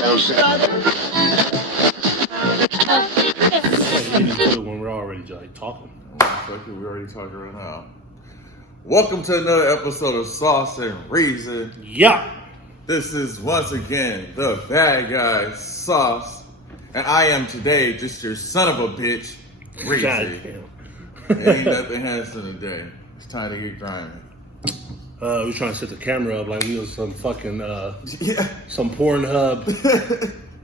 When we're already like talking. Fuck it, we already talking right now. Welcome to another episode of Sauce and Riezon. Yeah. This is once again the bad guy, Sauce, and I am today just your son of a bitch, Riez. Ain't nothing handsome today. It's time to get grinding. We're trying to set the camera up like we was some fucking some Pornhub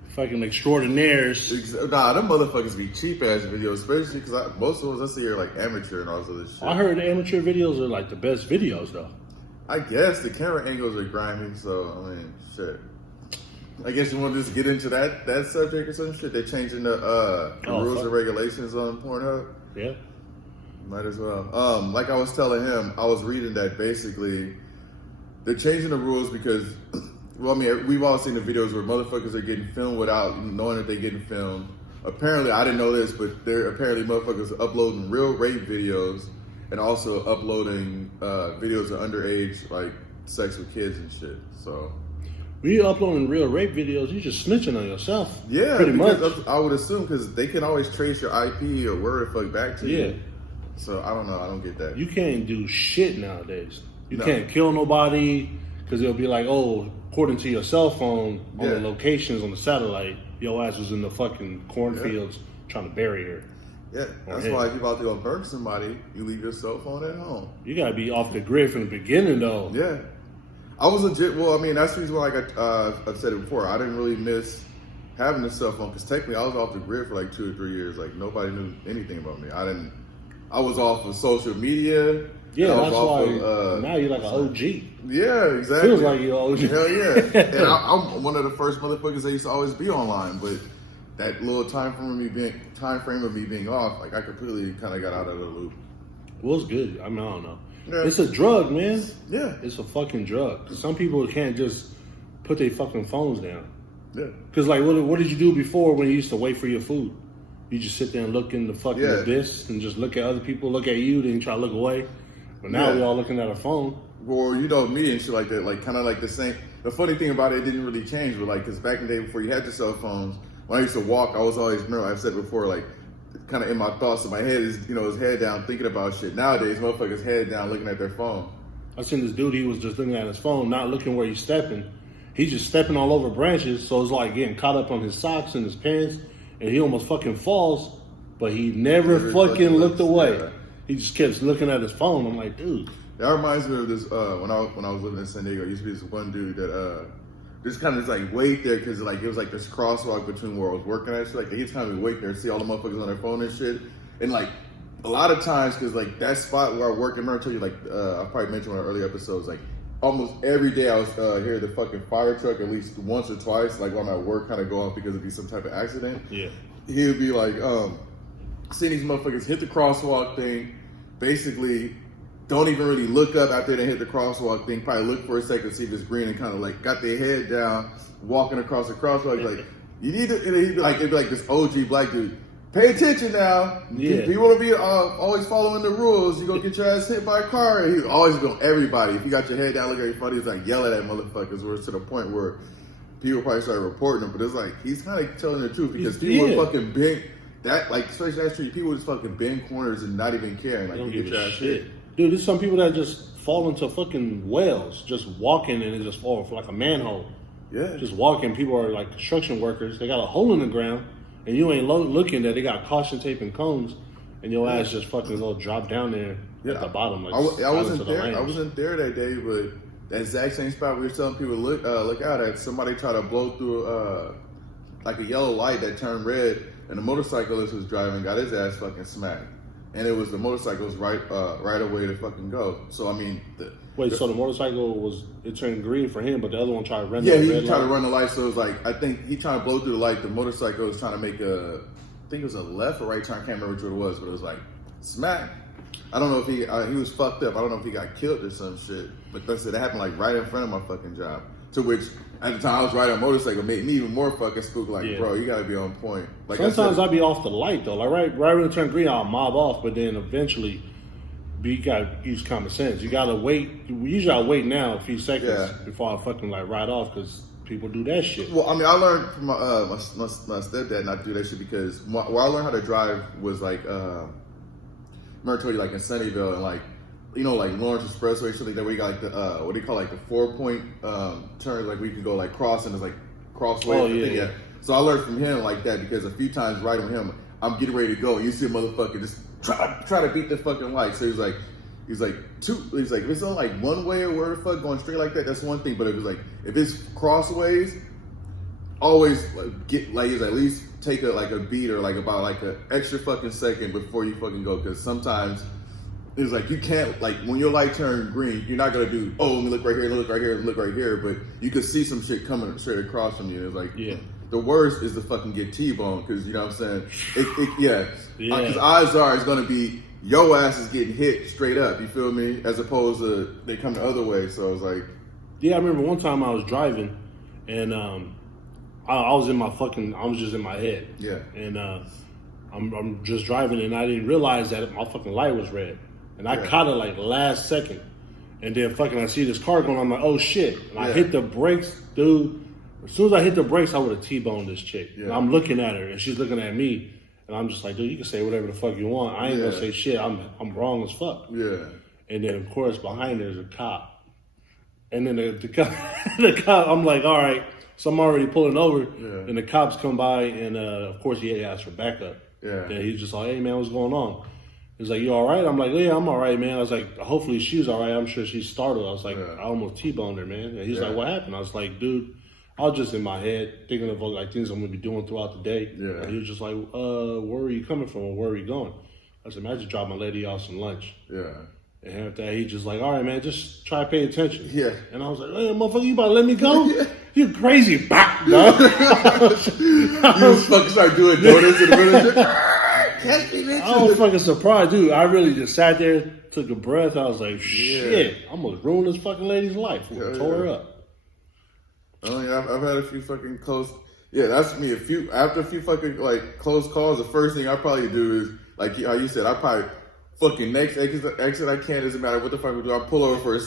fucking extraordinaires. Nah, them motherfuckers be cheap ass videos, especially because most of the ones I see are like amateur and all this other shit. I heard amateur videos are like the best videos though. I guess the camera angles are grimy, so I mean, shit. I guess you want to just get into that subject or some shit. They're changing the rules and regulations on Pornhub. Yeah. Might as well. Like I was telling him, I was reading that basically they're changing the rules because, well, I mean, we've all seen the videos where motherfuckers are getting filmed without knowing that they're getting filmed. Apparently, I didn't know this, but they're apparently motherfuckers uploading real rape videos and also uploading videos of underage, like sex with kids and shit. So when you uploading real rape videos, you just snitching on yourself. Yeah, pretty much. I would assume because they can always trace your IP or where the fuck back to you. Yeah. So I don't know. I don't get that. You can't do shit nowadays. You can't kill nobody because it'll be like, oh, according to your cell phone on the locations on the satellite, your ass was in the fucking cornfields trying to bury her. Yeah, that's why if you're about to go burn somebody, you leave your cell phone at home. You gotta be off the grid from the beginning, though. Yeah, I was legit. Well, I mean, that's the reason why I've said it before. I didn't really miss having a cell phone because technically I was off the grid for like 2 or 3 years. Like nobody knew anything about me. I was off of social media. Yeah, that's why now you're like an OG. Yeah, exactly. Feels like you're OG. Hell yeah. And I'm one of the first motherfuckers that used to always be online, but that little time frame of me being off, like I completely kind of got out of the loop. Well, it's good. I mean, I don't know. Yeah. It's a drug, man. Yeah. It's a fucking drug. Some people can't just put their fucking phones down. Yeah. Because, like, what did you do before when you used to wait for your food? You just sit there and look in the fucking abyss and just look at other people, look at you, then you try to look away. But now we're all looking at a phone. Well, you know, me and shit like that, like kind of like the same. The funny thing about it didn't really change, but like, because back in the day before you had your cell phones, when I used to walk, I was always, remember I've said before, like, kind of in my thoughts in my head is, you know, his head down thinking about shit. Nowadays, motherfuckers head down looking at their phone. I seen this dude, he was just looking at his phone, not looking where he's stepping. He's just stepping all over branches, so it's like getting caught up on his socks and his pants, and he almost fucking falls, but he never fucking looked away. Yeah. He just kept looking at his phone. I'm like, dude. That reminds me of this, when I was living in San Diego, there used to be this one dude that, just kind of just like wait there because like it was like this crosswalk between where I was working at. So like he just kind of wait there and see all the motherfuckers on their phone and shit. And like a lot of times, because like that spot where I work, and I told you like I probably mentioned one of the early episodes. Like almost every day I was hear the fucking fire truck at least once or twice. Like when I'm at work, kind of go off because it'd be some type of accident. Yeah, he would be like, seeing these motherfuckers hit the crosswalk thing, basically. Don't even really look up after they hit the crosswalk thing. Probably look for a second to see if it's green and kind of like got their head down, walking across the crosswalk. Like, you need to, it'd be like this OG black dude. Pay attention now. Yeah. If you want to be always following the rules, you're going to get your ass hit by a car. And he's always going, everybody. If you got your head down, look at your phone, he's like yelling at motherfuckers. Where it's to the point where people probably started reporting him. But it's like, he's kind of telling the truth because people would fucking bend, that, like, especially that street, people would just fucking bend corners and not even caring. Like, you get your ass hit. Dude, there's some people that just fall into fucking wells, just walking and it just fall for like a manhole. Yeah. Just walking. People are like construction workers. They got a hole in the ground and you ain't looking that they got caution tape and cones and your ass just fucking go drop down there at the bottom. Like I wasn't there. I wasn't there that day, but that exact same spot we were telling people to look out at. Somebody tried to blow through like a yellow light that turned red and the motorcyclist was driving got his ass fucking smacked. And it was the motorcycle's right away to fucking go. So I mean, so the motorcycle it turned green for him, but the other one tried to run. Yeah, he tried to run the light. So it was like I think he tried to blow through the light. The motorcycle was trying to make I think it was a left or right turn. I can't remember which one it was, but it was like smack. I don't know if he was fucked up. I don't know if he got killed or some shit. But that's it. It happened like right in front of my fucking job. To which at the time I was riding a motorcycle, made me even more fucking spooked. Like, bro, you gotta be on point. Like sometimes I'd be off the light though. Like right when it turned green, I'll mob off. But then eventually, you gotta use common sense. You gotta wait. Usually I wait now a few seconds before I fucking like ride off because people do that shit. Well, I mean, I learned from my stepdad not to do that shit because where I learned how to drive was like, remember I told you like in Sunnyvale and like, you know, like Lawrence Expressway, shit like that, where you got like the, what do you call like the 4-point turns, like where you can go like cross and there's like crossway. Oh, yeah. So I learned from him like that because a few times riding with him, I'm getting ready to go and you see a motherfucker just try to beat the fucking light. So he's like, if it's on like one way or where the fuck going straight like that, that's one thing. But it was like, if it's crossways, always like get like at least take a beat or like about like an extra fucking second before you fucking go. Because sometimes it's like you can't like when your light turns green, you're not gonna do let me look right here, look right here, look right here. But you could see some shit coming straight across from you. It's like the worst is to fucking get T-boned because you know what I'm saying. Because odds are it's gonna be your ass is getting hit straight up. You feel me? As opposed to they come the other way. So I was like, I remember one time I was driving and I was just in my head. Yeah. And I'm just driving and I didn't realize that my fucking light was red. And I caught it like last second. And then fucking I see this car going, I'm like, oh shit. And I hit the brakes, dude. As soon as I hit the brakes, I would have T-boned this chick. Yeah. And I'm looking at her and she's looking at me. And I'm just like, dude, you can say whatever the fuck you want. I ain't gonna say shit. I'm wrong as fuck. Yeah. And then of course behind there's a cop. And then the cop, I'm like, all right. So I'm already pulling over, and the cops come by, and of course he asked for backup. Yeah. And he's just like, hey man, what's going on? He's like, you all right? I'm like, yeah, I'm all right, man. I was like, hopefully she's all right. I'm sure she's startled. I was like, I almost T-boned her, man. And he's like, what happened? I was like, dude, I was just in my head thinking of like things I'm gonna be doing throughout the day. Yeah. And he was just like, where are you coming from, or where are you going? I said, man, I just dropped my lady off some lunch. Yeah. And after that, he just like, all right, man, just try to pay attention. Yeah. And I was like, hey, motherfucker, you about to let me go? You crazy, bop, dog. You fucking start doing donuts in the middle of it. I was fucking surprised, dude. I really just sat there, took a breath. I was like, shit, I almost ruined this fucking lady's life. Tore her up. I mean, I've had a few fucking close. Yeah, that's me. After a few fucking like close calls, the first thing I probably do is like how you said, I probably fucking next exit I can, doesn't matter what the fuck we do. I pull over for a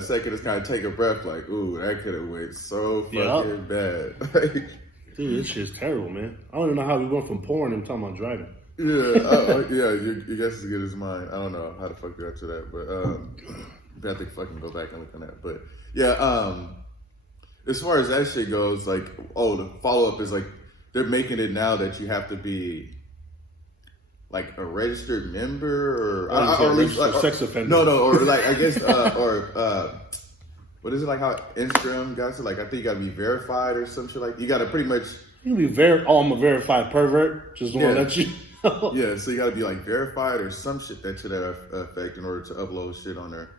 second, just kind of take a breath, like, ooh, that could have went so fucking bad. Dude, this shit's terrible, man. I don't even know how we went from pouring and talking about driving. Your guess is as good as mine. I don't know how the fuck you got to that, but I have to fucking go back and look on that. But yeah, as far as that shit goes, like, the follow up is like they're making it now that you have to be like a registered member or at least like sex offender. No, or like I guess what is it like how Instagram got to like I think you gotta be verified or some shit like you gotta pretty much you can be I'm a verified pervert. Just want to let you know. Yeah, so you gotta be like verified or some shit to that effect in order to upload shit on there.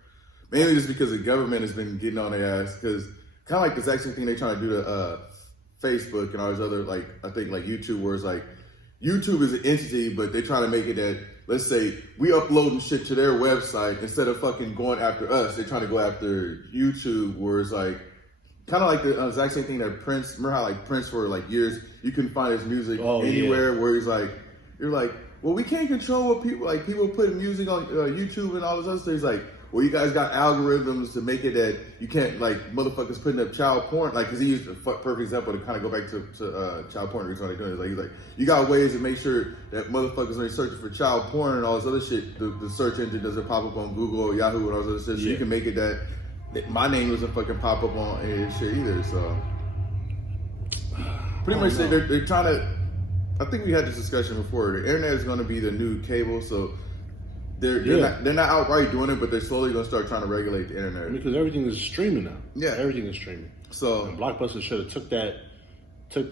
Mainly just because the government has been getting on their ass because kind of like this actual thing they trying to do to Facebook and all these other like I think like YouTube where it's like YouTube is an entity, but they're trying to make it that, let's say, we uploading shit to their website instead of fucking going after us. They're trying to go after YouTube, where it's like, kind of like the exact same thing that Prince, remember how like Prince for like years, you couldn't find his music anywhere where he's like, you're like, well, we can't control what people put music on YouTube and all this other stuff. He's like, well, you guys got algorithms to make it that you can't, like, motherfuckers putting up child porn. Like, because he used a perfect example to kind of go back to child porn. He's like, you got ways to make sure that motherfuckers are searching for child porn and all this other shit. The search engine doesn't pop up on Google or Yahoo and all this other shit. So you can make it that my name doesn't fucking pop up on any shit either. So, pretty much they're trying to, I think we had this discussion before. The internet is going to be the new cable, so they're not outright doing it, but they're slowly going to start trying to regulate the internet. Because everything is streaming now. Yeah. Everything is streaming. So and Blockbuster should have took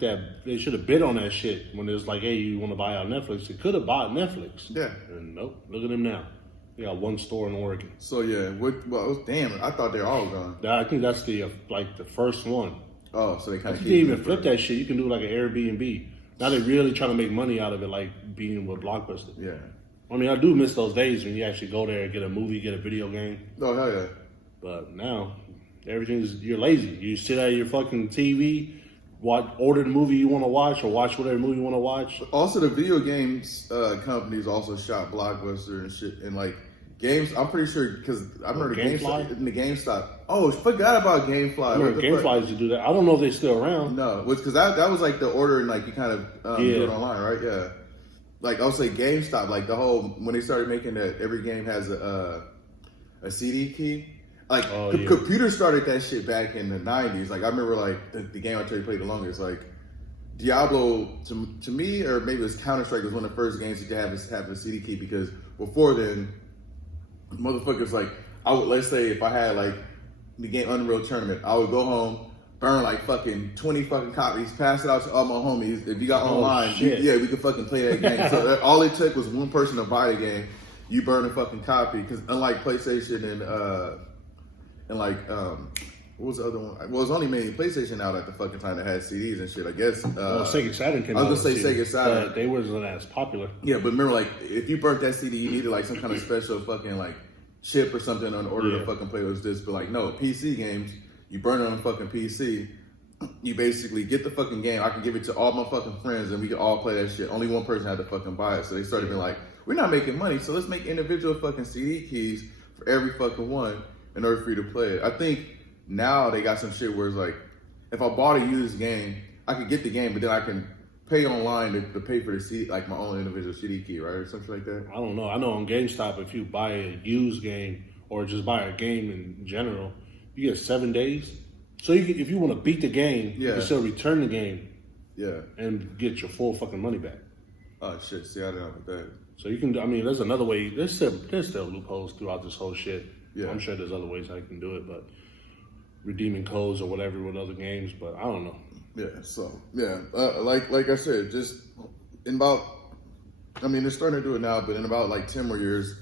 that, they should have bid on that shit when it was like, hey, you want to buy out Netflix? They could have bought Netflix. Yeah. And nope, look at them now. They got one store in Oregon. So yeah, damn, I thought they were all gone. I think that's the first one. Oh, so they kind of they even flip that shit. You can do like an Airbnb. Now they're really trying to make money out of it, like being with Blockbuster. Yeah. I mean, I do miss those days when you actually go there and get a movie, get a video game. Oh, hell yeah. But now, you're lazy. You sit at your fucking TV, order the movie you want to watch, or watch whatever movie you want to watch. Also, the video games companies also shot Blockbuster and shit. And like, Games, I'm pretty sure because I remember the Gamefly? in the GameStop. Oh, forgot about GameFly. I remember Gamefly used to do that. I don't know if they're still around. No, because that was like the order and like you kind of do it online, right? Yeah. Like I'll say GameStop, like the whole when they started making that every game has a CD key. Like computers started that shit back in the 90s. Like I remember like the game I told you played the longest, like Diablo to me, or maybe it was Counter-Strike was one of the first games you could have a CD key because before then, motherfuckers like let's say if I had like the game Unreal Tournament, I would go home, burn like fucking 20 fucking copies, pass it out to all my homies. If you got online, we could fucking play that game. So all it took was one person to buy the game. You burn a fucking copy because unlike PlayStation and like what was the other one? Well, it was only mainly PlayStation out at the fucking time that had CDs and shit. I guess. Sega Saturn came out. I was gonna say Sega Saturn. They wasn't as popular. Yeah, but remember, like if you burnt that CD, you needed like some kind of special fucking like chip or something in order to fucking play those discs. But like no, PC games, you burn it on a fucking PC. You basically get the fucking game. I can give it to all my fucking friends, and we can all play that shit. Only one person had to fucking buy it. So they started being like, we're not making money, so let's make individual fucking CD keys for every fucking one in order for you to play it. I think now they got some shit where it's like, if I bought a used game, I could get the game, but then I can pay online to pay for the CD, like my own individual CD key, right, or something like that. I don't know. I know on GameStop, if you buy a used game or just buy a game in general, you get 7 days. So if you want to beat the game, you can still return the game, and get your full fucking money back. Oh shit! See, I didn't know about that. So you can. I mean, there's another way. There's still loopholes throughout this whole shit. Yeah, I'm sure there's other ways how you can do it, but redeeming codes or whatever with other games. But I don't know. Yeah. So like I said, just in about. I mean, they're starting to do it now, but in about like 10 more years,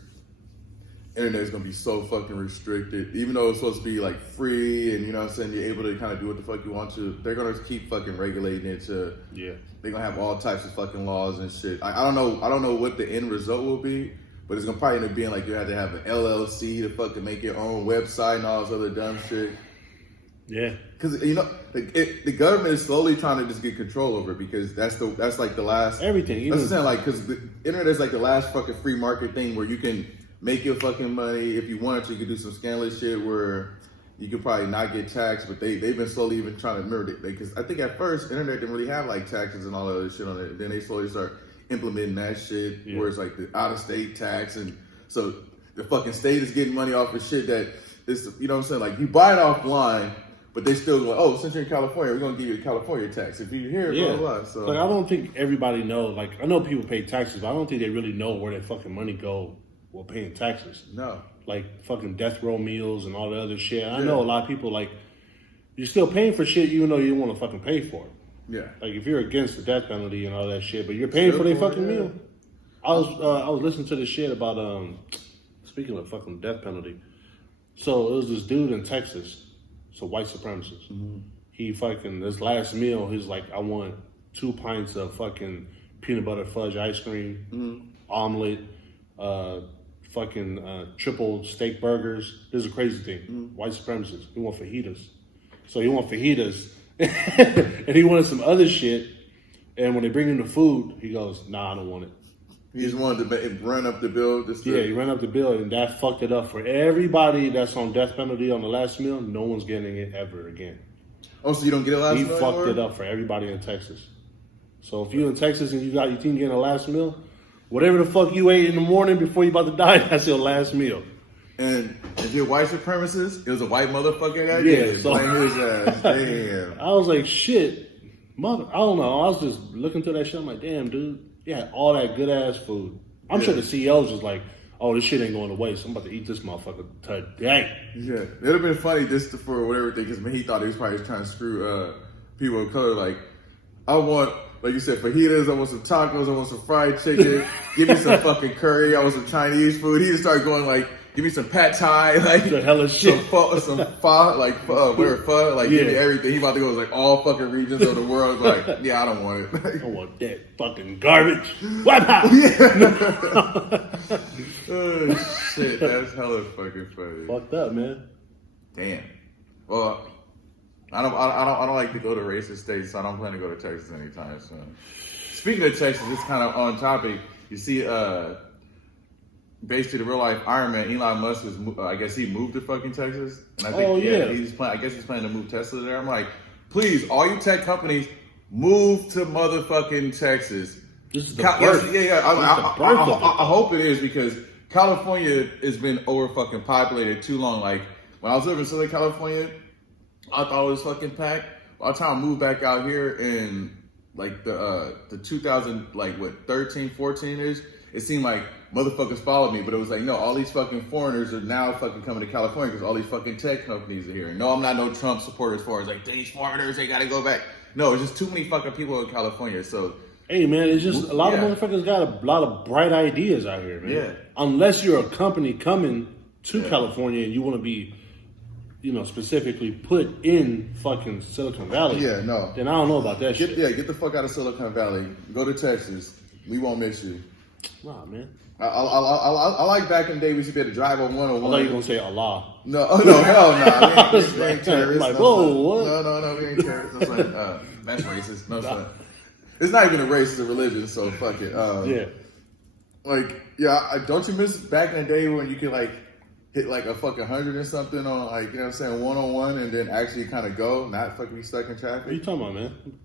internet is gonna be so fucking restricted. Even though it's supposed to be like free and you know what I'm saying, you're able to kind of do what the fuck you want to. They're gonna keep fucking regulating it to. Yeah. They're gonna have all types of fucking laws and shit. I don't know what the end result will be, but it's gonna probably end up being like you have to have an LLC to fucking make your own website and all this other dumb shit. Yeah. Because you know the government is slowly trying to just get control over it because that's like the last everything. That's what I'm saying, like because the internet is like the last fucking free market thing where you can make your fucking money if you wanted to. You could do some scandalous shit where you could probably not get taxed, but they've been slowly even trying to mirror it. Because I think at first, internet didn't really have like taxes and all that other shit on it. Then they slowly start implementing that shit where it's like the out-of-state tax. And so the fucking state is getting money off of shit that is, you know what I'm saying? Like you buy it offline, but they still go, oh, since you're in California, we're going to give you a California tax. If you're here, blah, blah, blah. So like, I don't think everybody knows. Like, I know people pay taxes, but I don't think they really know where their fucking money go while paying taxes. No. Like fucking death row meals and all the other shit. I know a lot of people, like, you're still paying for shit even though you don't want to fucking pay for it. Yeah. Like, if you're against the death penalty and all that shit, but you're paying for their fucking meal. I was listening to this shit about, speaking of fucking death penalty. So, it was this dude in Texas. So, white supremacist. Mm-hmm. He fucking, this last meal, he's like, I want 2 pints of fucking peanut butter fudge ice cream, omelet, triple steak burgers. This is a crazy thing. White supremacists. He want fajitas. So he want fajitas. And he wanted some other shit. And when they bring him the food, he goes, nah, I don't want it. He just wanted to run up the bill. He ran up the bill, and that fucked it up for everybody that's on death penalty on the last meal. No one's getting it ever again. Oh, so you don't get a last meal? He fucked it up for everybody in Texas. So if you're in Texas and you think you're getting a last meal, whatever the fuck you ate in the morning before you about to die, that's your last meal. And if you're white supremacist, it was a white motherfucker that did. So blame his ass. Damn. I was like, shit, mother. I don't know. I was just looking through that shit. I'm like, damn, dude. Yeah, all that good ass food. I'm sure the CEO's just like, oh, this shit ain't going to waste. I'm about to eat this motherfucker today. Yeah, it'd have been funny just for whatever thing, because he thought he was probably trying to screw people of color. Like, I want, like you said, fajitas. I want some tacos. I want some fried chicken. Give me some fucking curry. I want some Chinese food. He just started going like, give me some pad thai, like the hell of shit. some pho, like pho, like give me everything. He about to go like all fucking regions of the world. Like, yeah, I don't want it. I don't want that fucking garbage. Wipe out. Oh shit, that's hella fucking funny. Fucked up, man. Damn. Well, I don't like to go to racist states, so I don't plan to go to Texas anytime soon. Speaking of Texas, it's kind of on topic. You see, basically the real life Iron Man, Elon Musk is, I guess he moved to fucking Texas, and I think I guess he's planning to move Tesla there. I'm like, please, all you tech companies, move to motherfucking Texas. This is the birth. I hope it is, because California has been over fucking populated too long. Like when I was living in Southern California, I thought it was fucking packed. By the time I moved back out here in like the 2000, like what, 13, 14 ish, it seemed like motherfuckers followed me, but it was like, no, all these fucking foreigners are now fucking coming to California because all these fucking tech companies are here. No, I'm not no Trump supporter as far as like, these foreigners, they gotta go back. No, it's just too many fucking people in California, so. Hey man, it's just a lot of motherfuckers got a lot of bright ideas out here, man. Yeah. Unless you're a company coming to California and you want to be, you know, specifically put in fucking Silicon Valley. Yeah, no. Then I don't know about that shit. Yeah, get the fuck out of Silicon Valley. Go to Texas. We won't miss you. Nah, man. I like back in the day we used to be able to drive on 101. I thought you were going to say Allah. No, hell no. We ain't terrorists. Like, whoa, what? No, we ain't terrorists. That's racist. No, nah. It's not even a race, it's a religion, so fuck it. Like, don't you miss back in the day when you could like hit like a fucking 100 or something on like, you know what I'm saying, 101 and then actually kind of go, not fucking be stuck in traffic? What are you talking about, man?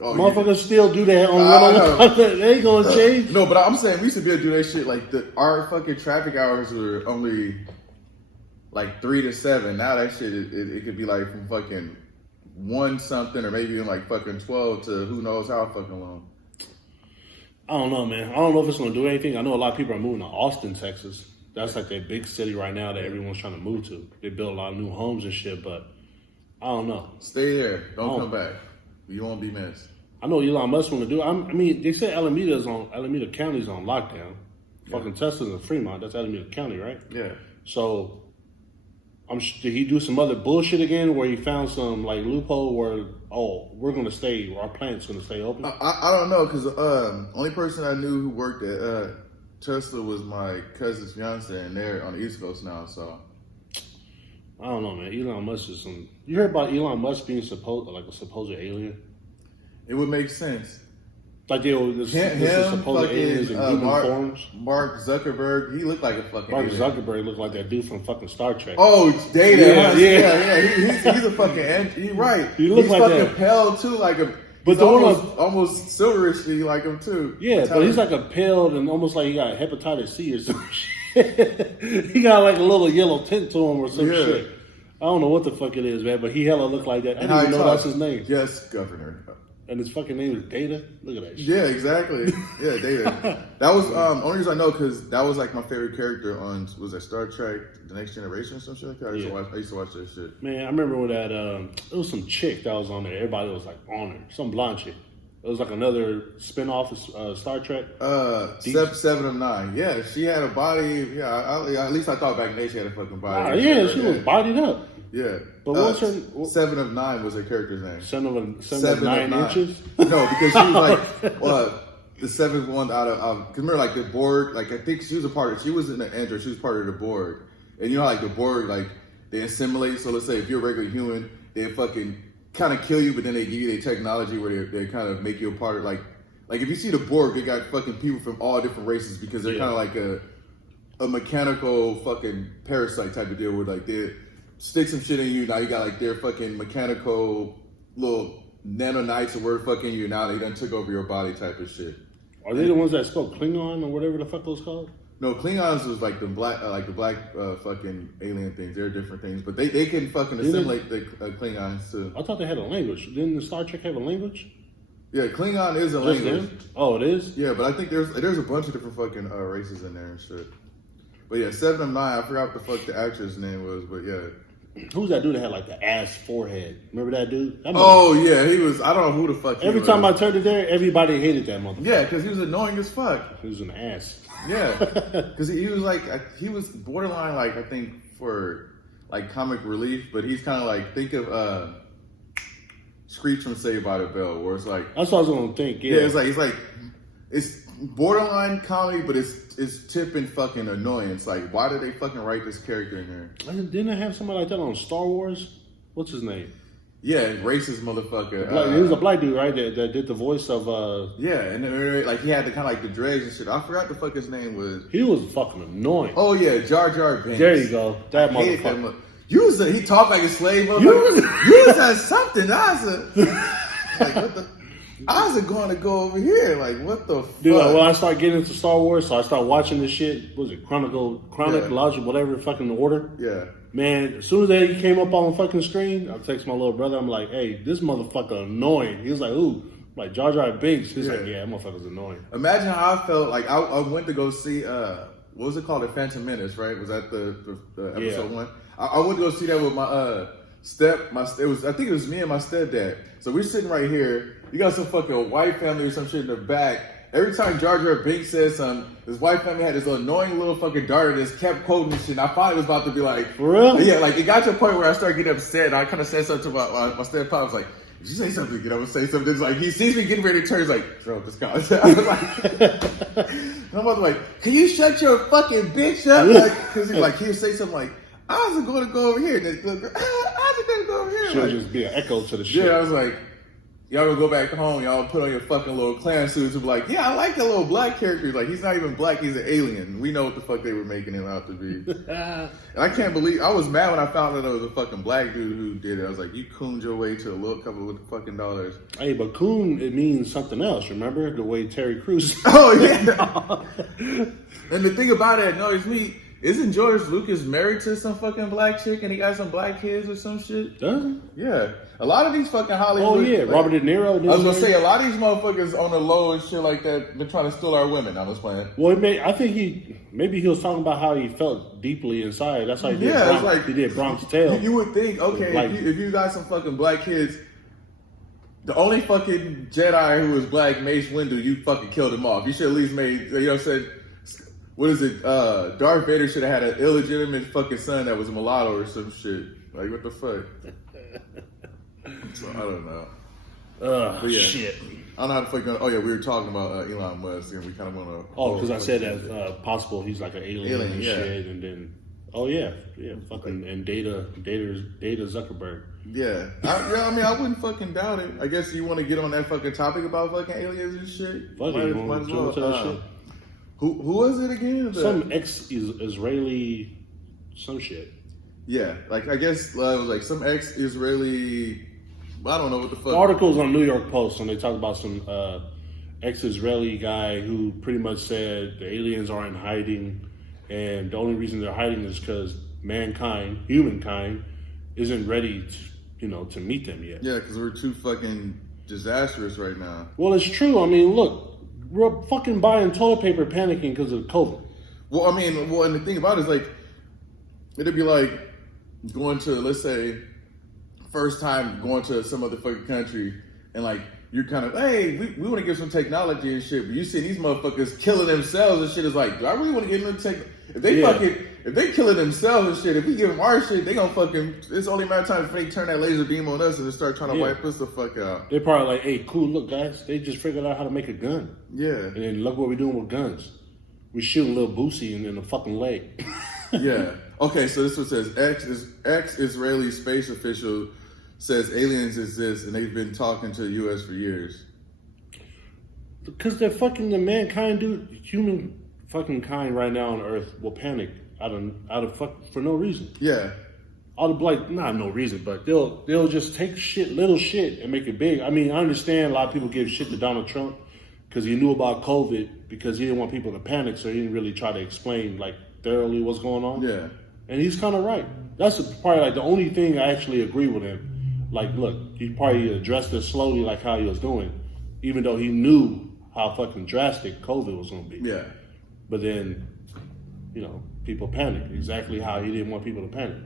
Oh, motherfuckers still do that on 101. They ain't gonna change. No, but I'm saying we used to be able to do that shit. Like our fucking traffic hours were only like 3 to 7. Now that shit, it could be like from fucking 1 something or maybe even like fucking 12 to who knows how fucking long. I don't know, man. I don't know if it's gonna do anything. I know a lot of people are moving to Austin, Texas. That's like that big city right now that everyone's trying to move to. They build a lot of new homes and shit, but I don't know. Stay there. Don't come back. You won't be missed. I know Elon Musk want to do. I mean, they said Alameda County's on lockdown. Fucking Tesla's in Fremont. That's Alameda County, right? Yeah. So, did he do some other bullshit again where he found some like loophole where we're gonna stay, our plant's gonna stay open? I don't know, because only person I knew who worked at Tesla was my cousin's fiance, and they're on the East Coast now. So I don't know, man. Elon Musk is some. You heard about Elon Musk being a supposed alien? It would make sense. Like they were supposed aliens in human forms. Mark Zuckerberg, he looked like a fucking Mark alien. Zuckerberg looked like that dude from fucking Star Trek. Oh, Data. Yeah. He's a fucking. He's right. He looks he's like fucking that. pale too, like him. But he's almost silverishy like him too. Yeah, but he's like a pale and almost like he got hepatitis C or some shit. He got like a little yellow tint to him or some shit. I don't know what the fuck it is, man, but he hella looked like that. I didn't even know that's his name. Yes, Governor. And his fucking name is Data? Look at that shit. Yeah, exactly. Yeah, Data. That was only reason I know, because that was like my favorite character on, was that Star Trek The Next Generation or some shit like that? I used to watch that shit. Man, I remember when that, it was some chick that was on there. Everybody was like on her. Some blonde chick. It was like another spinoff of Star Trek. 7 of 9. Yeah, she had a body. Yeah, at least I thought back in the day she had a fucking body. She was bodied up. Yeah. But what's her... 7 of 9 was her character's name. 7 of 9 inches? No, because she was like, the 7th one out of... Because remember, like, the Borg, like, I think she was she was in the Android, she was part of the Borg. And you know how, like, the Borg, like, they assimilate. So let's say if you're a regular human, they fucking kind of kill you, but then they give you their technology where they kind of make you a part of, like if you see the Borg, they got fucking people from all different races because they're kind of like a mechanical fucking parasite type of deal where, like, they stick some shit in you, now you got like their fucking mechanical little nanonites or whatever fucking you, now they done took over your body type of shit. Are they the ones that spoke Klingon or whatever the fuck those called? No, Klingons was like the black fucking alien things. They're different things, but they can fucking assimilate the Klingons too. I thought they had a language. Didn't the Star Trek have a language? Yeah, Klingon is a language. Oh, it is? Yeah, but I think there's a bunch of different fucking races in there and shit. But yeah, 7 of 9. I forgot what the fuck the actress name was, but yeah. Who's that dude that had like the ass forehead? Remember that dude? He was. I don't know who the fuck. Every time I turned it there, everybody hated that motherfucker. Yeah, because he was annoying as fuck. He was an ass. Yeah, because he was like he was borderline like I think for like comic relief, but he's kind of like think of Screech from Saved by the Bell, where it's like that's what I was gonna think. Yeah, it's borderline comedy, but it's tipping fucking annoyance. Like, why did they fucking write this character in here? Didn't I have somebody like that on Star Wars? What's his name? Yeah, racist motherfucker. He was a black dude, right? That did the voice of. Yeah, and then, like he had the kind of like the dreads and shit. I forgot the fuck his name was. He was fucking annoying. Oh yeah, Jar Jar Binks. There you go. That motherfucker. He talked like a slave. You was something. I was like, what the. I was going to go over here. Like, what the fuck? Dude, when I started getting into Star Wars, so I started watching this shit. What was it chronological, whatever fucking order? Yeah. Man, as soon as he came up on the fucking screen, I text my little brother. I'm like, hey, this motherfucker annoying. He was like, ooh. I'm like, Jar Jar Binks. He's like, yeah, that motherfucker's annoying. Imagine how I felt. Like, I went to go see, what was it called? The Phantom Menace, right? Was that the episode 1? I went to go see that with my I think it was me and my stepdad. So we're sitting right here. You got some fucking white family or some shit in the back. Every time Jar Jar Binks said something, this white family had this annoying little fucking daughter that just kept quoting this shit. And I finally was about to be like, for real? Yeah, like it got to a point where I started getting upset. And I kind of said something to my stepdad. I was like, if you say something, get up and say something. It's like he sees me getting ready to turn. He's like, throw this guy. I was like, I'm like, can you shut your fucking bitch up? Like, because he'll say something like, I was going to go over here. And I was going to go over here. Should just be an echo to the shit. Yeah, I was like, y'all gonna go back home, y'all put on your fucking little clown suits and be like, yeah, I like that little black character. Like, he's not even black, he's an alien. We know what the fuck they were making him out to be. And I can't believe, I was mad when I found out it was a fucking black dude who did it. I was like, you cooned your way to a little couple of fucking dollars. Hey, but coon, it means something else, remember? The way Terry Crews. Oh, yeah. And the thing about it annoys me, isn't George Lucas married to some fucking black chick and he got some black kids or some shit? Does he? Yeah. A lot of these fucking Hollywood... Oh, yeah. Like, Robert De Niro. I was going to say, a lot of these motherfuckers on the low and shit like that, been trying to steal our women. I'm just playing. Well, I think he was talking about how he felt deeply inside. That's how he did he did Bronx Tale. You would think, okay, if you got some fucking black kids, the only fucking Jedi who was black, Mace Windu, you fucking killed him off. You should at least made, you know what I'm saying? What is it? Darth Vader should have had an illegitimate fucking son that was a mulatto or some shit. Like, what the fuck? So, I don't know. Shit. I don't know how the fuck. Oh yeah, we were talking about Elon Musk, and we kind of want to. Oh, because I said that possible he's like an alien and shit, and then fucking and Data Zuckerberg. Yeah, I mean, I wouldn't fucking doubt it. I guess you want to get on that fucking topic about fucking aliens and shit. Fuck it, might as well. That shit. Who was it again? Some ex-Israeli, some shit. Yeah, like I guess it was like some ex-Israeli. I don't know what the fuck. The article's on New York Post, and they talk about some ex-Israeli guy who pretty much said the aliens are in hiding, and the only reason they're hiding is because humankind, isn't ready to meet them yet. Yeah, because we're too fucking disastrous right now. Well, it's true. I mean, look. We're fucking buying toilet paper, panicking because of COVID. Well, I mean, and the thing about it is, like, it'd be like going to, let's say, first time going to some other fucking country, and like, you're kind of, hey, we want to get some technology and shit, but you see these motherfuckers killing themselves and shit. Is like, do I really want to get into tech? If they killing themselves and shit, if we give them our shit, they gonna fucking. It's only a matter of time if they turn that laser beam on us and just start trying to wipe us the fuck out. They're probably like, hey, cool, look, guys, they just figured out how to make a gun. Yeah. And then look what we're doing with guns. We shooting little Boosie in the fucking leg. Yeah. Okay, so this one says ex-Israeli space official says aliens exist and they've been talking to the U.S. for years. Because they're fucking the mankind, dude. Human fucking kind right now on Earth will panic out of for no reason. Yeah. Out of like, not no reason, but they'll just take little shit and make it big. I mean, I understand a lot of people give shit to Donald Trump because he knew about COVID because he didn't want people to panic, so he didn't really try to explain like thoroughly what's going on. Yeah. And he's kind of right. That's probably like the only thing I actually agree with him. Like, look, he probably addressed it slowly like how he was doing, even though he knew how fucking drastic COVID was going to be. Yeah. But then, people panicked exactly how he didn't want people to panic.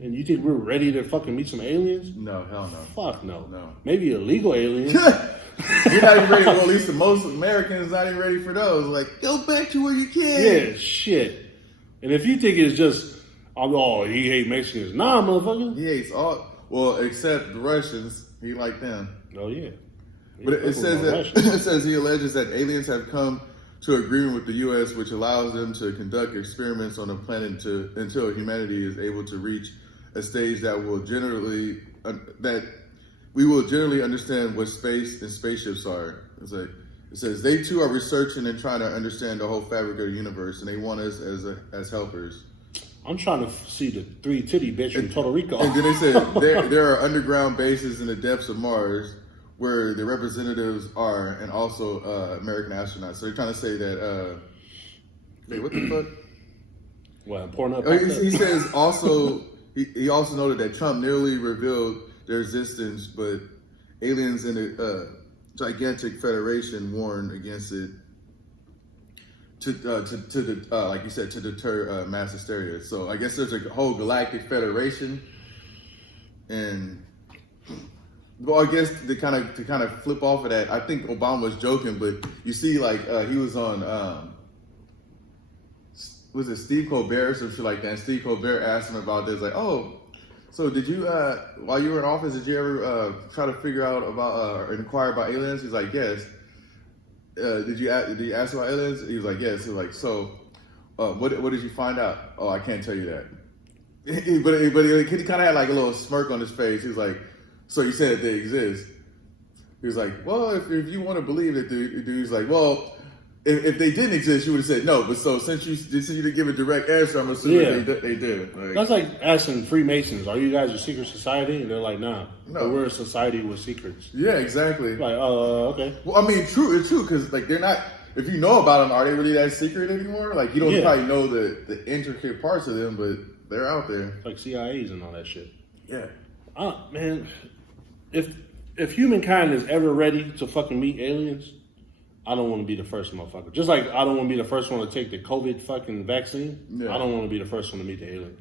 And you think we're ready to fucking meet some aliens? No, hell no. Fuck no. No. Maybe illegal aliens. You're not even ready. Well, at least the most Americans not even ready for those. Like, go back to where you can. Yeah, shit. And if you think it's just, he hates Mexicans. Nah, motherfucker. He hates all, well, except the Russians. He like them. Oh, yeah. But it says he alleges that aliens have come to agreement with the U.S., which allows them to conduct experiments on the planet until humanity is able to reach a stage that will we will generally understand what space and spaceships are. It's like, it says they too are researching and trying to understand the whole fabric of the universe, and they want us as helpers. I'm trying to see the 3 titty bitch from Puerto Rico. And then they said there are underground bases in the depths of Mars where the representatives are, and also American astronauts. So they're trying to say that. Wait, what the fuck? What, pouring up? He says also. He also noted that Trump nearly revealed their existence, but aliens in a gigantic federation warned against it. Like you said, to deter mass hysteria. So I guess there's a whole galactic federation, and well, I guess to kind of flip off of that, I think Obama was joking, but you see, like he was on, was it Steve Colbert or some shit like that? And Steve Colbert asked him about this, like, oh, so did you while you were in office, did you ever try to figure out about or inquire about aliens? He's like, yes. Did you ask about aliens? He was like, yes. He was like, so, what did you find out? Oh, I can't tell you that. but he kind of had like a little smirk on his face. He was like, so you said that they exist? He was like, well, if you want to believe it, dude, he's like, well, if they didn't exist, you would have said no. But so since you didn't give a direct answer, I'm assuming they did. Like, that's like asking Freemasons, are you guys a secret society? And they're like, nah. No. But we're a society with secrets. Yeah, exactly. Like, okay. Well, I mean, it's true, because like they're not. If you know about them, are they really that secret anymore? Like you don't probably know the intricate parts of them, but they're out there. Like CIAs and all that shit. Yeah. Man, if humankind is ever ready to fucking meet aliens, I don't want to be the first motherfucker. Just like I don't want to be the first one to take the COVID fucking vaccine. Yeah. I don't want to be the first one to meet the alien.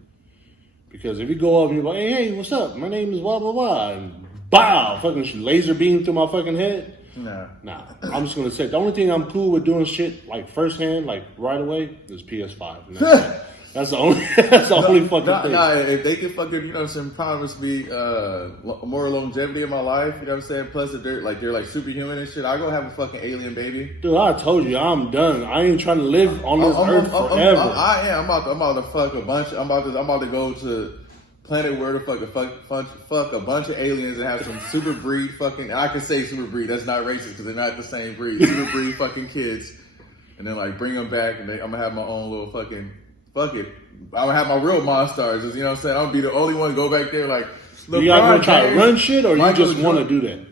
Because if you go up and you're like, hey, what's up? My name is blah, blah, blah. And bow, fucking laser beam through my fucking head. Nah. I'm just going to say, the only thing I'm cool with doing shit like firsthand, like right away, is PS5. And that's the only fucking thing. Nah, if they can fucking, you know what I'm saying, promise me more longevity in my life, you know what I'm saying? Plus, if they're like superhuman and shit, I'll go have a fucking alien baby. Dude, I told you, I'm done. I ain't trying to live on this earth forever. I am. I'm about to fuck a bunch. I'm about to go to planet where the fuck a bunch of aliens and have some super breed fucking. I can say super breed. That's not racist because they're not the same breed. Super breed fucking kids, and then like bring them back, and I'm gonna have my own little fucking. Fuck it. I'm gonna have my real monsters. You know what I'm saying? I'm gonna be the only one to go back there like. You guys want to try to run shit, or you just want to do that?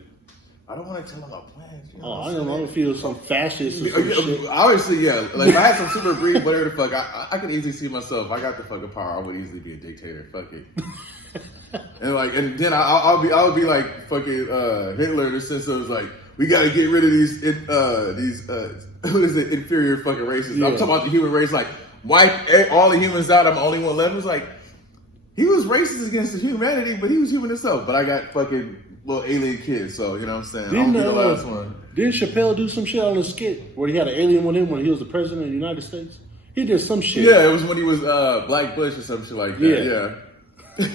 I don't want to tell them my plans. You know I don't know if he was some fascist or some shit. Obviously, yeah. Like if I had some super breed, whatever the fuck, I could easily see myself. If I got the fucking power, I would easily be a dictator. Fuck it. and then I'll be like fucking Hitler in the sense of like we got to get rid of these what is it, inferior fucking races. Yeah. I'm talking about the human race, like wipe all the humans out. I'm the only one left. It's like he was racist against the humanity, but he was human himself. But I got fucking little alien kids, so you know what I'm saying. I'll be the last one. Didn't Chappelle do some shit on the skit where he had an alien with him when he was the president of the United States? He did some shit. Yeah, it was when he was Black Bush or some shit like that. Yeah.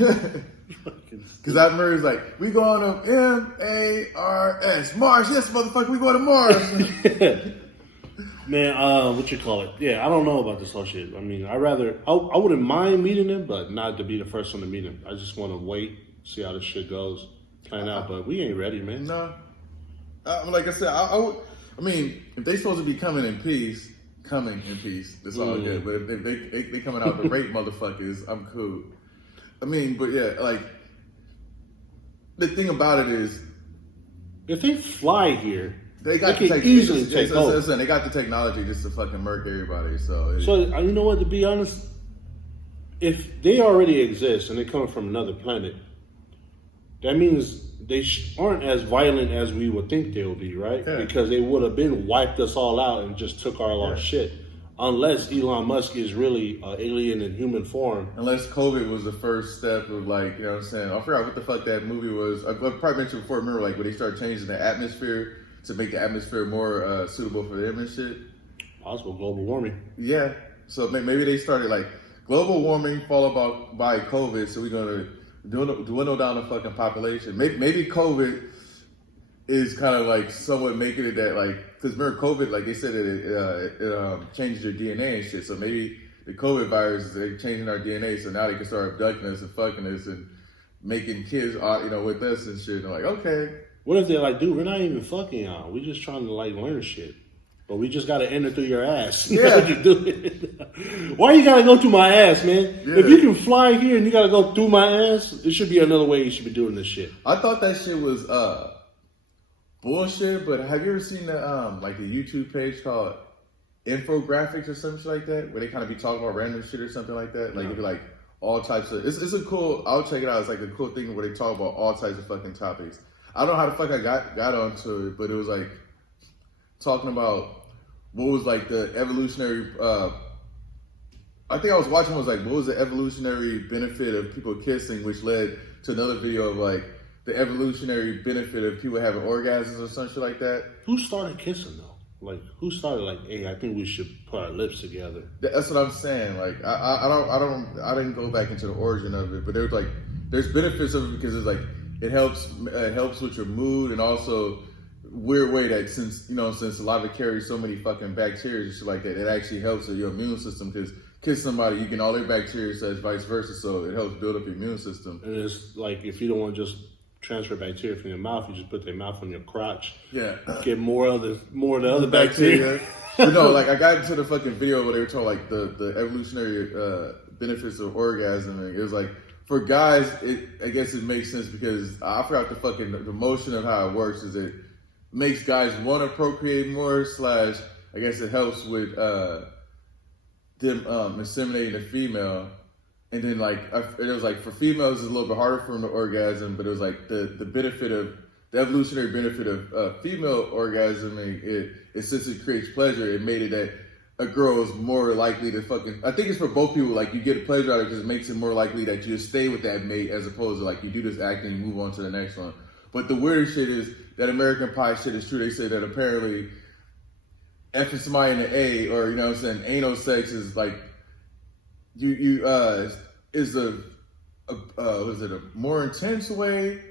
Because I remember he was like, we going to Mars, Mars, yes, motherfucker, we going to Mars. Man, what you call it? Yeah, I don't know about this whole shit. I mean, I wouldn't mind meeting him, but not to be the first one to meet him. I just want to wait, see how this shit goes, plan out. But we ain't ready, man. No. Like I said, I mean, if they supposed to be coming in peace, that's all good. But if they coming out to rape motherfuckers, I'm cool. I mean, but yeah, like, the thing about it is, if they fly here, they can easily take over. Listen, they got the technology just to fucking murk everybody. So you know what? To be honest, if they already exist and they come from another planet, that means they aren't as violent as we would think they would be, right? Yeah. Because they would have been wiped us all out and just took our shit. Unless Elon Musk is really an alien in human form. Unless COVID was the first step of like, you know what I'm saying? I forgot what the fuck that movie was. I probably mentioned before, remember like when they started changing the atmosphere to make the atmosphere more suitable for them and shit. Possible global warming. Yeah. So maybe they started like global warming followed by COVID. So we're going to dwindle down the fucking population. Maybe COVID is kind of like somewhat making it that like, because remember COVID, like they said it changes your DNA and shit. So maybe the COVID virus, they're changing our DNA. So now they can start abducting us and fucking us and making kids, with us and shit. And like, okay. What if they're like, dude, we're not even fucking y'all. We're just trying to like learn shit. But we just gotta enter through your ass. Yeah. Why you gotta go through my ass, man? Yeah. If you can fly here and you gotta go through my ass, it should be another way you should be doing this shit. I thought that shit was bullshit, but have you ever seen the like the YouTube page called Infographics or something like that, where they kind of be talking about random shit or something like that? Like it'd be like all types of. It's a cool. I'll check it out. It's like a cool thing where they talk about all types of fucking topics. I don't know how the fuck I got onto it, but it was like talking about what was like the evolutionary. I think I was watching was like what was the evolutionary benefit of people kissing, which led to another video of like the evolutionary benefit of people having orgasms or some shit like that. Who started kissing though? Like who started like, hey, I think we should put our lips together. That's what I'm saying. Like I didn't go back into the origin of it, but there's like there's benefits of it because it's like it helps with your mood and also weird way that since a lot of it carries so many fucking bacteria and shit like that, it actually helps with your immune system because kiss somebody, you get all their bacteria, so it's vice versa, so it helps build up your immune system. And it's like if you don't want to just transfer bacteria from your mouth, you just put their mouth on your crotch. Yeah. Get more of the other bacteria. But no, like I got into the fucking video where they were talking like the evolutionary benefits of orgasm, and it was like for guys, I guess it makes sense because I forgot the motion of how it works is it makes guys want to procreate more / I guess it helps with them inseminating a female. And then like it was like for females it's a little bit harder for them to orgasm, but it was like the benefit of the evolutionary benefit of female orgasm, since it creates pleasure, it made it that a girl is more likely to fucking. I think it's for both people. Like you get a pleasure out of it because it makes it more likely that you just stay with that mate as opposed to like you do this act and you move on to the next one. But the weird shit is that American Pie shit is true. They say that apparently effing somebody in the A or anal sex is like is a more intense way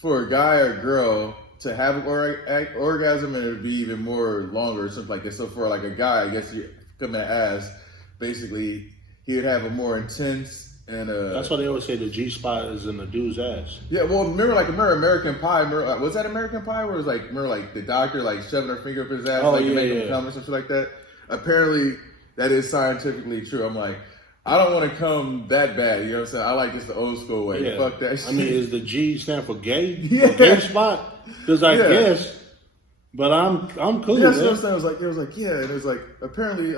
for a guy or girl to have an orgasm, and it would be even more longer or something like that. So for like a guy, I guess you come at ass, basically he would have a more intense and that's why they always say the G spot is in the dude's ass. Yeah, well, remember American Pie? Was that American Pie? Where it was like the doctor like shoving her finger up his ass to make him come or something like that? Apparently, that is scientifically true. I'm like, I don't want to come that bad. You know what I'm saying? I like this the old school way. Yeah. Fuck that shit. I mean, is the G stand for gay? Yeah. For gay spot? Because I guess, but I'm cool. Yeah, that's what I'm saying. It was like, yeah, and it was like apparently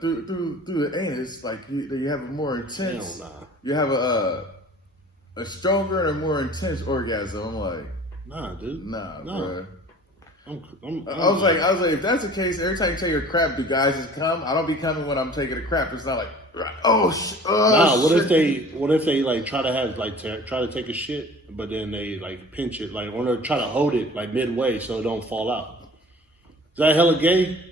through the anus, like you have a more intense. You have a stronger and a more intense orgasm. I'm like, nah, dude, nah. Bro. I was like, if that's the case, every time you take a crap, do guys just come? I don't be coming when I'm taking a crap. It's not like, what if they like try to take a shit, but then they like pinch it, like, or they try to hold it like midway so it don't fall out. Is that hella gay?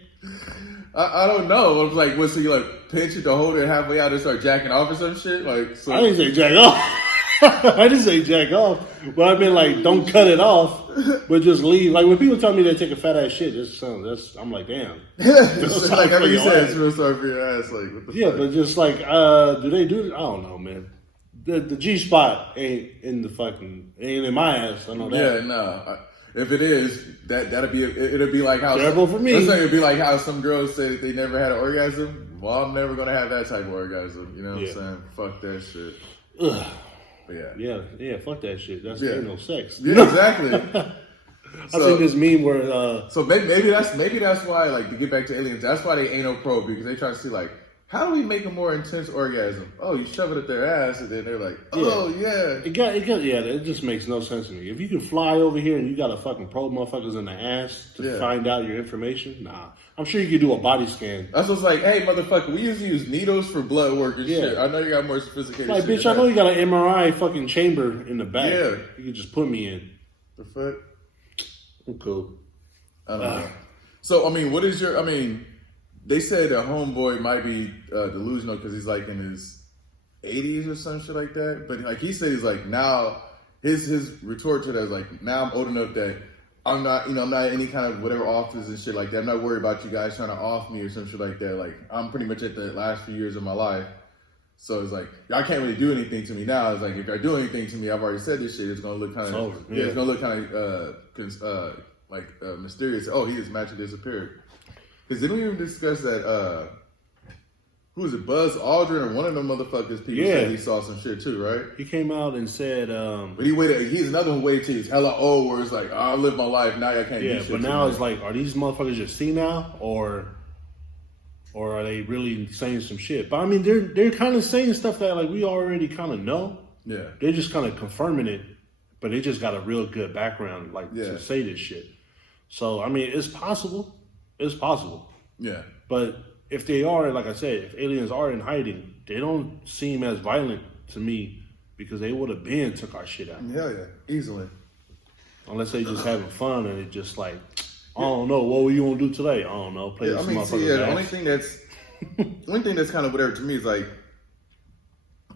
I don't know. I was like, so you like pinch it to hold it halfway out and start jacking off or some shit? Like, so. I didn't say jack off. I didn't say jack off, but I mean like don't cut it off, but just leave. Like when people tell me they take a fat ass shit, I'm like, damn. It's like I mean, you said it's real sorry for your ass. Like what the fuck? But just like do they do it? I don't know, man. The G spot ain't in my ass. I know that. Yeah, no. If it is, it'll be like how terrible for me. It'd be like how some girls say that they never had an orgasm. Well, I'm never gonna have that type of orgasm. You know what I'm saying? Fuck that shit. Ugh. Yeah, fuck that shit. That's anal sex. Yeah, exactly. I think this meme where so maybe that's why, like, to get back to aliens, that's why they anal probe, because they try to see like, how do we make a more intense orgasm? Oh, you shove it up their ass, and then they're like, it just makes no sense to me. If you can fly over here and you got to fucking probe motherfuckers in the ass to find out your information, nah. I'm sure you could do a body scan. That's what's like, hey, motherfucker, we used to use needles for blood work and shit. I know you got more sophisticated like, shit. Bitch, I know you got an MRI fucking chamber in the back. Yeah. You can just put me in. The fuck? I'm cool. I don't know. So, I mean, they said a homeboy might be delusional because he's like in his 80s or some shit like that. But like he said, he's like now his retort to that is like, now I'm old enough that I'm not in any kind of whatever office and shit like that. I'm not worried about you guys trying to off me or some shit like that. Like I'm pretty much at the last few years of my life. So it's like, y'all can't really do anything to me now. It's like, if y'all do anything to me, I've already said this shit. It's gonna look kind of, it's gonna look kind of mysterious. Oh, he just magically disappeared. Because didn't we even discuss that? Who was it? Buzz Aldrin or one of them motherfuckers? People said he saw some shit too, right? He came out and said, but he waited. He's another one waited till he's hella old, where it's like, oh, I live my life now. I can't. do shit. But now it's like, are these motherfuckers just senile or are they really saying some shit? But I mean, they're kind of saying stuff that like we already kind of know. Yeah, they're just kind of confirming it, but they just got a real good background, like to say this shit. So I mean, it's possible. It's possible. Yeah, but if they are, like I said, if aliens are in hiding, they don't seem as violent to me because they would have been took our shit out. Yeah, easily. Unless they just having fun and it just like, I don't know, what were you gonna do today? I don't know. Play some motherfuckers. The only thing that's kind of whatever to me is like,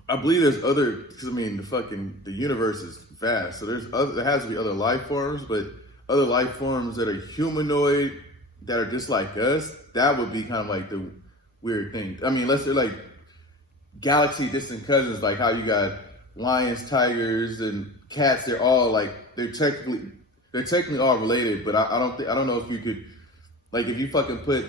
I believe there's other, because I mean the universe is vast, so there has to be other life forms, but other life forms that are humanoid that are just like us. That would be kind of like the weird thing. I mean, unless they're like galaxy distant cousins, like how you got lions, tigers, and cats. They're all like they're technically all related. But I don't know if you could, like, if you fucking put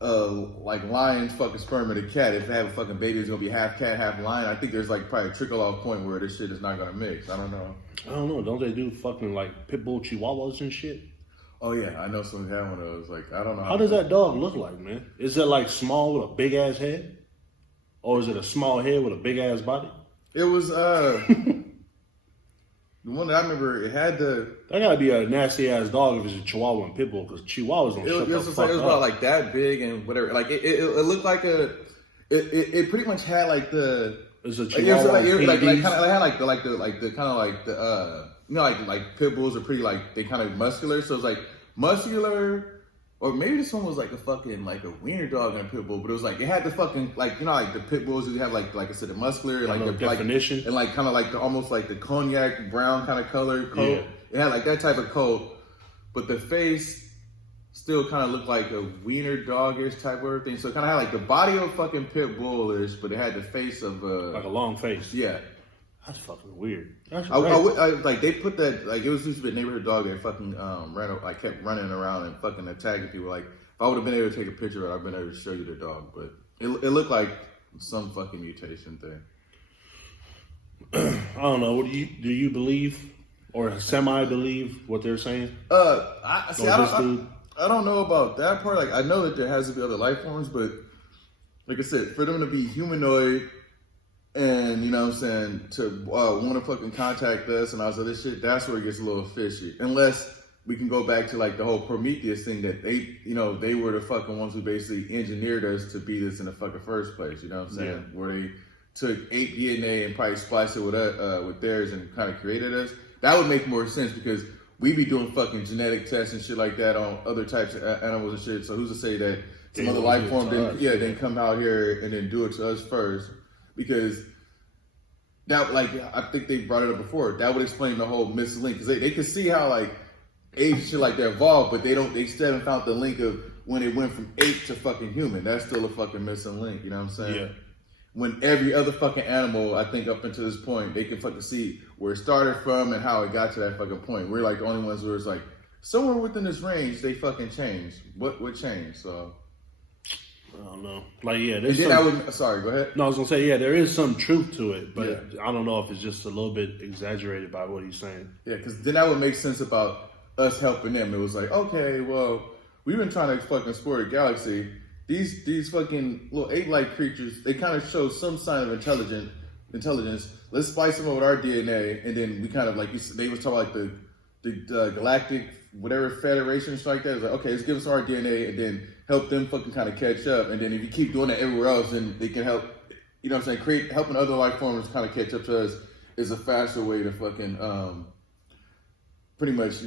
like lion's fucking sperm in a cat, if they have a fucking baby, it's gonna be half cat, half lion. I think there's like probably a trickle off point where this shit is not gonna mix. I don't know. Don't they do fucking like pit bull chihuahuas and shit? Oh yeah, I know someone had one of those. Like, I don't know. How does that dog look like, man? Is it like small with a big ass head, or is it a small head with a big ass body? It was the one that I remember. It had the. That gotta be a nasty ass dog if it's a Chihuahua and pit bull, because Chihuahuas don't shut the fuck up. It was about like that big and whatever. Like it looked like it pretty much had like the. It's a Chihuahua. Like kind of had like the you know, like pit bulls are pretty like they kind of muscular, so it's like muscular, or maybe this one was like a fucking like a wiener dog and a pit bull, but it was like it had the fucking like, you know, like the pit bulls you have like I said, the muscular, like the definition, and like kind of like the almost like the cognac brown kind of color coat. Yeah. It had like that type of coat, but the face still kind of looked like a wiener dogish type of thing. So it kind of had like the body of a fucking pit bullish, but it had the face of like a long face. Yeah. That's fucking weird. That's I like they put that, like, it was used to be a neighborhood dog that fucking kept running around and fucking attacking people. Like, if I would have been able to take a picture of it, I'd been able to show you the dog, but it looked like some fucking mutation thing. I don't know. What do you believe or semi believe what they're saying? I don't know about that part. Like, I know that there has to be other life forms, but like I said, for them to be humanoid. And, you know what I'm saying, to want to fucking contact us and all this other shit, that's where it gets a little fishy. Unless we can go back to, like, the whole Prometheus thing that they were the fucking ones who basically engineered us to be this in the fucking first place, you know what I'm saying? Yeah. Where they took ape DNA and probably spliced it with theirs and kind of created us. That would make more sense because we be doing fucking genetic tests and shit like that on other types of animals and shit. So who's to say that some other life form didn't come out here and then do it to us first? Because that, like, I think they brought it up before. That would explain the whole missing link. Because they could see how, like, apes and shit like that evolved, but they still haven't found the link of when it went from ape to fucking human. That's still a fucking missing link, you know what I'm saying? Yeah. When every other fucking animal, I think up until this point, they can fucking see where it started from and how it got to that fucking point. We're like the only ones where it's like, somewhere within this range, they fucking changed. What changed? So I don't know. Like, yeah, sorry, go ahead. No, I was gonna say, yeah, there is some truth to it, but I don't know if it's just a little bit exaggerated by what he's saying. Yeah, because then that would make sense about us helping them. It was like, okay, well, we've been trying to fucking explore the galaxy. These fucking little ape-like creatures, they kind of show some sign of intelligence. Let's splice them with our DNA, and then we kind of, like, they was talking like the galactic whatever federation and like that. It's like, okay, let's give us our DNA and then help them fucking kind of catch up. And then if you keep doing that everywhere else, then they can help, you know what I'm saying, helping other life forms kind of catch up to us is a faster way to fucking pretty much,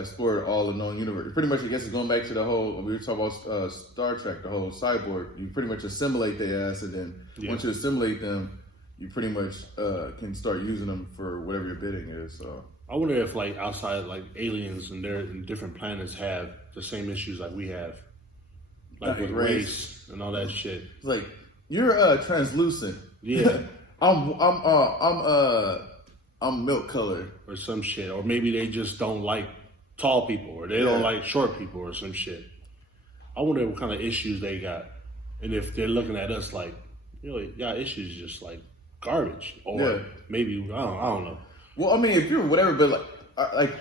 explore all the known universe. Pretty much, I guess it's going back to the whole, we were talking about Star Trek, the whole cyborg. You pretty much assimilate their ass, and then once you assimilate them, you pretty much can start using them for whatever your bidding is. So I wonder if, like, outside, like, aliens and they're in different planets have the same issues like we have, like with race and all that shit. It's like, you're translucent. Yeah. I'm milk colored or some shit. Or maybe they just don't like tall people, or they don't like short people, or some shit. I wonder what kind of issues they got. And if they're looking at us like, y'all issues just like garbage. Or maybe, I don't know. Well, I mean, if you're whatever, but like,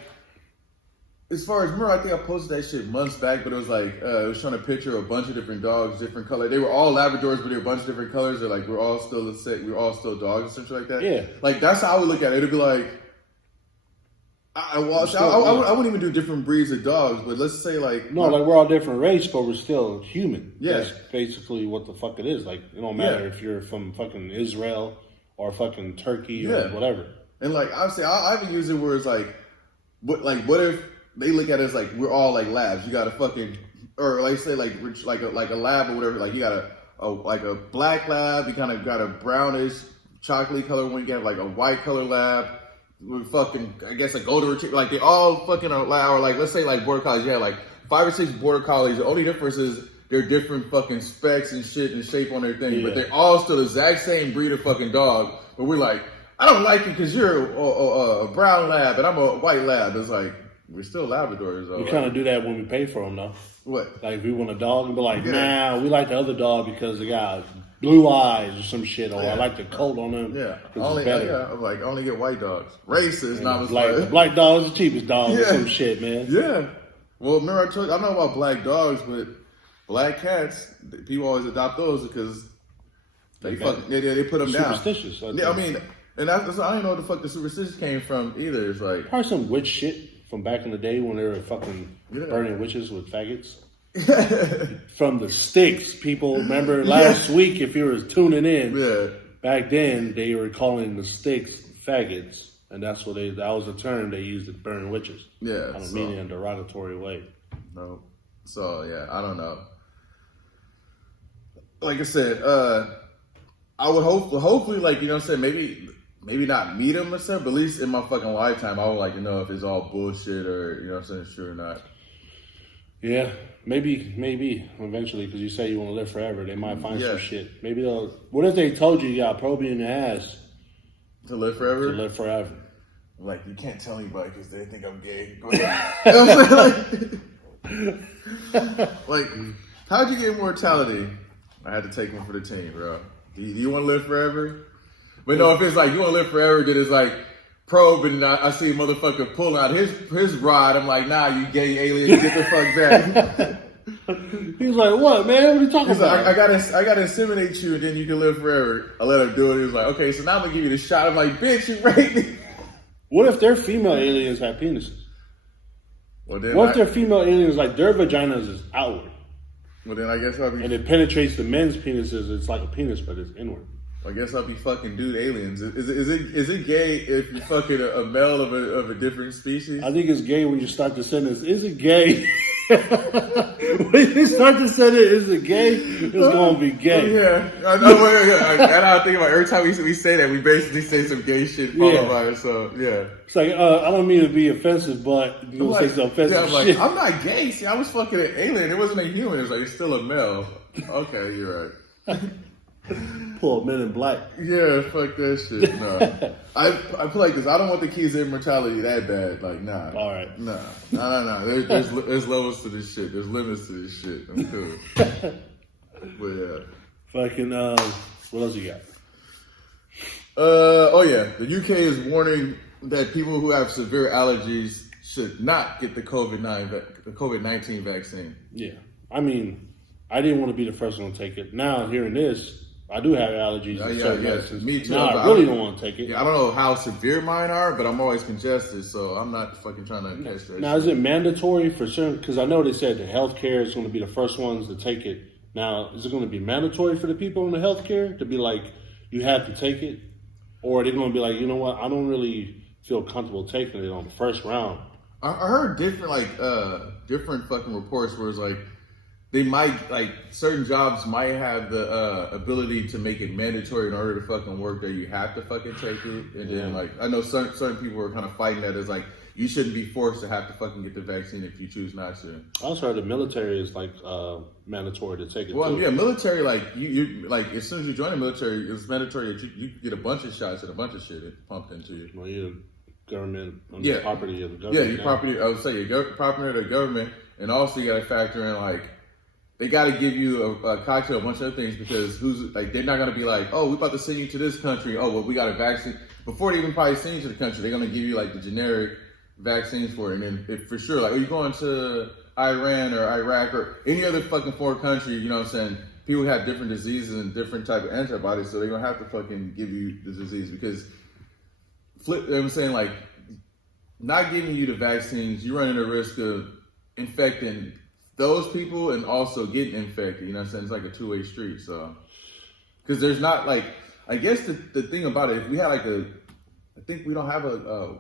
as far as, remember, I think I posted that shit months back, but it was like, it was showing a picture of a bunch of different dogs, different colors. They were all Labradors, but they were a bunch of different colors. They're like, we're all still the same, we're all still dogs, essentially like that. Yeah. Like, that's how I would look at it. It'd be like, I wouldn't even do different breeds of dogs, but let's say like... No, like we're all different race, but we're still human. Yeah. That's basically what the fuck it is. Like, it don't matter if you're from fucking Israel or fucking Turkey or whatever. And like, obviously, I even use it where it's like, what if they look at us like we're all like labs? You got a fucking... Or like say like a lab or whatever, like you got a black lab, you kind of got a brownish, chocolate color one, you got like a white color lab, with fucking, I guess a golden retriever, like they all fucking are, or like, let's say like border collies, you have like 5 or 6 border collies, the only difference is they're different fucking specs and shit and shape on their thing, but they're all still the exact same breed of fucking dog, but we're like, I don't like you because you're a brown lab and I'm a white lab. It's like, we're still Labradors though. We kind of do that when we pay for them though. What? Like if we want a dog and be like, nah, we like the other dog because they got blue eyes or some shit, or I like the coat on them. Yeah, I'm like, I only get white dogs. Racist, not like black dog is the cheapest dog or some shit, man. Yeah. Well, remember I told you, I know about black dogs, but black cats, people always adopt those because they put them down. Superstitious. Yeah, I mean, and I didn't know where the fuck the superstition came from either. It's like probably some witch shit from back in the day when they were fucking burning witches with faggots. From the sticks, people remember last week if you were tuning in. Back then they were calling the sticks faggots, and that was the term they used to burn witches. I don't mean it in a derogatory way. No. So I don't know. Like I said, I would hopefully, like, you know what I'm saying, maybe not meet him or something, but at least in my fucking lifetime, I would like to know if it's all bullshit or, you know what I'm saying, it's true or not. Yeah, maybe eventually, because you say you want to live forever, they might find some shit. Maybe they'll. What if they told you got probie in the ass to live forever? To live forever. Like, you can't tell anybody because they think I'm gay. Like, how'd you get immortality? I had to take one for the team, bro. Do you want to live forever? But no, if it's like you want to live forever, then it's like probe, and I see a motherfucker pulling out his rod. I'm like, nah, you gay alien, get the fuck back. He's like, what, man? What are you talking about? Like, I gotta inseminate you, and then you can live forever. I let him do it. He was like, okay, so now I'm gonna give you the shot. I'm like, bitch, you raped me. What if their female aliens have penises? Well, then what if their female aliens, like, their vaginas is outward? Well, then I guess I'll be... And it penetrates the men's penises. It's like a penis, but it's inward. I guess I'll be fucking dude aliens. Is it gay if you fucking a male of a different species? I think it's gay when you start the sentence. Is it gay? When you start the sentence, is it gay? It's gonna be gay. Yeah, I know. I think about every time we say that, we basically say some gay shit followed by it. So yeah, it's like I don't mean to be offensive, but you're gonna say some offensive shit. I'm not gay. See, I was fucking an alien. It wasn't a human. It was like it's still a male. Okay, you're right. Pull Men in Black. Yeah, fuck that shit. No. I feel like this. I don't want the keys to immortality that bad. Like, nah. All right. Nah. There's levels to this shit. There's limits to this shit. I'm cool. But yeah. Fucking, what else you got? Oh yeah. The UK is warning that people who have severe allergies should not get the COVID-19 vaccine. Yeah. I mean, I didn't want to be the first one to take it. Now, hearing this, I do have allergies to certain medicines. Me too. Now, I really don't want to take it. Yeah, I don't know how severe mine are, but I'm always congested, so I'm not fucking trying to catch that. Now, is it mandatory for certain? Because I know they said the healthcare is going to be the first ones to take it. Now, is it going to be mandatory for the people in the healthcare to be like, you have to take it? Or are they going to be like, you know what, I don't really feel comfortable taking it on the first round? I heard different fucking reports where it's like, they might, like, certain jobs might have the ability to make it mandatory in order to fucking work there. You have to fucking take it. And then, like, I know certain people are kind of fighting that as, like, you shouldn't be forced to have to fucking get the vaccine if you choose not to. I also heard the military is like mandatory to take it. Well, too. yeah, military, like you like as soon as you join the military, it's mandatory that you get a bunch of shots and a bunch of shit pumped into you. Well, you're government on the property of the government. Yeah, your property. I would say your property of the government, and also you got to factor in like they got to give you a cocktail, a bunch of other things because they're not gonna be like, oh, we're about to send you to this country. Oh, well, we got a vaccine before they even probably send you to the country. They're gonna give you like the generic vaccines for it, and then if for sure, like, are you going to Iran or Iraq or any other fucking foreign country? You know what I'm saying? People have different diseases and different type of antibodies, so they're gonna have to fucking give you the disease because. I'm saying, like, not giving you the vaccines, you're running the risk of infecting those people and also getting infected. You know what I'm saying? It's like a two-way street. So, because there's not like, I guess the thing about it, if we had like I think we don't have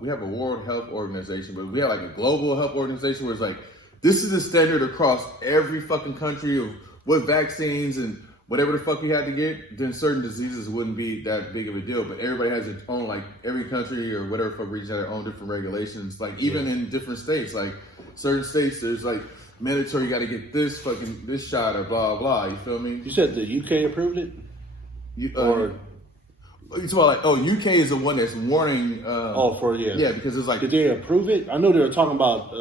we have a World Health Organization, but we have like a global health organization where it's like, this is the standard across every fucking country of what vaccines and whatever the fuck you had to get, then certain diseases wouldn't be that big of a deal. But everybody has its own, like every country or whatever fuck region has their own different regulations. Like even in different states, like certain states, there's like mandatory, you got to get this shot or blah blah. You feel me? You said the UK approved it, or it's about like UK is the one that's warning. Because it's like, did they approve it? I know they were talking about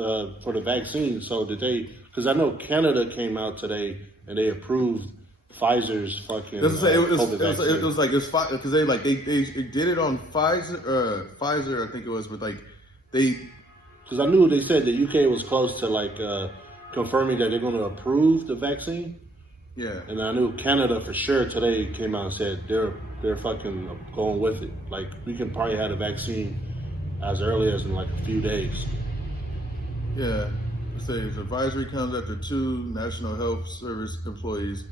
for the vaccine. So did they? Because I know Canada came out today and they approved Pfizer's fucking. It was because they did it on Pfizer, I think it was, with like they. Because I knew they said the UK was close to like confirming that they're going to approve the vaccine. Yeah. And I knew Canada for sure today came out and said they're fucking going with it. Like we can probably have a vaccine as early as in like a few days. Yeah. It says advisory comes after 2 National Health Service employees,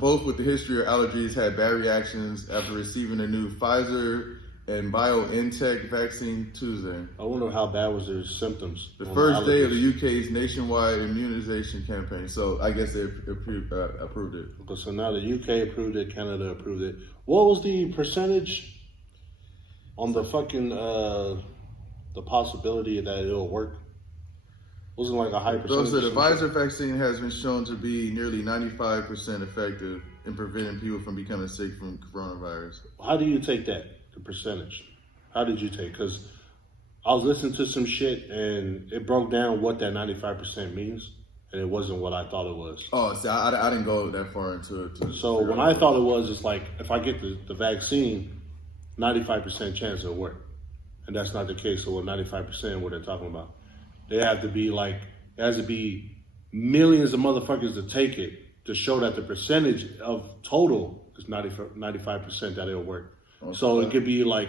both with the history of allergies, had bad reactions after receiving the new Pfizer and BioNTech vaccine Tuesday. I wonder how bad was their symptoms. The first day of the UK's nationwide immunization campaign. So I guess they approved it. Okay, so now the UK approved it, Canada approved it. What was the percentage on the fucking the possibility that it'll work? Wasn't like a high percentage. So the Pfizer vaccine has been shown to be nearly 95% effective in preventing people from becoming sick from coronavirus. How do you take that, the percentage? How did you take? Because I was listening to some shit and it broke down what that 95% means, and it wasn't what I thought it was. Oh, see, I didn't go that far into it. So when I thought it was, it's like if I get the vaccine, 95% chance it'll work. And that's not the case. So what 95% what they're talking about? They have to be like, it has to be millions of motherfuckers to take it to show that the percentage of total is 95% that it'll work. Okay. So it could be like,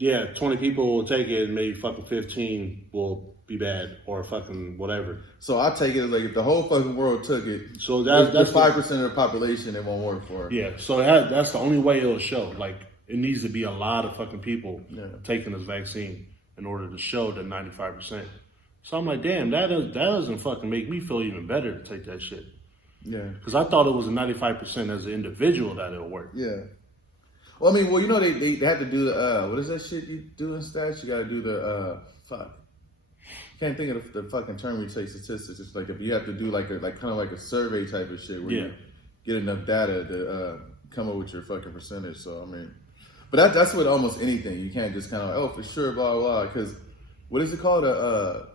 20 people will take it and maybe fucking 15 will be bad or fucking whatever. So I take it like if the whole fucking world took it, so that's 5% of the population it won't work for. Yeah, so that's the only way it'll show. Like it needs to be a lot of fucking people taking this vaccine in order to show the 95%. So I'm like, damn, that doesn't fucking make me feel even better to take that shit. Yeah. Because I thought it was a 95% as an individual that it'll work. Yeah. Well, I mean, you know, they had to do the, what is that shit you do in stats? You got to do the, can't think of the fucking term where you take statistics. It's like if you have to do like kind of like a survey type of shit where you get enough data to come up with your fucking percentage. So, I mean, but that's with almost anything. You can't just kind of, oh, for sure, blah, blah, because what is it called? A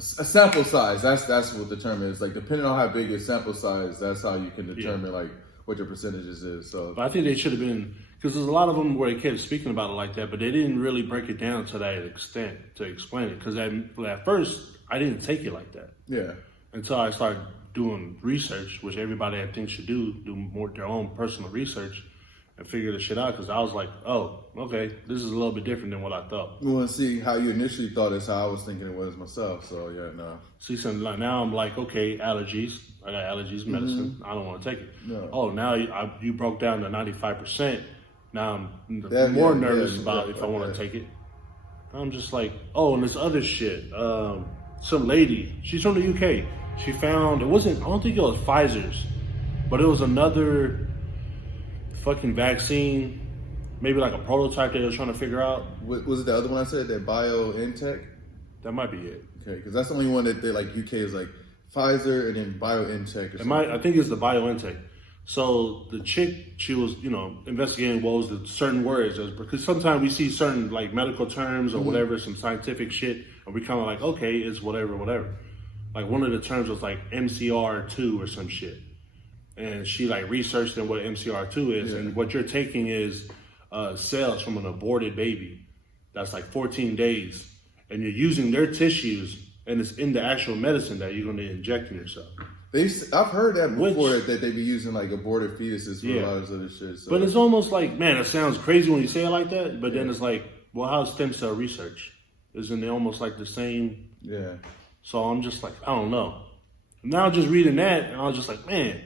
sample size. That's what the term is. Like depending on how big your sample size, that's how you can determine like what your percentages is. So, but I think they should have been, because there's a lot of them where they kept speaking about it like that, but they didn't really break it down to that extent to explain it. Because at first I didn't take it like that. Yeah. Until I started doing research, which everybody I think should do more their own personal research. And figure the shit out because I was like, oh, okay, this is a little bit different than what I thought. We want to see how you initially thought is how I was thinking it was myself. So yeah, no. See, so now I'm like, okay, allergies. I got allergies medicine. Mm-hmm. I don't want to take it. No. Oh, now you broke down to 95%. Now I'm more nervous about if I want to take it. I'm just like, oh, and this other shit. Some lady, she's from the UK. She found I don't think it was Pfizer's, but it was another fucking vaccine maybe like a prototype that they were trying to figure out. Was it the other one I said, that BioNTech? That might be it. Okay, because that's the only one that they like. UK is like Pfizer and then BioNTech. Or something. I think it's the BioNTech. So the chick, she was, investigating what was the certain words, because sometimes we see certain like medical terms or whatever, some scientific shit, and we kind of like, okay, it's whatever. Like one of the terms was like MCR2 or some shit, and she like researched in what MCR2 is, and what you're taking is cells from an aborted baby that's like 14 days, and you're using their tissues, and it's in the actual medicine that you're going to inject in yourself. I've heard that before, that they be using like aborted fetuses for a lot of other shit. So. But it's almost like, man, it sounds crazy when you say it like that. But then it's like, well, how's stem cell research? Isn't it almost like the same? Yeah. So I'm just like, I don't know. Now just reading that, and I was just like, man,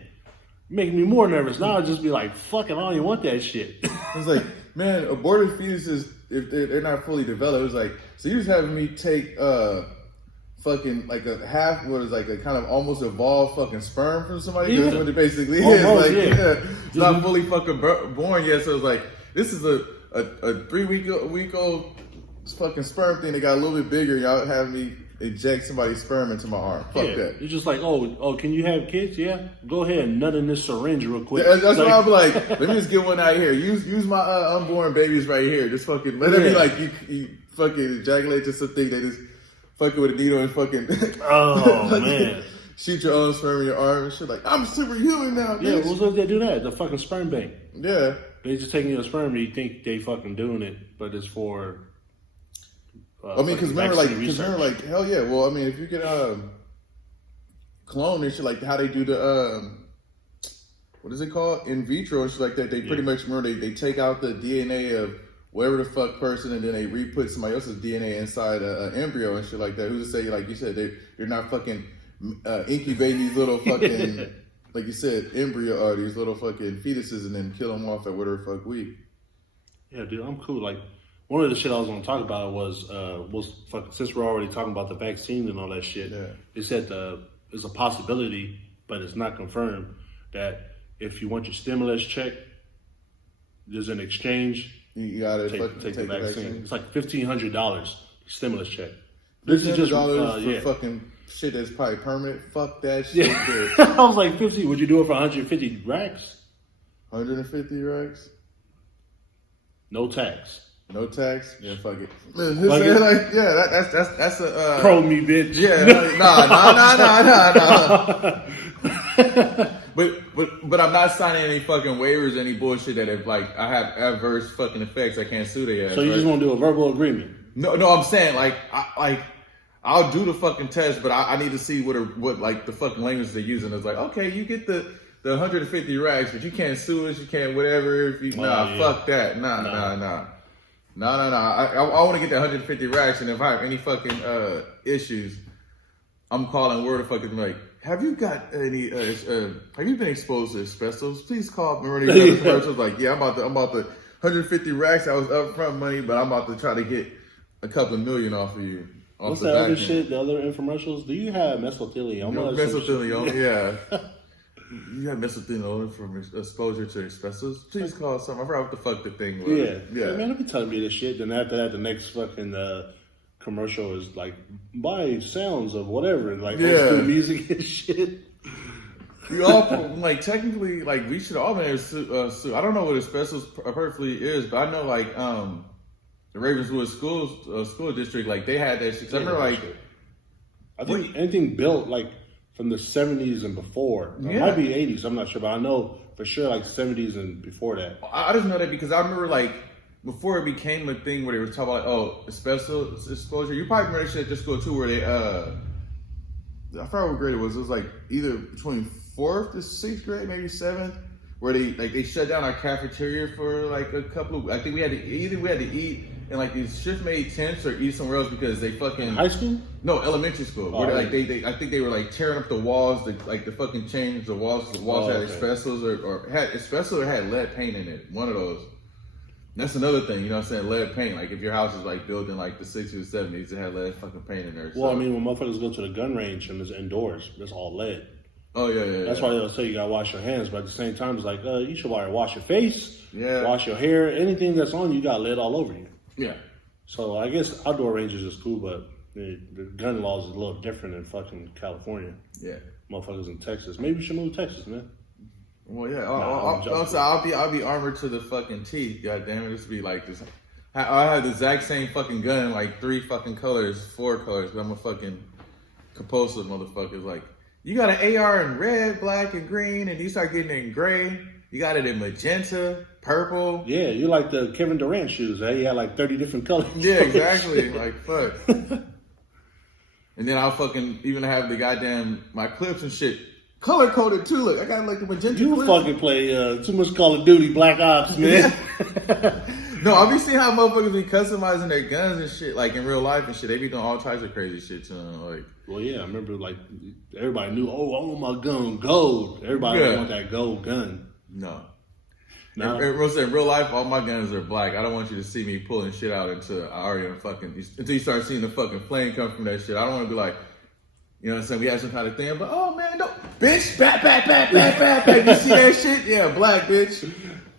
making me more nervous. Now I'd just be like, fuck it, I don't even want that shit. It's like, man, aborted fetuses, if they're not fully developed, it's like, so you're just having me take fucking like a half, what is like a kind of almost evolved fucking sperm from somebody. That's what it basically is. Like, it's not fully fucking born yet. So it's like, this is a 3 week old fucking sperm thing that got a little bit bigger. Y'all have me inject somebody's sperm into my arm. Fuck that. It's just like, oh, can you have kids? Yeah, go ahead and nut in this syringe real quick. Yeah, that's what I'll be like. Let me just get one out here. Use my unborn babies right here. Just fucking let it be like you fucking ejaculate to something that is. Fucking with a needle and fucking man, shoot your own sperm in your arm and shit. Like, I'm superhuman now. Yeah, what's up they do that? The fucking sperm bank. Yeah, they just taking your sperm and you think they fucking doing it, but it's for. I mean, because remember, like, hell yeah. Well, I mean, if you get clone and shit, like how they do the what is it called, in vitro and shit like that. They pretty much remember they take out the DNA of whatever the fuck person, and then they re-put somebody else's DNA inside an embryo and shit like that. Who's to say, like you said, you're not fucking incubating these little fucking, like you said, embryo or these little fucking fetuses and then kill them off at whatever fuck week. Yeah, dude, I'm cool. Like, one of the shit I was going to talk about was since we're already talking about the vaccine and all that shit, they said there's a possibility, but it's not confirmed, that if you want your stimulus check, there's an exchange. You gotta take the vaccine. It's like $1,500 stimulus check. This is just for fucking shit that's probably permanent. Fuck that shit. Yeah. I was like, 50. Would you do it for 150 racks? 150 racks. No tax. No tax. Yeah, fuck it. That's a pro me, bitch. Yeah, nah. But I'm not signing any fucking waivers, any bullshit that if like I have adverse fucking effects, I can't sue their ass. So you just want to do a verbal agreement? No, I'm saying I'll do the fucking test, but I need to see what like the fucking language they're using. It's like, okay, you get the 150 racks, but you can't sue us, you can't whatever. If you fuck that, nah. I want to get that 150 racks, and if I have any fucking issues, I'm calling word of fucking like. Have you got any? Have you been exposed to asbestos? Please call. Remember these commercials? Like, yeah, I'm about the 150 racks. I was upfront money, but I'm about to try to get a couple of million off of you. What's the other shit? The other infomercials? Do you have mesothelioma? Mesothelioma, yeah. You have mesothelioma from exposure to asbestos? Please call something. I forgot what the fuck the thing was. Yeah. Hey, man, don't be telling me this shit. Then after that, the next fucking commercial is like, buy sounds of whatever, like music and shit. We all like technically like we should all been sue. I don't know what asbestos perfectly is, but I know like the Ravenswood school district, like they had that shit. I remember like I think anything built like from the 70s and before. It might be 80s, I'm not sure, but I know for sure like 70s and before that. I just know that because I remember like before it became a thing where they were talking about, like, asbestos exposure. You probably remember that shit at this school too, where they, I forgot what grade it was. It was like either between 4th to 6th grade, maybe 7th, where they shut down our cafeteria for like a couple of, I think we had to eat in like these shift-made tents or eat somewhere else because they fucking... High school? No, elementary school. Where I think they were like tearing up the walls, like the fucking change the walls. The walls had asbestos or had asbestos or had lead paint in it. One of those. That's another thing, you know what I'm saying? Lead paint. Like, if your house is, like, built in, like, the 60s or 70s, it had lead fucking paint in there. Well, I mean, when motherfuckers go to the gun range and it's indoors, it's all lead. Oh yeah. That's why they'll say you gotta wash your hands, but at the same time, it's like you should wash your face, Yeah. wash your hair, anything that's on you, you gotta let all over you. Yeah. So I guess outdoor ranges is cool, but the gun laws is a little different in fucking California. Yeah. Motherfuckers in Texas. Maybe we should move to Texas, man. Well, yeah. I'll be armored to the fucking teeth. God damn it, this be like this. I have the exact same fucking gun, like 3 fucking colors, 4 colors. But I'm a fucking compulsive motherfucker. Like, you got an AR in red, black, and green, and you start getting it in gray. You got it in magenta, purple. Yeah, you like the Kevin Durant shoes, eh? He had like 30 different colors. Yeah, exactly. Like, fuck. And then I'll fucking even have the goddamn, my clips and shit color coded too. Look, I got like the magenta You clips. fucking play too much Call of Duty, Black Ops, man. No, I'll be seeing how motherfuckers be customizing their guns and shit, like in real life and shit. They be doing all types of crazy shit to them. Like, well, yeah, I remember like everybody knew, oh, I want my gun gold. Everybody want that gold gun. no. No. In real life, all my guns are black. I don't want you to see me pulling shit out until you start seeing the fucking flame come from that shit. I don't want to be like, you know what I'm saying? We have some kind of thing, but oh man, don't, bitch, bat. You see that shit? Yeah, black, bitch.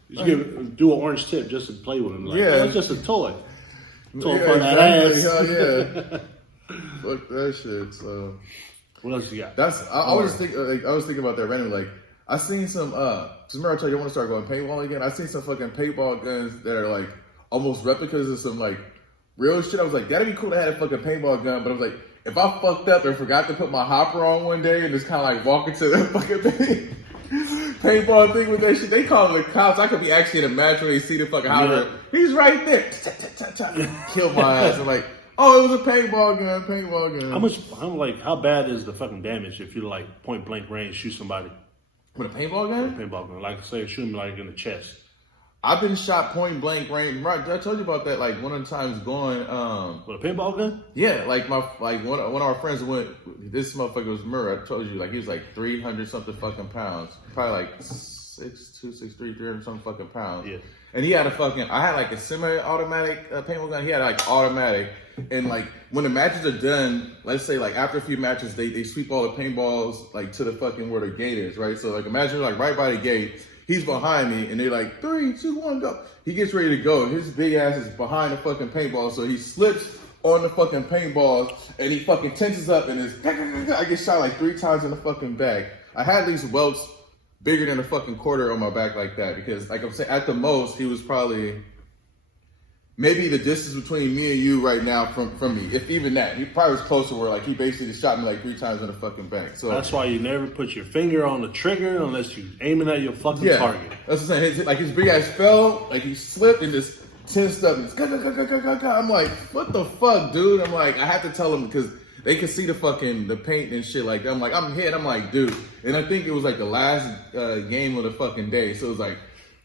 You should do an orange tip just to play with them. Like, Yeah. it's just a toy. Toy Yeah, for that ass. exactly. Hell yeah. Fuck that shit. So What else you got? I was thinking about that randomly. Like, I seen some. Just remember I told you I want to start going paintball again. I seen some fucking paintball guns that are like almost replicas of some like real shit. I was like, that'd be cool to have a fucking paintball gun. But I was like, if I fucked up and forgot to put my hopper on one day and just kind of like walk into the fucking thing, paintball thing with that shit, they call it the cops. I could be actually in a match when they see the fucking hopper. Yeah. He's right there. Kill my ass. I'm like, oh, it was a paintball gun. How bad is the fucking damage if you like point blank range shoot somebody? With a paintball gun? Paintball gun. Like say shoot him like in the chest. I've been shot point blank range. Right, I told you about that. Like one of the times going, With a paintball gun? yeah, like one of our friends went. This motherfucker was Murray. I told you, like he was like 300 something fucking pounds, probably like 6'2", 6'3", 300 something fucking pounds. Yeah. And he had I had like a semi-automatic paintball gun. He had like automatic. And like when the matches are done, let's say like after a few matches, they sweep all the paintballs like to the fucking where the gate is, right? So like imagine like right by the gate, he's behind me, and they're like 3, 2, 1, go. He gets ready to go. His big ass is behind the fucking paintball, so he slips on the fucking paintballs, and he fucking tenses up, and I get shot like 3 times in the fucking back. I had these welts bigger than a fucking quarter on my back like that because, like I'm saying, at the most he was probably maybe the distance between me and you right now from me, if even that. He probably was closer where like he basically shot me like 3 times in the fucking back. So that's why you never put your finger on the trigger unless you're aiming at your fucking target. That's what I'm saying. His big ass fell, like he slipped and just tensed up. And I'm like, what the fuck, dude? I'm like, I have to tell him because they can see the paint and shit like that. I'm like, I'm hit. I'm like, dude. And I think it was like the last game of the fucking day. So it was like,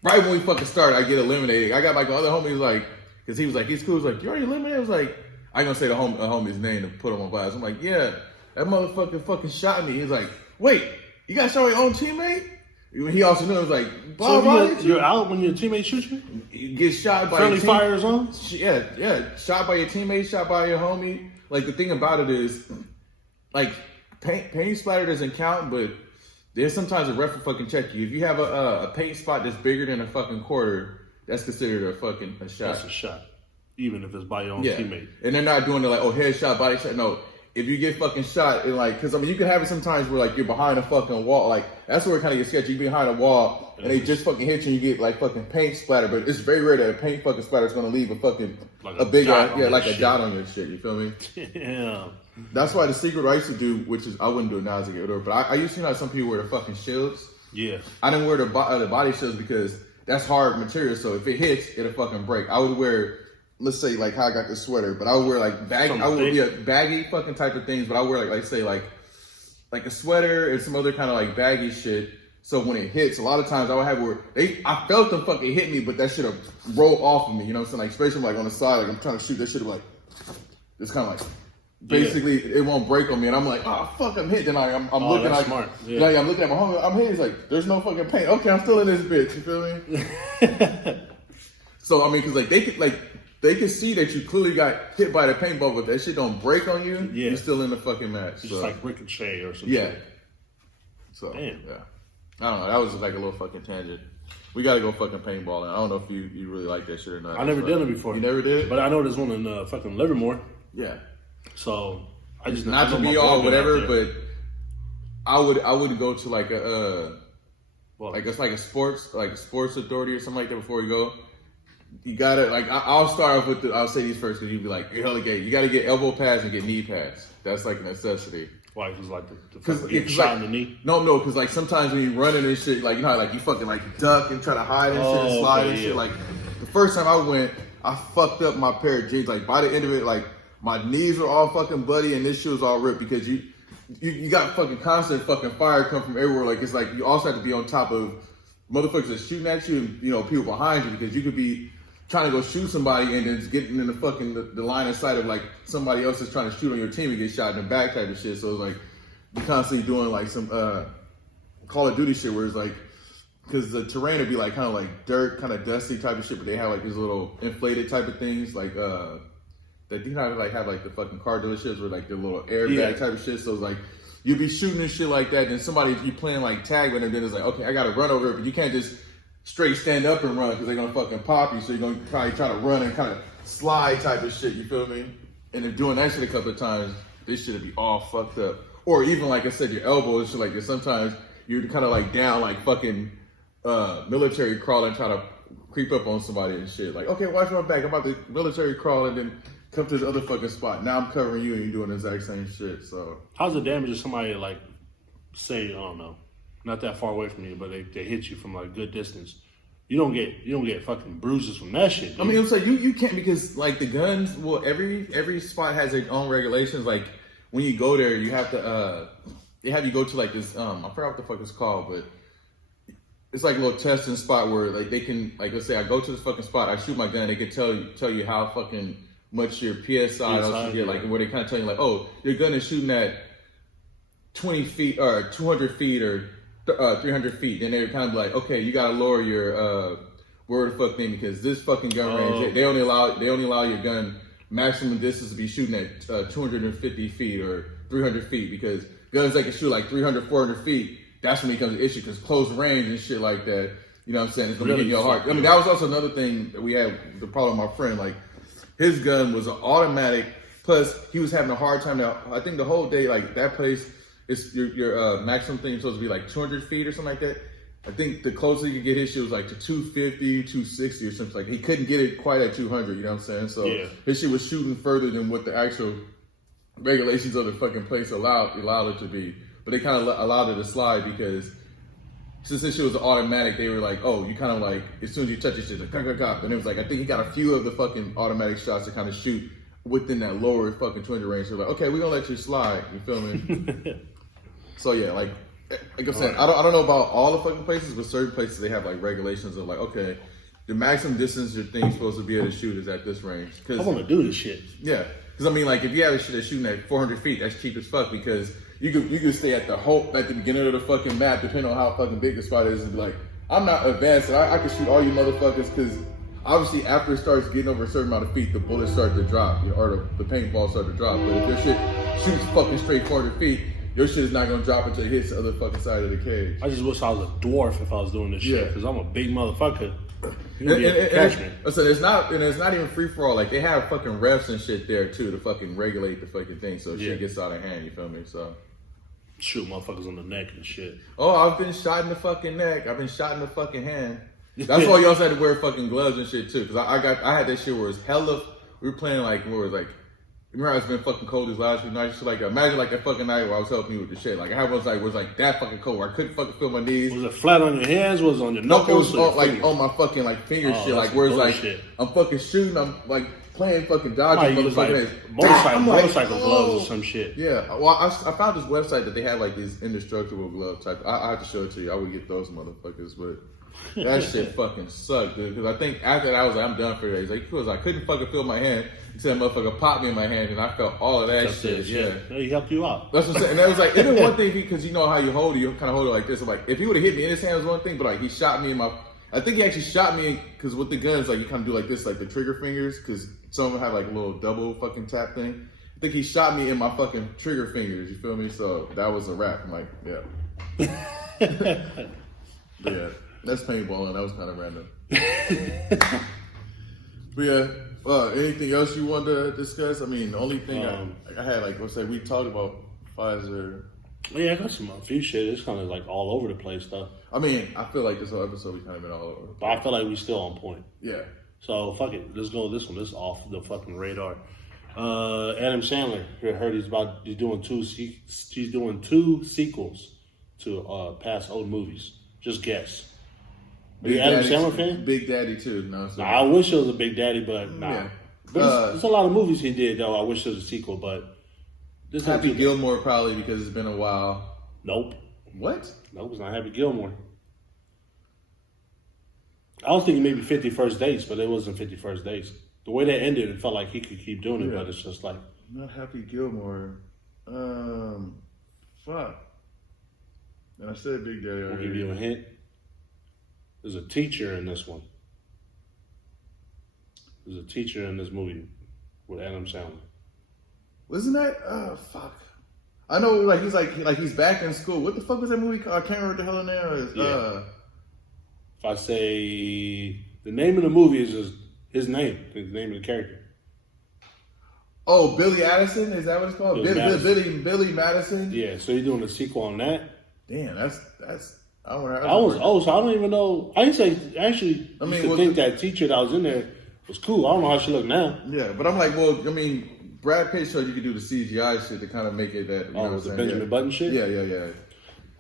right when we fucking started, I get eliminated. I got like the other homies like, because he was like, he's cool. He was like, you already eliminated? I was like, I ain't gonna say the homie's name to put him on blast. I'm like, yeah, that motherfucker fucking shot me. He's like, wait, you got shot by your own teammate? He also knew, it was like, blah, so you're out when your teammate shoots you? You get shot by friendly fire is on? Yeah. Shot by your teammate, shot by your homie. Like, the thing about it is, like, paint splatter doesn't count, but there's sometimes a ref will fucking check you. If you have a paint spot that's bigger than a fucking quarter, that's considered a shot. That's a shot. Even if it's by your own teammate. And they're not doing it like, oh, headshot, body shot. No. If you get fucking shot, and like, because I mean, you can have it sometimes where like you're behind a fucking wall. Like, that's where it kind of gets sketchy. You're behind a wall, and they just fucking hit you, and you get like fucking paint splatter. But it's very rare that a paint fucking splatter is going to leave a fucking, like a big, like a dot on your shit. You feel me? Yeah. That's why the secret I used to do, which is, I wouldn't do it now as I get older, but I used to know some people wear the fucking shields. Yeah. I didn't wear the body shields because that's hard material, so if it hits, it'll fucking break. I would wear, let's say like how I got this sweater, but I would wear like baggy fucking type of things, but I would wear like say like a sweater and some other kind of like baggy shit. So when it hits, a lot of times I would have I felt them fucking hit me, but that shit will roll off of me. You know what I'm saying? Like especially like on the side, like I'm trying to shoot that shit, like it's kind of like basically it won't break on me, and I'm like, oh fuck, I'm hit. Then I'm looking like smart. Yeah. Like, I'm looking at my homie, I'm hit. He's like, there's no fucking paint. Okay, I'm still in this bitch. You feel me? So I mean, because like they can see that you clearly got hit by the paintball, but that shit don't break on you. Yeah. You're still in the fucking match. It's just like ricochet or something. Yeah. So Damn. yeah, I don't know. That was like a little fucking tangent. We gotta go fucking paintballing. I don't know if you really like that shit or not. I never did it before. You never did? But I know there's one in fucking Livermore. Yeah. So I just Not to be all whatever, but I would go to like a like it's like a sports authority or something like that before you go. You gotta like I'll start off with I'll say these first because you'd be like you're hella gay. You gotta get elbow pads and get knee pads. That's like a necessity. Why? Because like the shot in the knee. No, because like sometimes when you running and shit, like you know how like you fucking like duck and try to hide and shit and slide and shit. Like the first time I went, I fucked up my pair of jeans. Like by the end of it, like my knees were all fucking bloody and this shit was all ripped because you got fucking constant fucking fire come from everywhere. Like it's like you also have to be on top of motherfuckers that's shooting at you and you know people behind you because you could be trying to go shoot somebody and then just getting in the fucking the line of sight of like somebody else is trying to shoot on your team and get shot in the back type of shit. So it's like you're constantly doing like some Call of Duty shit where it's like because the terrain would be like kind of like dirt, kind of dusty type of shit, but they have like these little inflated type of things like that you know like have like the fucking car dealerships where like the little airbag type of shit. So it's like you'd be shooting and shit like that, and somebody you playing like tag with them, then it's like okay, I gotta run over it, but you can't just straight stand up and run because they're gonna fucking pop you. So you're gonna probably try to run and kind of slide type of shit. You feel me? And then doing that shit a couple of times, this shit'd be all fucked up. Or even like I said, your elbow and shit like this. Sometimes you're kind of like down, like fucking military crawling, trying to creep up on somebody and shit. Like okay, watch my back. I'm about to military crawl and then come to this other fucking spot. Now I'm covering you and you're doing the exact same shit. So how's the damage if somebody like say I don't know, not that far away from you, but they hit you from like a good distance? You don't get fucking bruises from that shit. Dude. I mean, I'm saying you can't because like the guns. Well, every spot has its own regulations. Like when you go there, you have to they have you go to like this. I forgot what the fuck it's called, but it's like a little testing spot where like they can like let's say I go to this fucking spot, I shoot my gun, they can tell you how fucking much your PSI should get, like where they kind of tell you like, oh, your gun is shooting at 20 feet or 200 feet or 300 feet. Then they're kind of like, okay, you gotta lower your word the fuck thing because this fucking gun range, they only allow your gun maximum distance to be shooting at 250 feet or 300 feet because guns that can shoot like 300, 400 feet, that's when it becomes an issue because close range and shit like that, you know what I'm saying, it's gonna hit your heart. I mean, that was also another thing that we had the problem with my friend, like his gun was an automatic, plus he was having a hard time now. I think the whole day, like that place, it's your maximum thing is supposed to be like 200 feet or something like that. I think the closest you could get his shit was like to 250, 260 or something. Like he couldn't get it quite at 200, you know what I'm saying? So his shit was shooting further than what the actual regulations of the fucking place allowed it to be. But they kind of allowed it to slide because since this shit was automatic, they were like, oh, you kind of like, as soon as you touch it, shit, like, and it was like, I think he got a few of the fucking automatic shots to kind of shoot within that lower fucking 200 range. So like, okay, we're gonna let you slide, you feel me? So yeah, like I said, I don't know about all the fucking places, but certain places they have like regulations of like, okay, the maximum distance your thing's supposed to be able to shoot is at this range. I want to do this shit. Yeah, because I mean, like if you have a shit that's shooting at 400 feet, that's cheap as fuck because you could stay at the beginning of the fucking map, depending on how fucking big the spot is, and be like, I'm not advanced, I can shoot all you motherfuckers because obviously after it starts getting over a certain amount of feet, the bullets start to drop, or the paintball start to drop. But if your shit shoots fucking straight 400 feet. Your shit is not gonna drop until it hits the other fucking side of the cage. I just wish I was a dwarf if I was doing this shit, because I'm a big motherfucker. So it's not even free for all. Like they have fucking refs and shit there too to fucking regulate the fucking thing, so shit gets out of hand. You feel me? So shoot motherfuckers on the neck and shit. Oh, I've been shot in the fucking neck. I've been shot in the fucking hand. That's why you also had to wear fucking gloves and shit too. Because I had that shit where it's hella. We were playing like where it was like. Remember, it's been fucking cold these last few nights. Shit like that. Imagine like that fucking night where I was helping you with the shit. Like I was like that fucking cold where I couldn't fucking feel my knees. Was it flat on your hands? Was it on your knuckles? No, it was like on my fucking like finger shit. Like where it's like I'm fucking shooting. I'm like playing fucking dodging. Motorcycle gloves or some shit. Yeah. Well, I found this website that they had like these indestructible glove type. I have to show it to you. I would get those motherfuckers, but. That shit fucking sucked, dude. Because I think after that, I was like, I'm done for today. He's like, because I couldn't fucking feel my hand. He said, motherfucker popped me in my hand, and I felt all of that shit. Yeah, he helped you out. That's what I'm saying. And that was like, it was one thing because you know how you hold it, you kind of hold it like this. I'm like, if he would have hit me in his hand, it was one thing, but like he shot me in my. I think he actually shot me because with the guns, like you kind of do like this, like the trigger fingers, because some of them have like a little double fucking tap thing. I think he shot me in my fucking trigger fingers. You feel me? So that was a wrap. I'm like, yeah. Yeah, that's paintballing. That was kind of random. But yeah, anything else you want to discuss? I mean, the only thing I had, like, let's say we talked about Pfizer. Yeah, I got a few shit. It's kind of like all over the place stuff. I mean, I feel like this whole episode we kind of been all over. But I feel like we still on point. Yeah. So fuck it. Let's go with this one. This is off the fucking radar. Adam Sandler. I heard he's doing two sequels to past old movies. Just guess. Are you Adam Sandler fan? Big Daddy too. No, I wish it was a Big Daddy, but nah. Yeah. But there's a lot of movies he did though. I wish there was a sequel, but this Happy Gilmore probably because it's been a while. Nope. What? Nope, it's not Happy Gilmore. I was thinking maybe 50 First Dates, but it wasn't 50 First Dates. The way that ended, it felt like he could keep doing it, but it's just like not Happy Gilmore. Fuck. And I said Big Daddy. I'll give you a hint. There's a teacher in this one. There's a teacher in this movie with Adam Sandler. Wasn't that? Fuck. I know, like he's back in school. What the fuck was that movie called? I can't remember what the hell the name is. Yeah. If I say the name of the movie is just his name, the name of the character. Oh, Billy Addison? Is that what it's called? Billy Madison? Yeah, so you're doing a sequel on that? Damn, that's. I don't know. So I don't even know. I didn't say actually. I mean, think that teacher that was in there was cool. I don't know how she look now. Yeah, but I'm like, well, I mean, Brad Pitt showed you could do the CGI shit to kind of make it that. You know what the Benjamin Button shit. Yeah.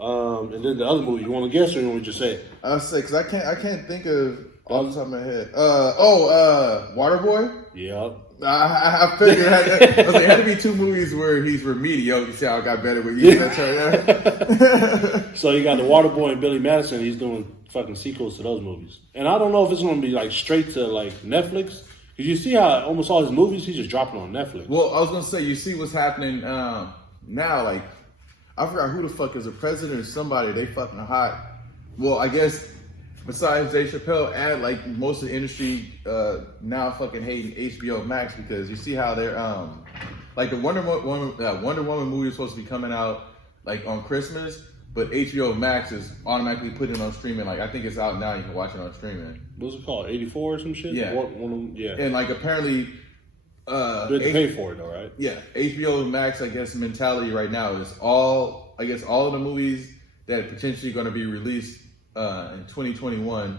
And then the other movie, you want to guess or you want to just say it? I'll say because I can't think of off the top of my head. Waterboy. Yeah. I figured it had to be two movies where he's remedial. You see how I got better with you. So you got the Waterboy and Billy Madison. He's doing fucking sequels to those movies, and I don't know if it's going to be like straight to like Netflix. Cause you see how almost all his movies he's just dropping on Netflix. Well, I was gonna say you see what's happening now. Like I forgot who the fuck is a president or somebody. They fucking hot. Well, I guess. Besides Dave Chappelle, and like most of the industry now fucking hating HBO Max because you see how they're like the Wonder Woman movie is supposed to be coming out like on Christmas, but HBO Max is automatically putting it on streaming. Like I think it's out now, you can watch it on streaming. What's it called? 84 or some shit? Yeah. Yeah. And like apparently you have to pay for it though, right? Yeah. HBO Max, I guess mentality right now is all of the movies that are potentially gonna be released in 2021,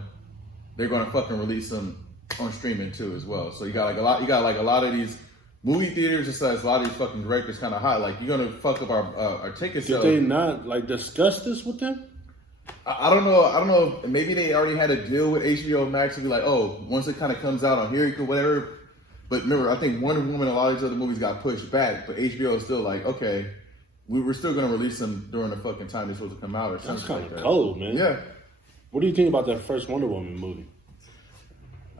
they're gonna fucking release them on streaming too as well. So you got a lot of these movie theaters, just like a lot of these fucking directors kind of hot. Like you're gonna fuck up our ticket sales. Did they not like discuss this with them? I don't know. Maybe they already had a deal with HBO Max to be like, oh, once it kind of comes out on here, you can whatever. But remember, I think Wonder Woman and a lot of these other movies got pushed back, but HBO is still like, okay, we were still gonna release them during the fucking time they're supposed to come out or something. That's kind like of that. cold, man. Yeah. What do you think about that first Wonder Woman movie?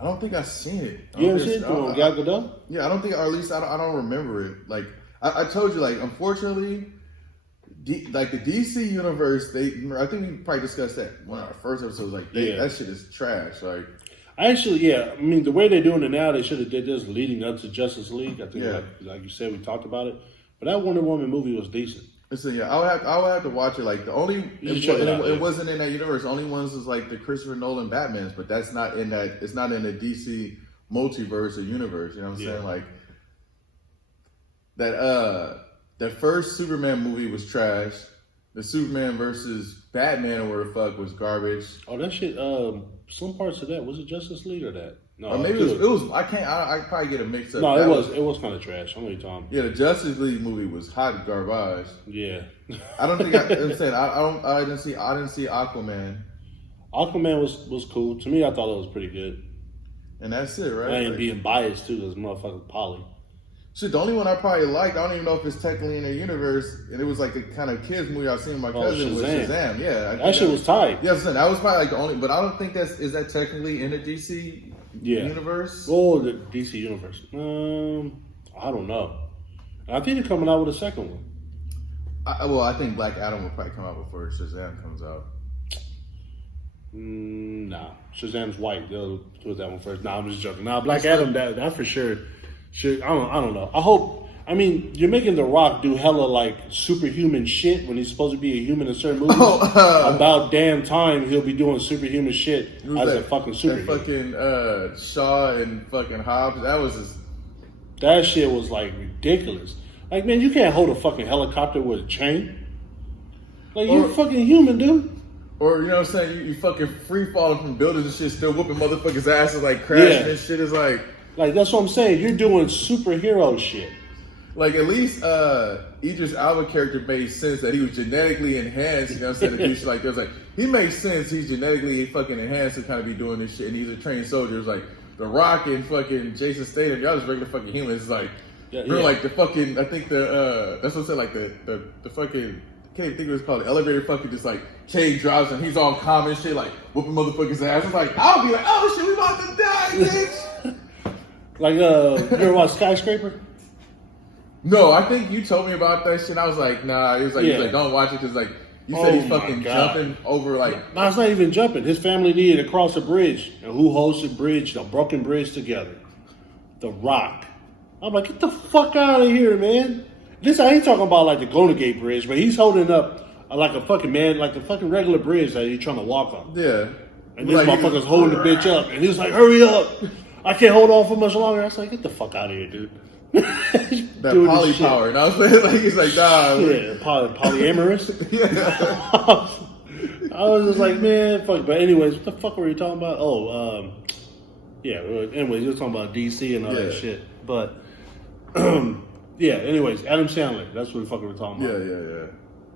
I don't think I've seen it. You ever seen it? Gal Gadot? Yeah, I don't think, or at least I don't remember it. Like I told you, like unfortunately, like the DC universe, I think we probably discussed that one of our first episodes. Like that shit is trash. Like I mean, the way they're doing it now, they should have did this leading up to Justice League. I think, like you said, we talked about it. But that Wonder Woman movie was decent. Listen, yeah, I would have to watch it. Like the only it wasn't in that universe. The only ones was like the Christopher Nolan Batmans, but that's not in that. It's not in the DC multiverse or universe. You know what I'm saying? Like that first Superman movie was trash. The Superman versus Batman or whatever the fuck was garbage. Oh, that shit. Some parts of that was it Justice League or that? No, or maybe it was. I can't. I probably get a mix up. No, it was kind of trash. I'm really talking. Yeah, the Justice League movie was hot garbage. Yeah. I don't think I'm saying I didn't see Aquaman. Aquaman was cool to me. I thought it was pretty good. And that's it, right? I ain't being biased too, because motherfucking Polly. Shit, the only one I probably liked, I don't even know if it's technically in their universe, and it was like a kind of kids movie I seen with my cousin was Shazam. Yeah, that shit was tight. Yeah, that was probably like the only, but I don't think is that technically in the DC universe? Oh, the DC universe. I don't know. I think they're coming out with a second one. I think Black Adam will probably come out before Shazam comes out. Nah, Shazam's white. They'll do that one first. Nah, I'm just joking. Nah, Black Adam, that for sure. I don't know. I I mean, you're making The Rock do hella like superhuman shit when he's supposed to be a human in certain movies. About damn time he'll be doing superhuman shit as a fucking superhero. That fucking Shaw and fucking Hobbs. That shit was like ridiculous. Like, man, you can't hold a fucking helicopter with a chain. Like, you're fucking human, dude. Or, you know what I'm saying? You fucking free falling from buildings and shit, still whooping motherfuckers' asses, like crashing and shit. Is like, that's what I'm saying. You're doing superhero shit. Like, at least Idris Elba character made sense that he was genetically enhanced. You know what I'm saying? To do shit like this, like he makes sense. He's genetically fucking enhanced to kind of be doing this shit, and he's a trained soldier. It's like The Rock and fucking Jason Statham, y'all just regular fucking humans. It's like you're like the fucking. I think that's what I said. Like the fucking. I can't think of what it's called. The elevator fucking just like chain drops and he's all calm and shit, like whooping motherfuckers' ass. It's like I'll be like, oh shit, we about to die, bitch. Like you ever watch Skyscraper? No, I think you told me about that shit. And I was like, nah. He was like, don't watch it because like you said he's fucking jumping over like. No, it's not even jumping. His family needed to cross a bridge, and who holds the bridge, the broken bridge together? The Rock. I'm like, get the fuck out of here, man. This I ain't talking about like the Golden Gate Bridge, but he's holding up like a fucking man, like the fucking regular bridge that he's trying to walk on. Yeah. And this motherfucker's holding the bitch up, and he's like, "Hurry up! I can't hold on for much longer." I was like, "Get the fuck out of here, dude." That poly power, and I was like, he's like, "Nah." Yeah, polyamorous. Yeah. I was just like, man, fuck. But anyways, what the fuck were you talking about? Oh, yeah. Anyways, you were talking about DC and all that shit, but. Yeah, anyways, Adam Sandler. That's what the fuck we were talking about. Yeah.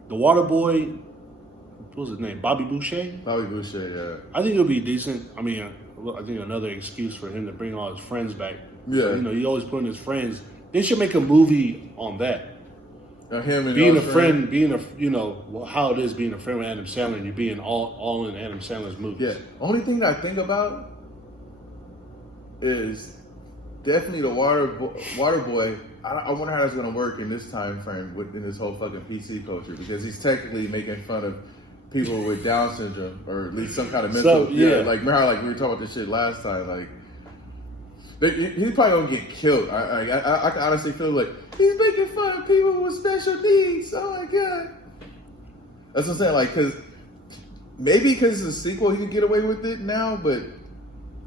The Water Boy, what was his name? Bobby Boucher? Bobby Boucher, yeah. I think it'll be decent. I mean, I think another excuse for him to bring all his friends back. Yeah. You know, he always putting his friends. They should make a movie on that. Him and being a friend, how it is being a friend with Adam Sandler and you being all in Adam Sandler's movies. Yeah. Only thing that I think about is definitely the Water Boy. I wonder how that's going to work in this time frame within this whole fucking PC culture, because he's technically making fun of people with Down syndrome or at least some kind of mental. Like remember how like we were talking about this shit last time. Like he's probably going to get killed. I can honestly feel like he's making fun of people with special needs. Oh my god. That's what I'm saying. Like maybe because it's a sequel he can get away with it now, but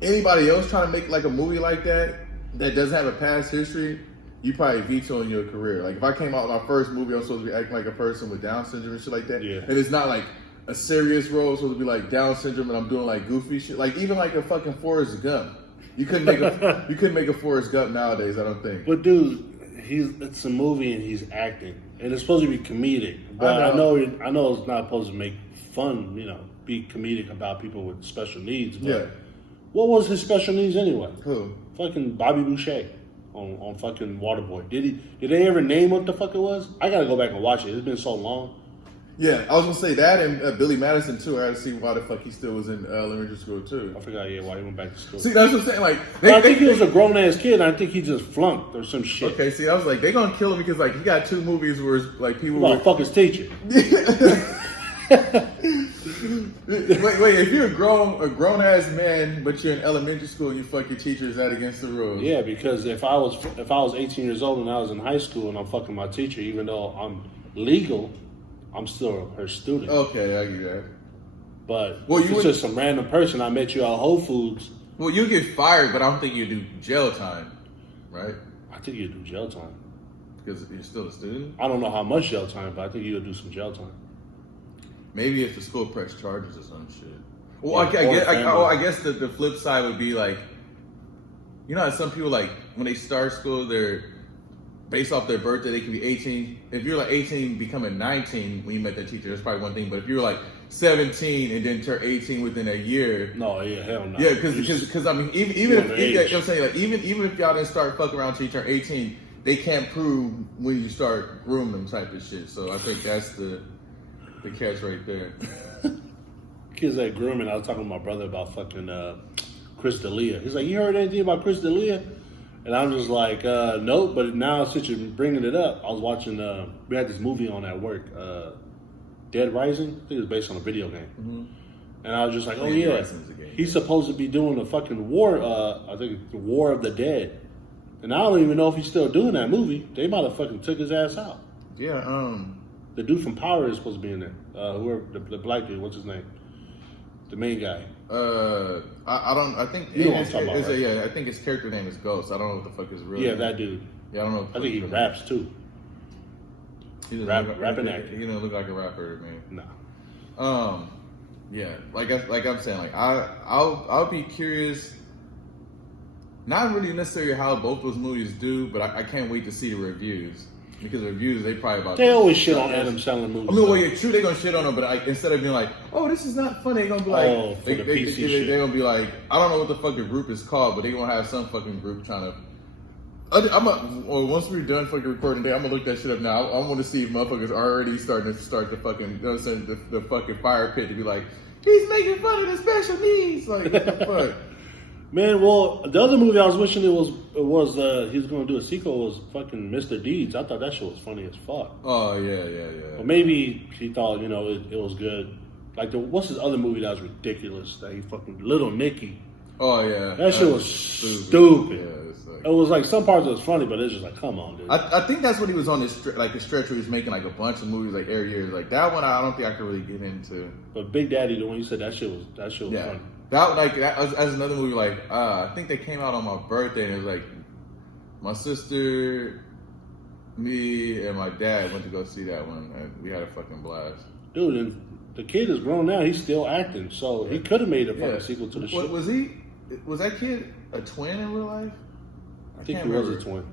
anybody else trying to make like a movie like that doesn't have a past history, you probably vetoing your career. Like if I came out with my first movie, I'm supposed to be acting like a person with Down syndrome and shit like that. Yeah. And it's not like a serious role, it's supposed to be like Down syndrome and I'm doing like goofy shit. Like even like a fucking Forrest Gump. You couldn't make a Forrest Gump nowadays, I don't think. But dude, it's a movie and he's acting. And it's supposed to be comedic. But I know it's not supposed to make fun, be comedic about people with special needs. But what was his special needs anyway? Who? Fucking Bobby Boucher on fucking Waterboy. Did they ever name what the fuck it was? I gotta go back and watch it. It's been so long. Yeah, I was gonna say that and Billy Madison too. I had to see why the fuck he still was in elementary school too. I forgot, why he went back to school. See, that's what I'm saying. Like, I think he was a grown ass kid. I think he just flunked or some shit. Okay, see, I was like, they gonna kill him because like he got 2 movies where it's, like people. Fuck his teacher. Wait, if you're a grown ass man, but you're in elementary school and you fuck your teacher, is that against the rules? Yeah, because if I was 18 years old and I was in high school and I'm fucking my teacher, even though I'm legal, I'm still her student. Okay, I get that. But if it's just some random person I met you at Whole Foods. Well, you get fired, but I don't think you do jail time, right? I think you do jail time. Because you're still a student? I don't know how much jail time, but I think you'll do some jail time. Maybe if the school press charges or some shit. Well, I guess the flip side would be like, how some people like when they start school, they're based off their birthday, they can be 18. If you're like 18 becoming 19 when you met that teacher, that's probably one thing. But if you're like 17 and then turn 18 within a year, no, hell no. Yeah, because I mean, even if I'm saying like even if y'all didn't start fucking around until you turn 18, they can't prove when you start grooming them type of shit. So I think that's the catch right there. Kids that grooming. I was talking to my brother about fucking Chris D'Elia. He's like, "You heard anything about Chris D'Elia?" And I'm just like, "Nope." But now since you're bringing it up, I was watching. We had this movie on at work, Dead Rising. I think it was based on a video game. Mm-hmm. And I was just like, "Oh yeah, he's supposed to be doing a fucking war. I think the War of the Dead." And I don't even know if he's still doing that movie. They might have fucking took his ass out. Yeah. The dude from Power is supposed to be in there. Whoever the black dude, what's his name? The main guy. I don't. I think you know what I'm talking about, right? Yeah. I think his character name is Ghost. I don't know what the fuck his real. Yeah, name. that dude. Yeah, I don't know. I think he raps too. Rapping actor. He doesn't look like a rapper to me. Nah. Yeah. Like I'm saying, like I'll be curious. Not really necessarily how both those movies do, but I can't wait to see the reviews. Because the reviews, they probably about... They always shit on Adam Sandler movies. I mean, well, yeah, true, they're going to shit on them, but instead of being like, oh, this is not funny, they're going to be like... Oh, for the PC shit. They're going to be like, I don't know what the fucking group is called, but they're going to have some fucking group trying to... once we're done fucking recording today, I'm going to look that shit up now. I want to see if motherfuckers are already starting to start the fucking... You know what I'm saying? The fucking fire pit to be like, he's making fun of the special needs. Like, what the fuck? Man, well, the other movie I was wishing he was going to do a sequel was fucking Mr. Deeds. I thought that shit was funny as fuck. Oh, yeah. But maybe he thought, it was good. Like, what's his other movie that was ridiculous? That he fucking, Little Nicky. Oh, yeah. That shit was stupid. Yeah, it's like... It was like, some parts was funny, but it's just like, come on, dude. I think that's what he was on this, like, the stretch where he was making, like, a bunch of movies, like, every year. Like, that one, I don't think I could really get into. But Big Daddy, the one you said, that shit was funny. That as another movie, like, I think they came out on my birthday, and it was like, my sister, me, and my dad went to go see that one, and we had a fucking blast. Dude, and the kid is grown now, he's still acting, so he could have made a fucking sequel to the shit. Was that kid a twin in real life? I think he was a twin.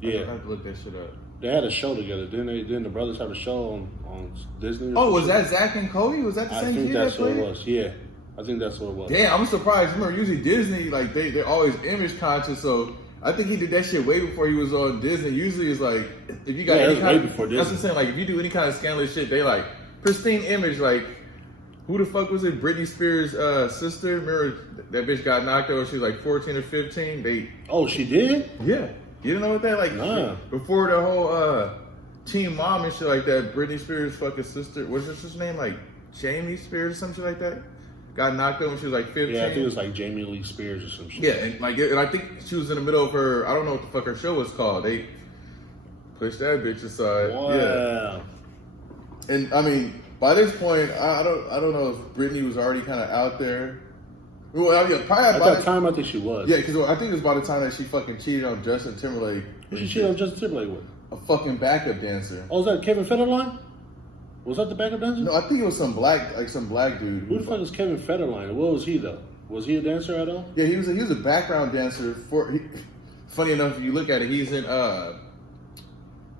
Yeah. I have to look that shit up. They had a show together. Didn't the brothers have a show on Disney? Oh, was that Zach and Cody? Was that the same kid? I think that's what it was, yeah. I think that's what it was. Damn, I'm surprised. Remember, usually Disney, like, they're always image conscious, so I think he did that shit way before he was on Disney. Usually it's like, if you got any kind of, before Disney. That's what I'm saying, like, if you do any kind of scandalous shit, they like, pristine image, like, who the fuck was it? Britney Spears' sister? Remember that bitch got knocked out when she was like 14 or 15? Oh, she did? Yeah. You didn't know what that, like, nah. Before the whole Teen Mom and shit like that, Britney Spears' fucking sister, what's her sister's name? Like, Jamie Spears or something like that? Got knocked out when she was like 15. Yeah, I think it was like Jamie Lee Spears or some shit. Yeah, and I think she was in the middle of her, I don't know what the fuck her show was called. They pushed that bitch aside. Wow. Yeah. And I mean, by this point, I don't know if Britney was already kind of out there. Well, I mean, probably at that time, I think she was. Yeah, because I think it was by the time that she fucking cheated on Justin Timberlake. Who she cheated on Justin Timberlake with? A fucking backup dancer. Oh, was that Kevin Federline? Was that the backup dancer? No, I think it was some black dude. Who the fuck is Kevin Federline? What was he though? Was he a dancer at all? Yeah, he was a background dancer funny enough, if you look at it, he's in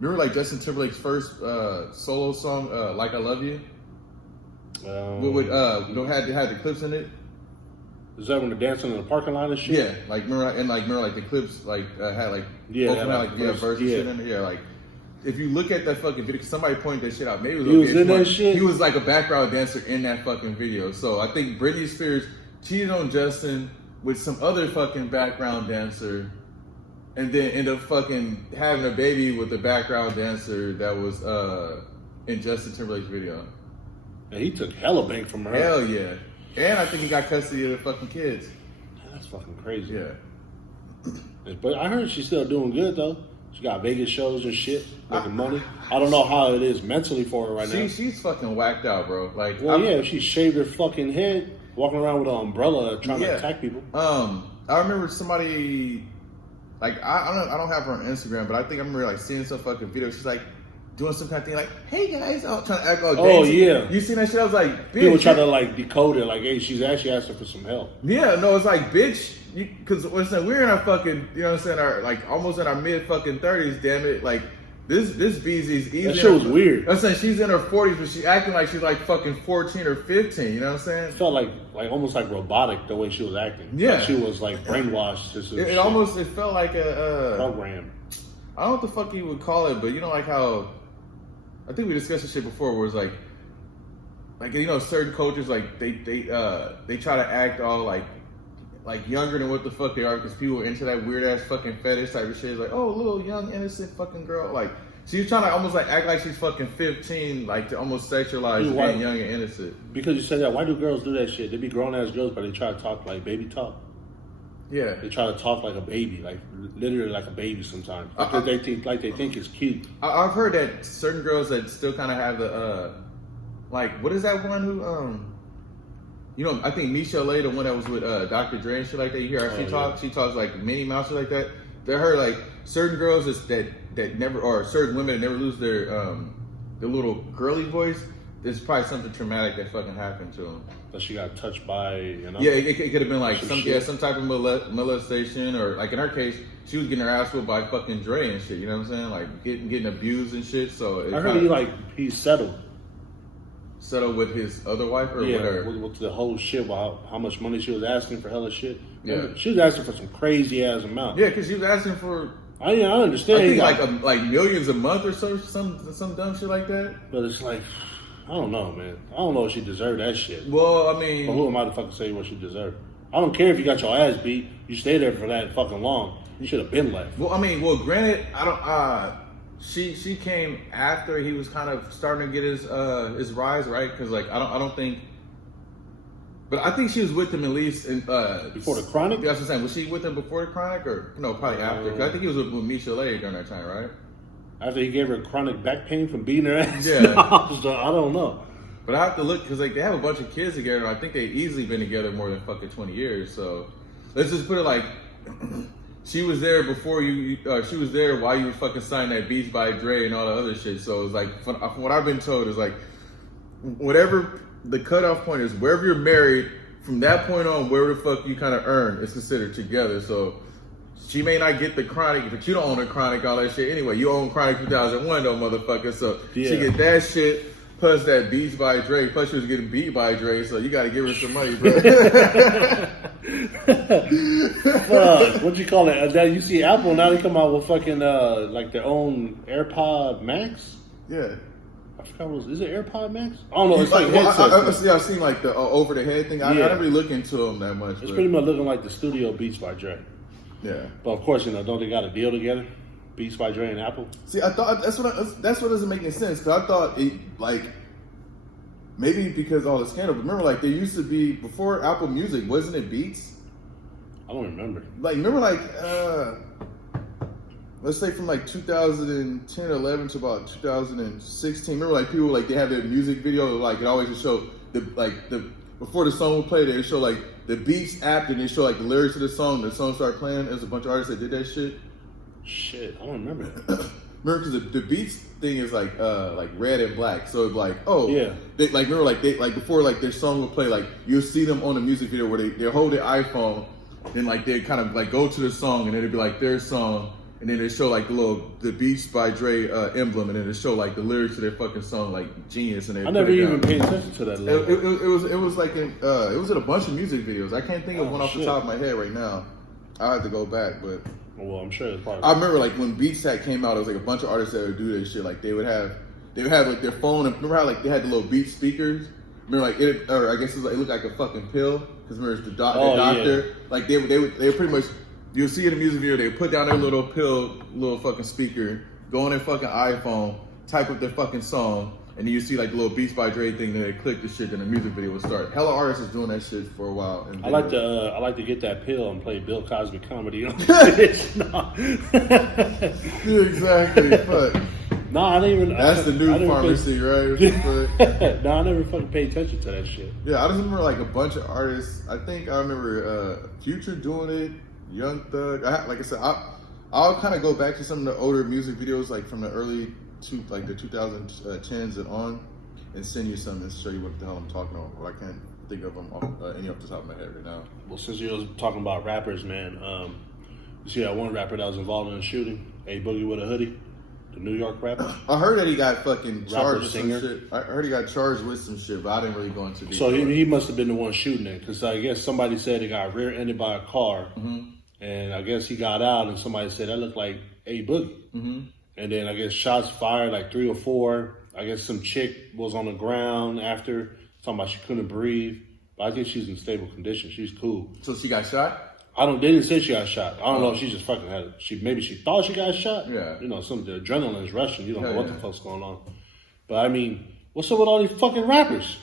remember like Justin Timberlake's first solo song, Like I Love You? Had the clips in it. Is that when they're dancing in the parking lot and shit? Yeah, like remember the clips had like verse and shit in it. Yeah, like if you look at that fucking video, somebody pointed that shit out. Maybe he was in that shit. He was like a background dancer in that fucking video. So I think Britney Spears cheated on Justin with some other fucking background dancer, and then ended up fucking having a baby with the background dancer that was in Justin Timberlake's video. And he took hella bank from her. Hell yeah. And I think he got custody of the fucking kids. That's fucking crazy. Yeah. But I heard she's still doing good though. She got Vegas shows and shit, making money. I don't know how it is mentally for her right now. She's fucking whacked out, bro. Like, she shaved her fucking head, walking around with an umbrella trying to attack people. I remember somebody, like, I don't have her on Instagram, but I think I remember like seeing some fucking video. She's like doing some kind of thing, like, "Hey guys," trying to act all dancing. Oh yeah, you seen that shit? I was like, bitch. People try to like decode it, like, hey, she's actually asking for some help. Yeah, no, it's like, bitch. Because we're in our fucking, you know what I'm saying, our like almost in our mid fucking 30s, damn it. Like this BZ's even. That shit was weird. I'm saying she's in her 40s, but she acting like she's like fucking 14 or 15. You know what I'm saying? It felt like almost like robotic the way she was acting. Yeah, like she was like brainwashed. It felt like a program. I don't know what the fuck you would call it, but you know, like how I think we discussed this shit before, where it's like you know, certain cultures like they try to act all like younger than what the fuck they are, because people are into that weird ass fucking fetish type of shit. It's like, oh, little young innocent fucking girl. Like she's trying to almost like act like she's fucking 15, like to almost sexualize being young and innocent. Because you said that, why do girls do that shit? They be grown ass girls, but they try to talk like baby talk. Yeah. They try to talk like a baby, like literally like a baby sometimes. They think it's cute. I've heard that certain girls that still kind of have the like, what is that one who I think Michelle Lay, the one that was with Dr. Dre and shit like that. You hear her, she talks like Minnie Mouse shit like that. They're her like certain girls that never, or certain women that never lose their little girly voice. There's probably something traumatic that fucking happened to them. That she got touched by, Yeah, it could have been like some type of molestation, or like in her case, she was getting her ass whipped by fucking Dre and shit. You know what I'm saying? Like getting abused and shit. So I heard he settled with his other wife or whatever. With the whole shit about how much money she was asking for hella shit. Yeah, she was asking for some crazy ass amount. Yeah, because she was asking for. I understand. I think like millions a month or so, some dumb shit like that. But it's like, I don't know, man. I don't know if she deserved that shit. Well, I mean, but who am I to fucking say what she deserved? I don't care if you got your ass beat. You stayed there for that fucking long. You should have been left. Well, I mean, granted, I don't. She came after he was kind of starting to get his rise, right? Because like I don't think. But I think she was with him at least before the Chronic. That's what I'm saying. Was she with him before the Chronic, or no? Probably after. Because I think he was with Michelle Lay during that time, right? After he gave her chronic back pain from beating her ass. Yeah, I don't know. But I have to look because like they have a bunch of kids together. I think they've easily been together more than fucking 20 years. So let's just put it like she was there before you. She was there while you were fucking signing that Beats by Dre and all the other shit. So it's like from what I've been told is like whatever the cutoff point is, wherever you're married, from that point on, wherever the fuck you kind of earn is considered together. So she may not get the Chronic, but you don't own the Chronic, all that shit anyway. You own Chronic 2001 though, motherfucker. So she get that shit. Plus that Beats by Dre. Plus she was getting beat by Dre, so you got to give her some money, bro. Fuck, what you call it? You see Apple now, they come out with fucking like their own AirPod Max. Yeah. I forgot is it AirPod Max? I don't know. It's like headsets. I've seen like the over the head thing. I didn't really look into them that much. It's pretty much looking like the studio Beats by Dre. Yeah. But of course, don't they got a deal together? Beats by Dre and Apple. See, I thought that's what doesn't make any sense. Cause I thought it like maybe because all the scandal. Remember, like there used to be before Apple Music, wasn't it Beats? I don't remember. Like remember, like let's say from like 2010, 11 to about 2016. Remember, like people like they have their music video. Like it always would show the before the song would play, they would show like the Beats app, and they show like the lyrics of the song. The song started playing. There's a bunch of artists that did that shit. Shit, I don't remember. Remember, because the Beats thing is like red and black, so it's like yeah. They before like their song would play, like you'll see them on the music video where they hold their iPhone and like they kind of like go to the song and then it'd be like their song and then they show like the Beats by Dre emblem and then they show like the lyrics to their fucking song like Genius and I never even paid attention to that. It was like it was in a bunch of music videos. I can't think of one off the top of my head right now. I have to go back, but. Well, I'm sure it's probably. I remember like when Beatstech came out, it was like a bunch of artists that would do this shit. Like they would have like their phone. And remember how like they had the little Beat speakers? Remember like it, or I guess it looked like a fucking pill. Because remember it's the doctor. Yeah. Like they would pretty much. You'll see in the music video they would put down their little fucking speaker, go on their fucking iPhone, type up their fucking song, and then you see like the little Beats by Dre thing. Then they click the shit, then the music video would start. Hella artists is doing that shit for a while. And I like to get that pill and play Bill Cosby comedy on this. No. Yeah, exactly. Fuck. No, I didn't even. That's the new pharmacy, right? No, I never fucking paid attention to that shit. Yeah, I just remember like a bunch of artists. I think I remember Future doing it, Young Thug. Like I said, I'll kind of go back to some of the older music videos, like from the early like the 2010s and on, and send you some and show you what the hell I'm talking about. Well, I can't think of them any off the top of my head right now. Well, since you was talking about rappers, man, you see that one rapper that was involved in a shooting, A Boogie with a Hoodie, the New York rapper. I heard that he got fucking charged with some shit. I heard he got charged with some shit, but I didn't really go into detail. So he must have been the one shooting it, because I guess somebody said he got rear-ended by a car, and I guess he got out, and somebody said that looked like A Boogie. And then I guess shots fired, like 3 or 4. I guess some chick was on the ground after, talking about she couldn't breathe. But I think she's in stable condition. She's cool. So she got shot? They didn't say she got shot. I don't know if she just fucking had it. Maybe she thought she got shot. Yeah. The adrenaline is rushing. You don't know what the fuck's going on. But I mean, what's up with all these fucking rappers?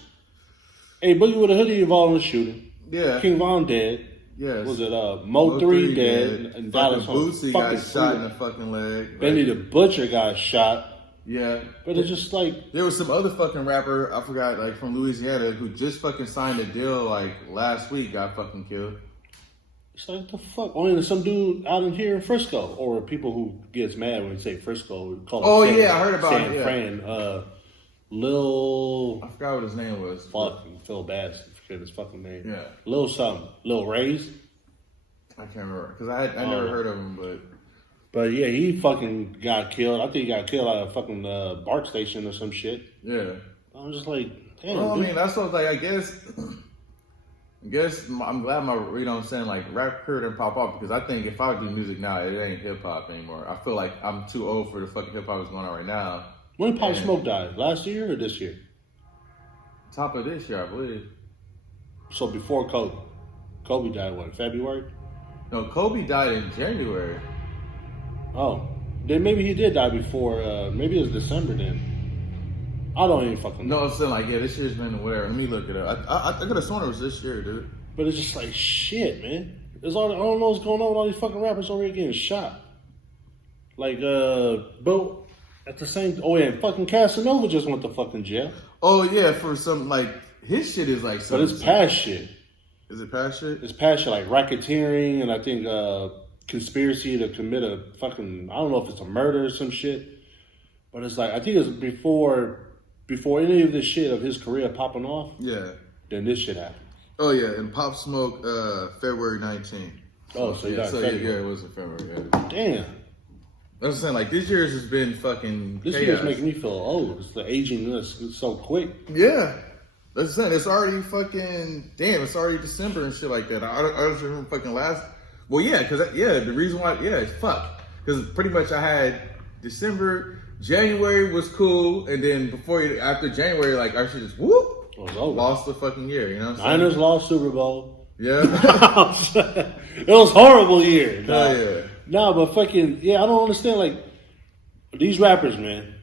A Boogie with a Hoodie involved in the shooting. Yeah. King Von dead. Yes. Was it Mo 3 dead? And Fucking Dallas Bootsy got shot in the fucking leg. Benny the Butcher got shot. Yeah. But it's just like... There was some other fucking rapper, I forgot, like from Louisiana, who just fucking signed a deal like last week, got fucking killed. It's like, the fuck? Only there's some dude out in here in Frisco. Or people who gets mad when you say Frisco. Call it I heard about it. Yeah. Fran. Lil... I forgot what his name was. Fuck, you feel bad if you forget his fucking name. Yeah. Lil something. Lil Riez? I can't remember. Because I never heard of him, but... But yeah, he fucking got killed. I think he got killed at a fucking BART station or some shit. Yeah. I was just like, damn. Well, I mean, that's what, like, I guess I'm glad my, you know what I'm saying, like, rap career didn't pop off, because I think if I do music now, it ain't hip hop anymore. I feel like I'm too old for the fucking hip hop that's going on right now. When did Pop Smoke die? Last year or this year? Top of this year, I believe. So before Kobe. Kobe died, what, February? No, Kobe died in January. Oh. Then maybe he did die before, maybe it was December then. I don't even fucking know. No, I'm saying, like, yeah, this year's been where? Let me look it up. I could have sworn it was this year, dude. But it's just like, shit, man. I don't know what's going on with all these fucking rappers over here getting shot. Like, but at the same, oh yeah, fucking Casanova just went to fucking jail. Oh yeah, for some, like, his shit is like... But it's past shit. Is it past shit? It's past shit, like racketeering, and I think conspiracy to commit a fucking, I don't know if it's a murder or some shit. But it's like, I think it's before any of this shit of his career popping off. Yeah. Then this shit happened. Oh yeah, and Pop Smoke, February 19th. Oh, so yeah, it was in February. Yeah. Damn. I was saying, like, this year's has been fucking This chaos. year's making me feel old. It's the agingness. It's so quick. Yeah. That's the thing. It's already fucking, damn, it's already December and shit like that. I don't remember fucking last, well, yeah, because, yeah, the reason why, yeah, it's fuck. Because pretty much I had December, January was cool, and then after January, like, I should just, whoop, lost the fucking year, you know what I'm saying? Niners lost Super Bowl. Yeah. It was a horrible year. Oh, yeah. No, but fucking, yeah, I don't understand, like, these rappers, man,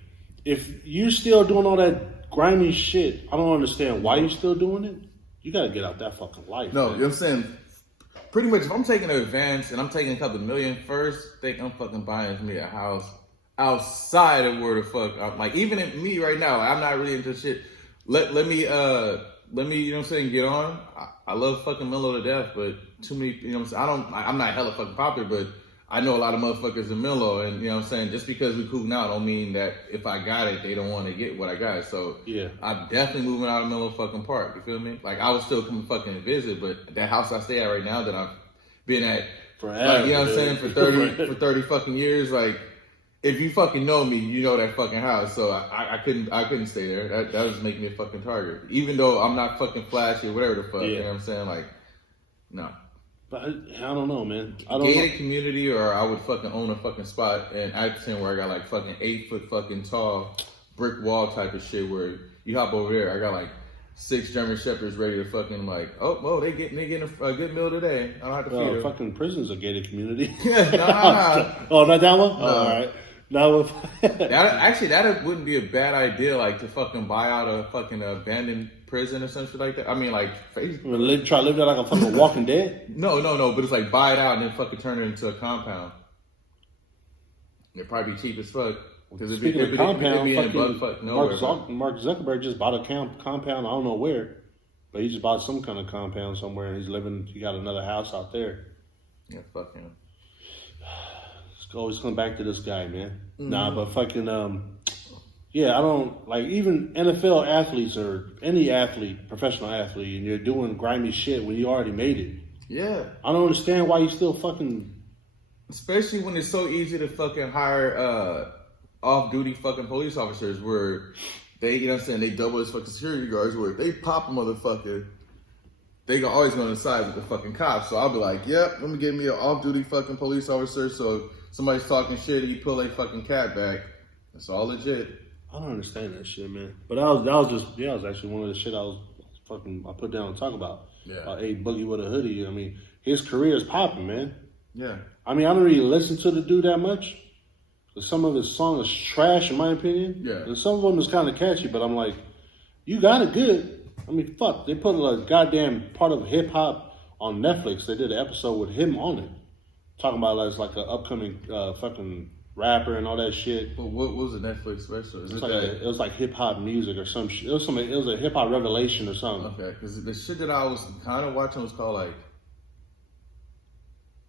if you still doing all that grimy shit, I don't understand why you still doing it. You gotta get out that fucking life. No, man. you know what I'm saying? Pretty much, if I'm taking an advance and I'm taking a couple million first, think I'm fucking buying me a house outside of where the fuck, like, even in me right now, I'm not really into shit. Let me, you know what I'm saying, get on. I love fucking Mellow to death, but too many, you know what I'm saying, I'm not hella fucking popular, but I know a lot of motherfuckers are mellow, and you know what I'm saying, just because we cool now don't mean that if I got it, they don't want to get what I got. So yeah, I'm definitely moving out of Mellow fucking Park. You feel me? Like, I would still come fucking visit, but that house I stay at right now that I've been at forever, like, you know what I'm saying, for 30 fucking years, like, if you fucking know me, you know that fucking house. So I couldn't stay there. That was making me a fucking target. Even though I'm not fucking flashy or whatever the fuck, you know what I'm saying? Like, no. But I don't know, man. I don't Gated know. community, or I would fucking own a fucking spot in Atchison where I got like fucking 8 foot fucking tall brick wall type of shit where you hop over there. I got like 6 German Shepherds ready to fucking like, oh, well, they getting a good meal today. I don't have to feed them. Fucking prison's a gated community. Nah. Oh, not that one? No. Oh, all right. No. that wouldn't be a bad idea, like, to fucking buy out a fucking abandoned prison or some shit like that. I mean, like, Try to live there like a fucking Walking Dead? No, but it's like buy it out and then fucking turn it into a compound. It'd probably be cheap as fuck. Because Speaking of compound, fucking Mark Zuckerberg just bought a compound, I don't know where, but he just bought some kind of compound somewhere, and he got another house out there. Yeah, fuck him. Always come back to this guy, man. Mm-hmm. Nah, but fucking, yeah, I don't, like, even NFL athletes or any athlete, professional athlete, and you're doing grimy shit when you already made it. Yeah. I don't understand why you still fucking... Especially when it's so easy to fucking hire off-duty fucking police officers where they, you know what I'm saying, they double as fucking security guards, where if they pop a motherfucker, they always gonna side with the fucking cops. So I'll be like, yep, let me get me an off-duty fucking police officer, so somebody's talking shit and you pull a fucking cat back. It's all legit. I don't understand that shit, man. But that was actually one of the shit I put down to talk about. Yeah. A Boogie with a Hoodie. I mean, his career is popping, man. Yeah. I mean, I don't really listen to the dude that much. Some of his songs is trash, in my opinion. Yeah. And some of them is kind of catchy, but I'm like, you got it good. I mean, fuck. They put a goddamn part of hip hop on Netflix. They did an episode with him on it, talking about as like an upcoming fucking rapper and all that shit. But what was the Netflix special? It was like hip hop music or some shit. It was a hip hop revelation or something. Okay, because the shit that I was kind of watching was called like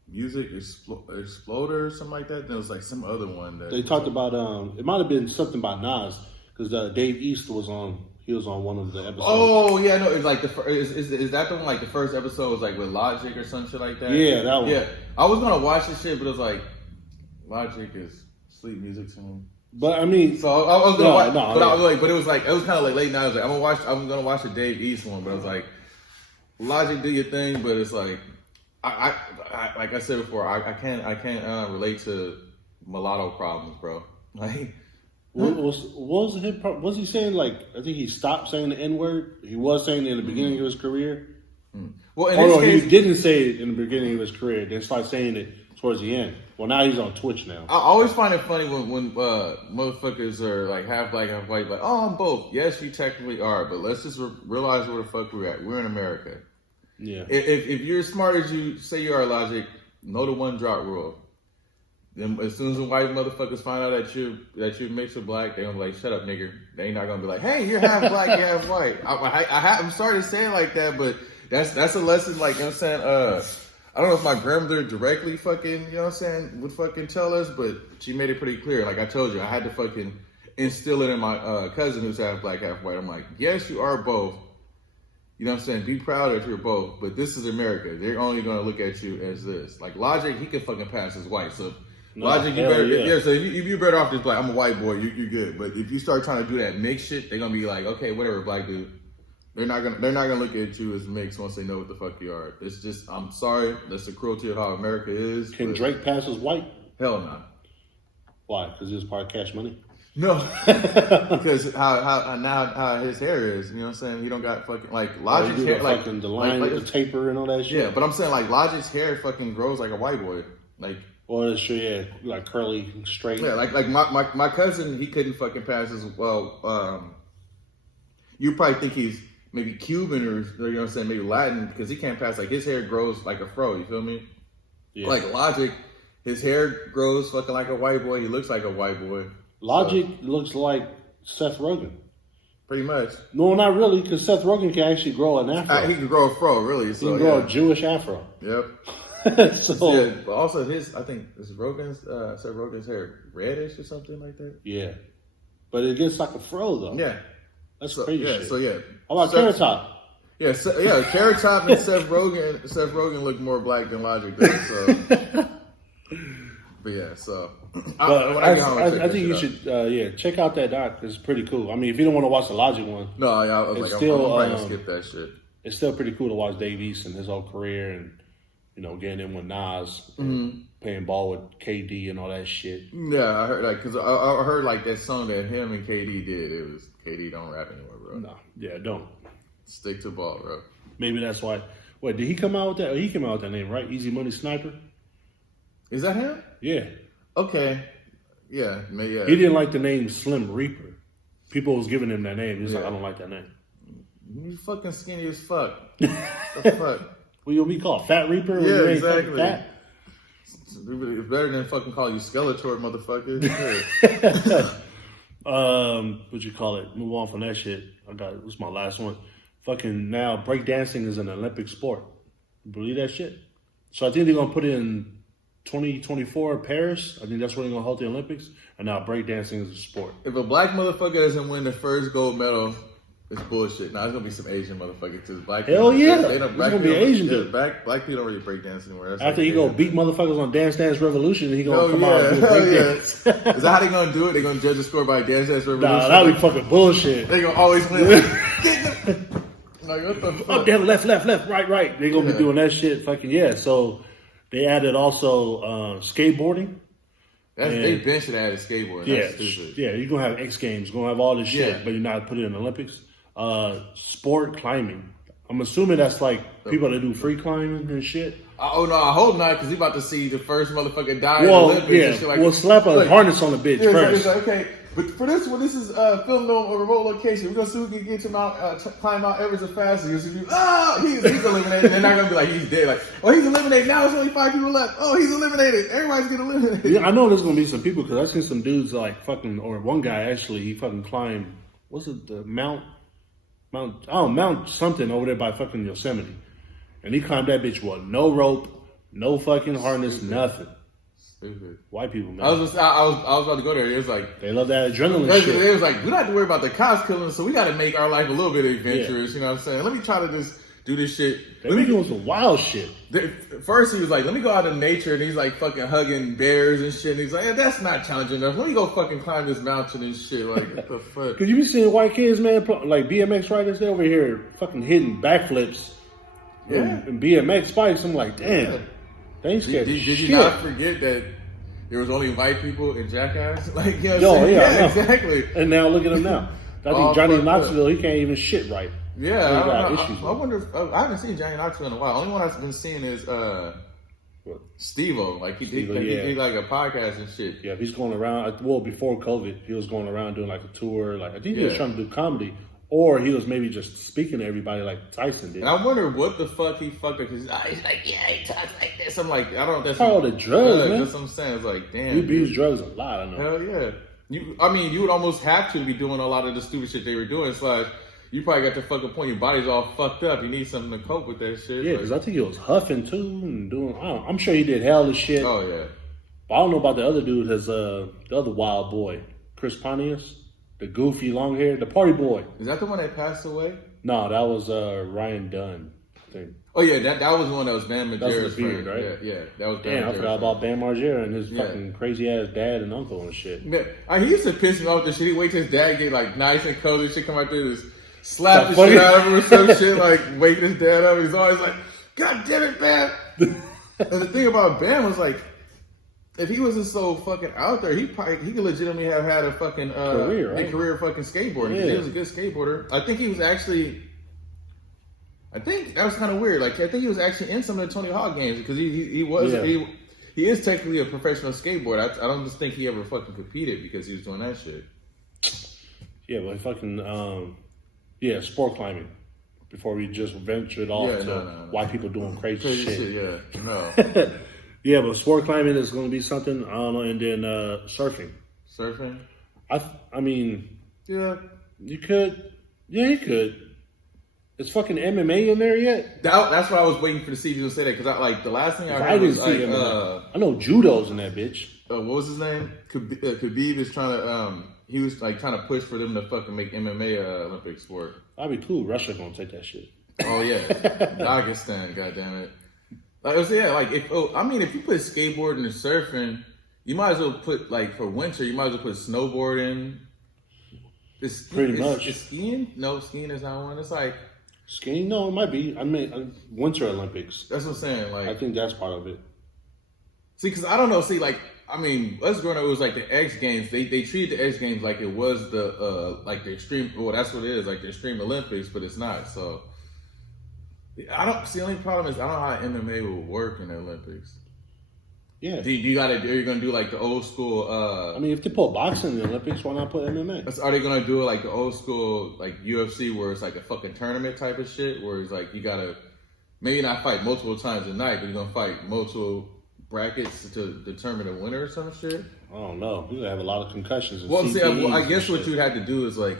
Music Exploder or something like that. There was like some other one that they talked about. It might have been something by Nas because Dave East was on. He was on one of the episodes. Oh yeah, no, it's like is that the one like the first episode was like with Logic or some shit like that? Yeah, that one. Yeah, I was gonna watch this shit, but it was like Logic is sleep music to him. But I mean, so I was gonna watch, I was like, but it was kind of like late night. I was like, I'm gonna watch the Dave East one, but I was like, Logic, do your thing, but it's like, I like I said before, I can't relate to mulatto problems, bro. Like. What was his? Was he saying like? I think he stopped saying the N word. He was saying it in the beginning of his career. Well, in this case, he didn't say it in the beginning of his career. Then started saying it towards the end. Well, now he's on Twitch now. I always find it funny when motherfuckers are like half black, half white. Like, oh, I'm both. Yes, you technically are, but let's just realize where the fuck we're at. We're in America. Yeah. If you're as smart as you say you are, Logic, know the one drop rule. Then as soon as the white motherfuckers find out that you're mixed with black, they're gonna be like, "Shut up, nigger." They ain't not gonna be like, "Hey, you're half black, you're half white." I'm sorry to say it like that, but that's a lesson. Like, you know what I'm saying? I don't know if my grandmother directly fucking, you know what I'm saying, would fucking tell us, but she made it pretty clear. Like I told you, I had to fucking instill it in my cousin who's half black, half white. I'm like, yes, you are both. You know what I'm saying? Be proud that you're both, but this is America. They're only gonna look at you as this. Like Logic, he can fucking pass as white, so. Logic, you better, so you're better off just like, I'm a white boy, you're good. But if you start trying to do that mixed shit, they're gonna be like, okay, whatever, black dude. They're not gonna look at you as mixed once they know what the fuck you are. It's just, I'm sorry, that's the cruelty of how America is. Can Drake pass as white? Hell no. Why? Because he was part of Cash Money? No, because how his hair is, you know what I'm saying? He don't got fucking like Logic's hair, like the line with the taper and all that shit. Yeah, but I'm saying like Logic's hair fucking grows like a white boy, like. Well, it's true, yeah, like curly, straight. Yeah, like my cousin, he couldn't fucking pass as well. You probably think he's maybe Cuban or you know what I'm saying, maybe Latin, because he can't pass. Like his hair grows like a fro. You feel me? Yeah. Like Logic, his hair grows fucking like a white boy. He looks like a white boy. Logic looks like Seth Rogen. Pretty much. No, not really, because Seth Rogen can actually grow an afro. He can grow a fro, really. So, he can grow a Jewish afro. Yep. So yeah, but also I think is Seth Rogen's hair reddish or something like that. Yeah, but it gets like a fro though. Yeah, that's crazy. Yeah, shit. so yeah. How about Carrot Top? Yeah, Carrot Top and Seth Rogen look more black than Logic does. So, but yeah, so. I think you should check out that doc. It's pretty cool. I mean, if you don't want to watch the Logic one, no, yeah, I was like, still, I'm trying to skip that shit. It's still pretty cool to watch Dave East and his whole career and. You know, getting in with Nas, playing ball with KD and all that shit. Yeah, I heard like because I heard like that song that him and KD did. It was KD don't rap anymore, bro. No, yeah, don't stick to ball, bro. Maybe that's why. Wait, did he come out with that? He came out with that name, right? Easy Money Sniper. Is that him? Yeah. Okay. Yeah. Yeah. He didn't like the name Slim Reaper. People was giving him that name. He's like, I don't like that name. You fucking skinny as fuck. The fuck. Well, you'll be called Fat Reaper? Yeah, exactly. It's better than fucking call you Skeletor, motherfucker. What you call it? Move on from that shit. This is my last one. Fucking now, breakdancing is an Olympic sport. You believe that shit? So I think they're going to put it in 2024 Paris. I think that's where they're going to hold the Olympics. And now breakdancing is a sport. If a black motherfucker doesn't win the first gold medal, it's bullshit. Now, it's going to be some Asian motherfuckers too. Black Hell people, yeah. It's going to be Asian dude. Black people don't really break dance anymore. That's after he go beat motherfuckers on Dance Dance Revolution, he going to come out and do break dance. Is that how they going to do it? They going to judge the score by Dance Dance Revolution? Nah, that would be fucking bullshit. They going to always win. Like, what the fuck? Up, down, left, right. They're going to be doing that shit. Fucking yeah. So they added also skateboarding. They been should have added skateboarding. Yeah, you're going to have X Games. You're going to have all this shit, but you're not putting it in the Olympics. Sport climbing. I'm assuming that's like people that do free climbing and shit. Oh no, I hope not, because he about to see the first motherfucker die in the Olympics and shit like that. We'll slap a harness on the bitch first. Like, okay, But for this one, this is filmed on a remote location. We're gonna see who can get to climb Mount Everest the fastest. He's eliminated. They're not gonna be like he's dead. Like, oh, he's eliminated. Now there's only 5 people left. Oh, he's eliminated. Everybody's getting eliminated. Yeah, I know there's gonna be some people because I've seen some dudes like fucking, or one guy actually, he fucking climbed. What's it? The Mount something over there by fucking Yosemite, and he climbed that bitch with no rope, no fucking harness, nothing. Stupid. White people, man. I was about to go there. It was like they love that adrenaline shit. It was like we don't have to worry about the cops killing us, so we got to make our life a little bit adventurous. You know what I'm saying? Let me try to just do this shit. They be doing some wild shit. First he was like, let me go out in nature, and he's like fucking hugging bears and shit. And he's like, yeah, that's not challenging enough. Let me go fucking climb this mountain and shit. Like, what the fuck? Cause you be seeing white kids, man, like BMX riders, they over here fucking hitting backflips. And BMX spikes. I'm like, damn. Yeah. They ain't scared. Did you not forget that there was only white people in Jackass? Like, you know what I'm saying? Yeah, exactly. And now look at him now. I think Johnny Knoxville, he can't even shit right. Yeah, I wonder if, I haven't seen Johnny Knoxville in a while. Only one I've been seeing is Steve-O. Like, he did like a podcast and shit. Yeah, he's going around. Well, before COVID, he was going around doing like a tour. Like, I think he was trying to do comedy. Or he was maybe just speaking to everybody like Tyson did. And I wonder what the fuck he fucked up. Cause he's like, yeah, he talks like this. I'm like, I don't. That's all the drugs, man. That's what I'm saying. It's like, damn. You abuse drugs a lot. I know. Hell yeah. You would almost have to be doing a lot of the stupid shit they were doing. Slash, you probably got to fucking point. Your body's all fucked up. You need something to cope with that shit. Yeah, because I think he was huffing too and doing. I'm sure he did hell of shit. Oh yeah. But I don't know about the other dude. The other wild boy, Chris Pontius. The goofy, long hair, the party boy. Is that the one that passed away? No, that was Ryan Dunn, I think. Oh yeah, that was the one that was Bam Margera's friend, right? Yeah, that was Bam. Damn, I forgot about Bam Margera and his fucking crazy ass dad and uncle and shit. Man, he used to piss me off the shit. He'd wait till his dad get like nice and cozy, shit come out there, just slap the shit out of him or some shit, like waking his dad up. He's always like, God damn it, Bam. And the thing about Bam was like, if he wasn't so fucking out there, he could legitimately have had a fucking career fucking skateboarding. Yeah. He was a good skateboarder. I think that was kind of weird. Like, I think he was actually in some of the Tony Hawk games because he is technically a professional skateboarder. I don't just think he ever fucking competed because he was doing that shit. Yeah, but fucking sport climbing. Before we just ventured off to white people doing crazy shit. Yeah, no. Yeah, but sport climbing is going to be something, I don't know, and then surfing. Surfing? I mean... Yeah. You could. Yeah, you could. Is fucking MMA in there yet? That's what I was waiting for to see if you would say that, because the last thing I heard was like... I know judo's in that bitch. What was his name? Khabib is trying to... he was like trying to push for them to fucking make MMA Olympic sport. That'd be cool. Russia gonna take that shit. Oh, yeah. Dagestan, goddammit. Like, if you put skateboarding and surfing, you might as well put, like, for winter, you might as well put snowboarding. Pretty much. Is skiing? No, skiing is not one. It's like... Skiing? No, it might be. I mean, Winter Olympics. That's what I'm saying. Like, I think that's part of it. See, because I don't know. See, like, I mean, us growing up, it was like the X Games. They treated the X Games like it was the extreme... Well, that's what it is, like the Extreme Olympics, but it's not, so... I don't see. The only problem is I don't know how MMA will work in the Olympics. Yeah, are you gonna do like the old school? I mean, if they put boxing in the Olympics, why not put MMA? Are they gonna do it like the old school, like UFC, where it's like a fucking tournament type of shit, where it's like you gotta maybe not fight multiple times a night, but you're gonna fight multiple brackets to determine a winner or some shit? I don't know. You're gonna have a lot of concussions. Well, see, I guess what you'd have to do is like.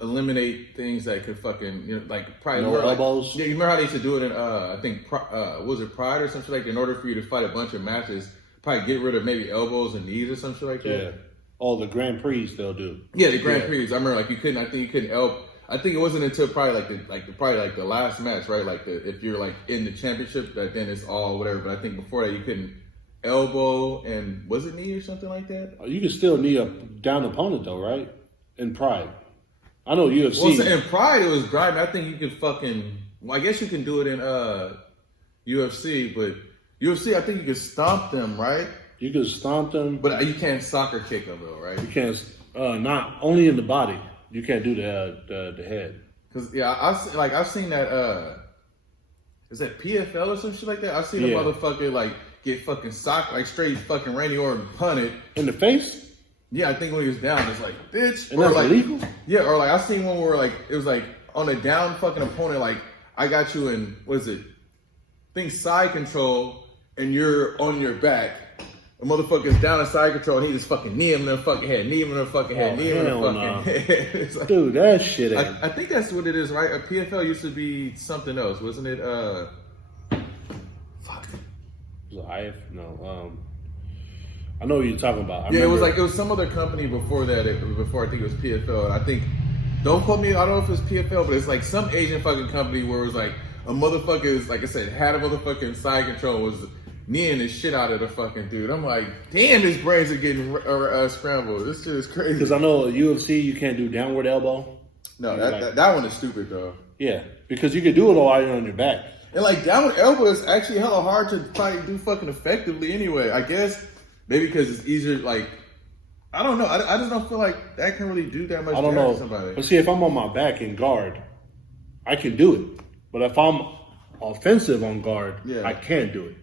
Eliminate things that could fucking, you know, like probably no elbows. Yeah, you remember how they used to do it in I think was it Pride or something like that? In order for you to fight a bunch of matches, probably get rid of maybe elbows and knees or something like that. Yeah. Oh, the Grand Prix they'll do. Yeah, the Grand Prix. I remember like you couldn't. I think you couldn't help. I think it wasn't until probably like the last match, right? Like if you're like in the championship, that then it's all whatever. But I think before that you couldn't elbow and was it knee or something like that? You can still knee a down opponent though, right? In Pride. I know UFC. Well, so in Pride it was grinding. I think you could fucking... Well, I guess you can do it in UFC, but UFC, I think you can stomp them, right? You can stomp them. But you can't soccer kick them, though, right? You can't... not only in the body. You can't do the head. Because, yeah, I've seen that... is that PFL or some shit like that? I've seen a motherfucker, like, get fucking socked, like, straight fucking Randy Orton punted. In the face? Yeah, I think when he was down, it's like, bitch. And that's illegal? Yeah, or like, I seen one where like, it was like, on a down fucking opponent, like, I got you in, what is it? I think side control, and you're on your back. The motherfucker's down in side control, and he just fucking knee him in the fucking head, knee him in the fucking head, knee him in the fucking head. It's like, dude, that shit ain't. I think that's what it is, right? A PFL used to be something else, wasn't it? Fuck. Was it IF? No. I know what you're talking about. It was some other company before that. Before I think it was PFL, and I think, don't quote me, I don't know if it's PFL, but it's like some Asian fucking company where it was like a motherfucker is, like I said, had a motherfucking side control, was kneeing the shit out of the fucking dude. I'm like, damn, his brains are getting scrambled. This shit is crazy. Because I know UFC, you can't do downward elbow. No, that one is stupid though. Yeah, because you can do it all while you're on your back. And like downward elbow is actually hella hard to probably do fucking effectively anyway. I guess maybe because it's easier. Like, I don't know. I just don't feel like that can really do that much damage to somebody. But see, if I'm on my back in guard, I can do it. But if I'm offensive on guard, I can't do it.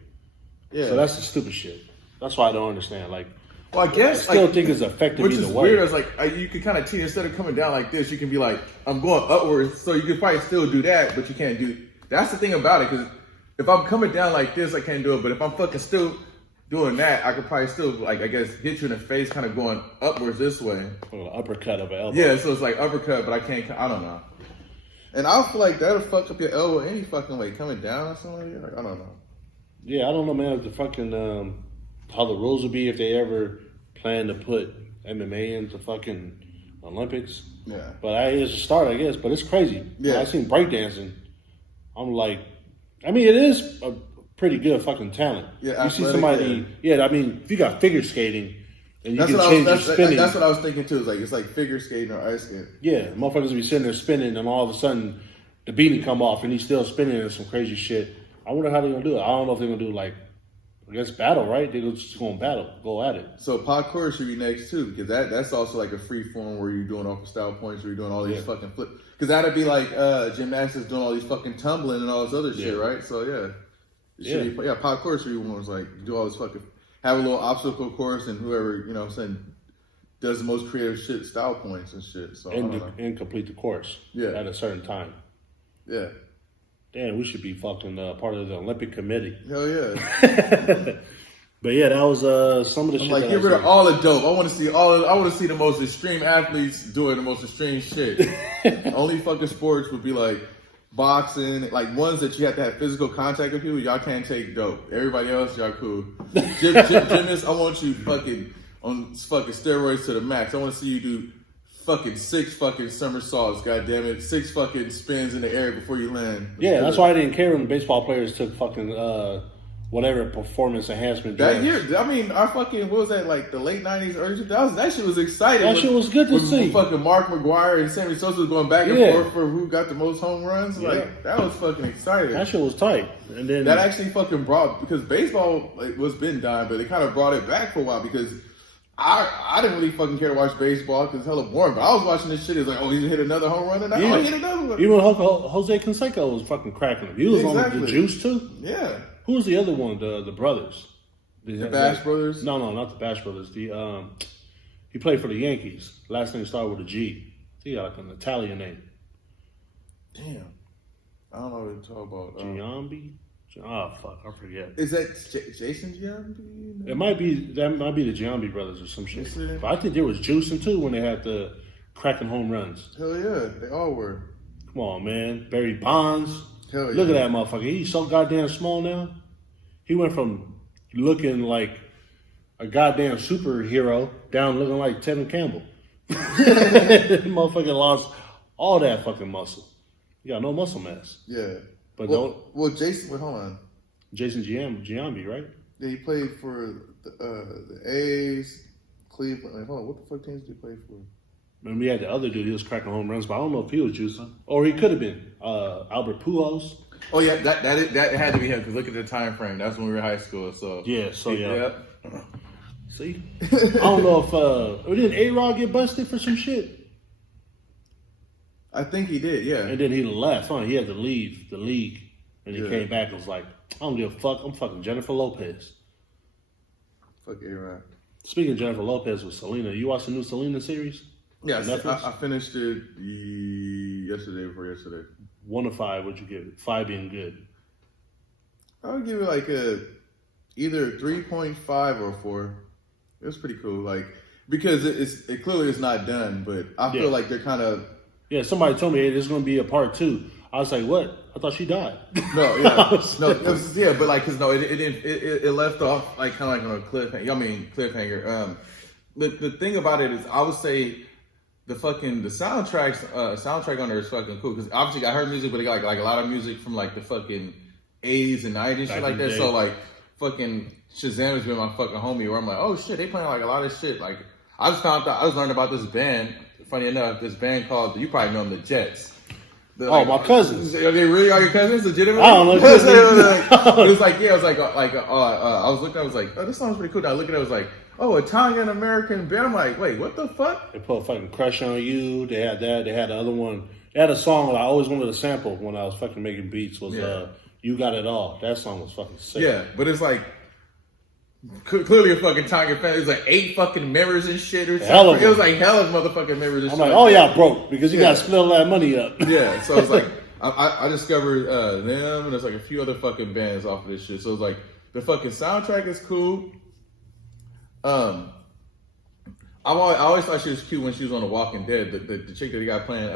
Yeah. So that's the stupid shit. That's why I don't understand. Like, well, I guess I still think it's effective which either is way. Weird. It's like you can kind of teach, instead of coming down like this, you can be like, I'm going upwards, so you can probably still do that, but you can't do. That's the thing about it, because if I'm coming down like this, I can't do it. But if I'm fucking still doing that, I could probably still, like, I guess, hit you in the face, kind of going upwards this way. Or uppercut of an elbow. Yeah, so it's like uppercut, but I can't. I don't know. And I feel like that'll fuck up your elbow any fucking way, coming down or something. Like, I don't know. Yeah, I don't know, man. The fucking how the rules would be if they ever plan to put MMA into fucking Olympics. Yeah. But it's a start, I guess. But it's crazy. Yeah. When I seen breakdancing, I'm like, I mean, it is a pretty good fucking talent. Yeah, you see somebody. Yeah, I mean, if you got figure skating and you can change your spinning. That's what I was thinking too. It's like figure skating or ice skating. Yeah, motherfuckers be sitting there spinning, and all of a sudden the beanie come off, and he's still spinning and some crazy shit. I wonder how they're gonna do it. I don't know if they're gonna do like, I guess battle, right? They're just gonna go at it. So parkour should be next too, because that's also like a free form where you're doing off of style points, where you're doing all these fucking flip. Because that'd be like gymnastics doing all these fucking tumbling and all this other shit, right? So parkour should be one was like do all this fucking, have a little obstacle course, and whoever, you know what I'm saying, does the most creative shit, style points and shit. So and complete the course at a certain time. Yeah. Damn, we should be fucking part of the Olympic committee. Hell yeah. But yeah, that was some of the shit. Like, get rid of all the dope. I want to see I want to see the most extreme athletes doing the most extreme shit. Only fucking sports would be like boxing, like ones that you have to have physical contact with people. Y'all can't take dope. Everybody else, y'all cool. Gymnasts, I want you fucking on fucking steroids to the max. I want to see you do fucking 6 fucking somersaults, goddammit. 6 fucking spins in the air before you land. Yeah, that's why I didn't care when the baseball players took fucking whatever performance enhancement drugs. That year, I mean, our fucking, what was that, like the late 90s, early 2000s? That shit was exciting. That shit was good to see. Fucking Mark McGwire and Sammy Sosa was going back and forth for who got the most home runs. Like, that was fucking exciting. That shit was tight. And then that actually fucking brought, because baseball was been dying, but it kind of brought it back for a while, because I didn't really fucking care to watch baseball because it's hella boring. But I was watching this shit. It's like, oh, he hit another home run and he hit another one. Even Jose Canseco was fucking cracking him. He was on the juice too. Yeah. Who was the other one? The brothers. The Bash brothers? No, not the Bash brothers. He played for the Yankees. Last name started with a G. He got like an Italian name. Damn. I don't know what you're talking about. Giambi? Oh fuck, I forget. Is that Jason Giambi? That might be the Giambi brothers or some shit. But I think there was juicing too when they had the cracking home runs. Hell yeah, they all were. Come on, man. Barry Bonds. Hell yeah. Look at that motherfucker. He's so goddamn small now. He went from looking like a goddamn superhero down looking like Tevin Campbell. Motherfucker lost all that fucking muscle. You got no muscle mass. Yeah. But Jason, hold on. Jason Giambi, right? Yeah, he played for the A's, Cleveland. Like, hold on, what the fuck teams did he play for? And we had the other dude, he was cracking home runs, but I don't know if he was juicing. Or he could have been. Albert Pujols. Oh, yeah, that had to be him, because look at the time frame. That's when we were in high school, so. Yeah. See? I don't know if, didn't A-Rod get busted for some shit? I think he did, yeah. And then he left, huh? He had to leave the league. And he came back and was like, I don't give a fuck. I'm fucking Jennifer Lopez. Fuck A-Rod. Speaking of Jennifer Lopez with Selena, you watched the new Selena series? Yeah, I finished it yesterday before yesterday. 1 to 5, what'd you give it? 5 being good. I would give it like either 3.5 or 4. It was pretty cool, like because it clearly is not done, but I feel like they're kind of. Yeah, somebody told me, hey, there's going to be a part 2. I was like, what? I thought she died. No, yeah, no, but like, cause no, it didn't. It left off like kind of like on a cliffhanger. I mean, cliffhanger. The thing about it is, I would say the soundtrack on there is fucking cool because obviously I heard music, but they got like a lot of music from like the fucking 80s and 90s shit like that. So like fucking Shazam has been my fucking homie where I'm like, oh shit, they playing like a lot of shit. Like I just learning about this band. Funny enough, this band called, you probably know them, the Jets. Like, my cousins. Are they really your cousins? Legitimately? I don't know. It was like, yeah, it was like, I was looking, I was like, oh, this sounds pretty cool. I looked at it, I was like, oh, Italian American band. I'm like, wait, what the fuck? They put a fucking Crush on You. They had that. They had the other one. They had a song that I always wanted to sample when I was fucking making beats was You Got It All. That song was fucking sick. Yeah, but it's like, clearly a fucking Tiger fan. It was like 8 fucking mirrors and shit or something. It was like hell of motherfucking mirrors and shit. I'm like, oh yeah, broke because you gotta split all that money up. Yeah, so it's like I discovered them and there's like a few other fucking bands off of this shit. So it's like the fucking soundtrack is cool. I always thought she was cute when she was on The Walking Dead. The chick that they got playing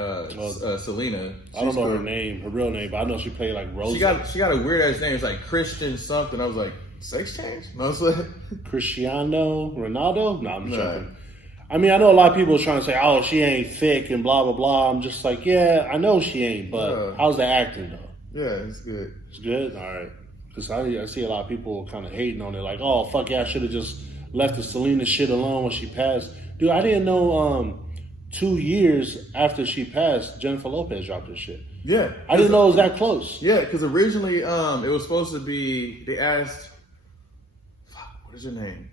Selena. I don't know her name, her real name, but I know she played like Rose. She got a weird ass name. It's like Christian something. I was like, sex change? No, it's like Cristiano Ronaldo? No, I'm joking. I mean, I know a lot of people are trying to say, oh, she ain't thick and blah, blah, blah. I'm just like, yeah, I know she ain't, but how's the acting, though? Yeah, it's good. It's good? All right. Because I see a lot of people kind of hating on it, like, oh, fuck yeah, I should have just left the Selena shit alone when she passed. Dude, I didn't know 2 years after she passed, Jennifer Lopez dropped her shit. Yeah. I didn't know it was that close. Yeah, because originally it was supposed to be, they asked, what is her name?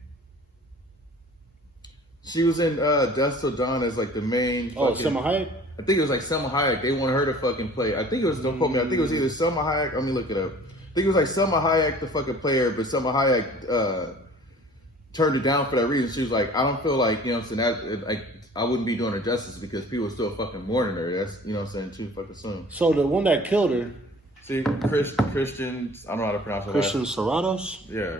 She was in Dusk Till Dawn as like the main. Selma Hayek? I think it was like Selma Hayek. They wanted her to fucking play. I think it was, don't quote me, I think it was either Selma Hayek, let me look it up. I think it was like Selma Hayek, the fucking player, but Selma Hayek turned it down for that reason. She was like, I don't feel like, you know what I'm saying, like I wouldn't be doing her justice because people are still fucking mourning her. That's, you know what I'm saying, too fucking soon. So the one that killed her. See, Christian, I don't know how to pronounce it. Christian Serratos? Yeah.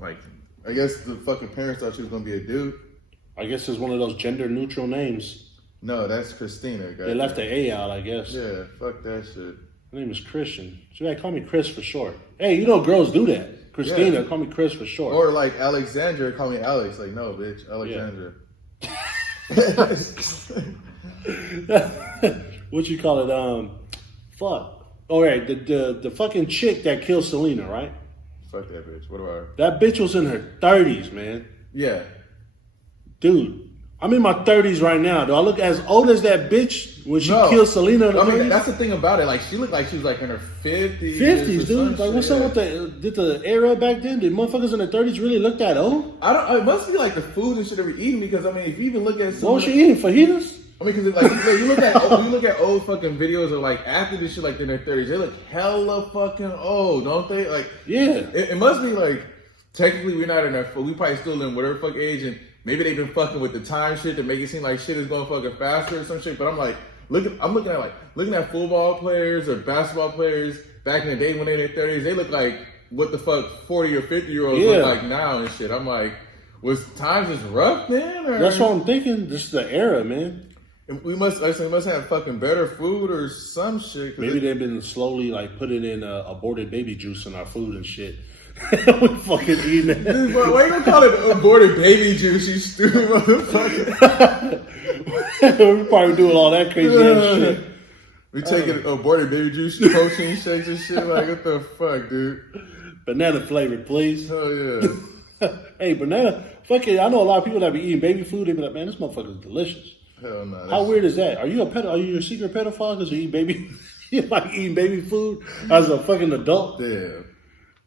Like, I guess the fucking parents thought she was going to be a dude. I guess it's one of those gender neutral names. No, that's Christina. They left the A out, I guess. Yeah, fuck that shit. Her name is Christian. So yeah, call me Chris for short. Hey, you know girls do that. Christina, call me Chris for short. Or like Alexandra, call me Alex. Like, no, bitch, Alexandra. Yeah. What you call it? Fuck. All right, the fucking chick that killed Selena, right? Fuck that bitch. What about her? That bitch was in her 30s, man. Yeah. Dude, I'm in my 30s right now. Do I look as old as that bitch when she killed Selena? I mean, that's the thing about it. Like, she looked like she was like in her 50s. 50s, dude. Like, what's up with did the era back then? Did motherfuckers in their 30s really look that old? It must be like the food and shit they were eating because, I mean, if you even look at what was she eating? Fajitas? I mean, because like, you look at old fucking videos of like athletes shit like in their 30s, they look hella fucking old, don't they? Like, yeah. It must be like, technically we're not in our, we probably still in whatever fuck age and maybe they've been fucking with the time shit to make it seem like shit is going fucking faster or some shit. But I'm like, I'm looking at football players or basketball players back in the day when they were in their 30s. They look like what the fuck 40 or 50 year olds look like now and shit. I'm like, was times just rough then? Or? That's what I'm thinking. This is the era, man. We must have fucking better food or some shit. Maybe they've been slowly like putting in aborted baby juice in our food and shit. We fucking eating it. Dude, why you gonna call it aborted baby juice, you stupid motherfucker? We're probably doing all that crazy ass shit. We taking aborted baby juice, protein shakes and shit. Like, what the fuck, dude? Banana flavored, please. Hell yeah. Hey, banana. Fuck it. I know a lot of people that be eating baby food. They be like, man, this motherfucker's delicious. Hell no. How weird is that? Are you a secret pedophile because you eat baby? You like eating baby food as a fucking adult? Yeah.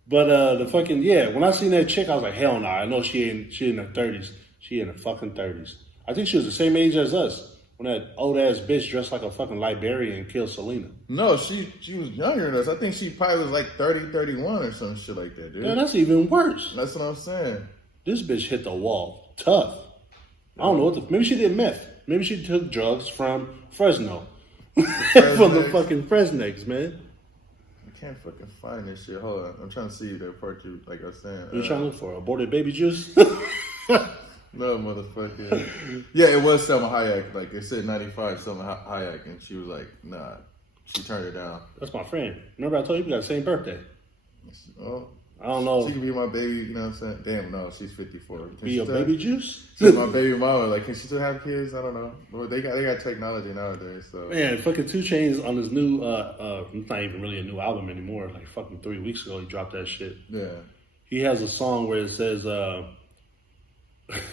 But the fucking when I seen that chick, I was like, hell no. I know she in her 30s. She in her fucking 30s. I think she was the same age as us when that old ass bitch dressed like a fucking librarian killed Selena. No, she was younger than us. I think she probably was like 30, 31 or some shit like that, dude. Yeah, that's even worse. That's what I'm saying. This bitch hit the wall. tough. I don't know what the. Maybe she did meth. Maybe she took drugs from Fresno. From the fucking Fresnex, man. I can't fucking find this shit. Hold on. I'm trying to see that part you, like I was saying. What you trying to look for? Aborted baby juice? No, motherfucker. Yeah, it was Selma Hayek. Like, it said 95, Selma Hayek. And she was like, nah. She turned it down. That's my friend. Remember I told you we got the same birthday? Oh. I don't know. She can be my baby, you know what I'm saying? Damn, no, she's 54. Be your baby juice? She's my baby mama. Like, can she still have kids? I don't know. Well, they got technology nowadays, so. Man, fucking 2 Chainz on his new, it's not even really a new album anymore. Like, fucking 3 weeks ago, he dropped that shit. Yeah. He has a song where it says,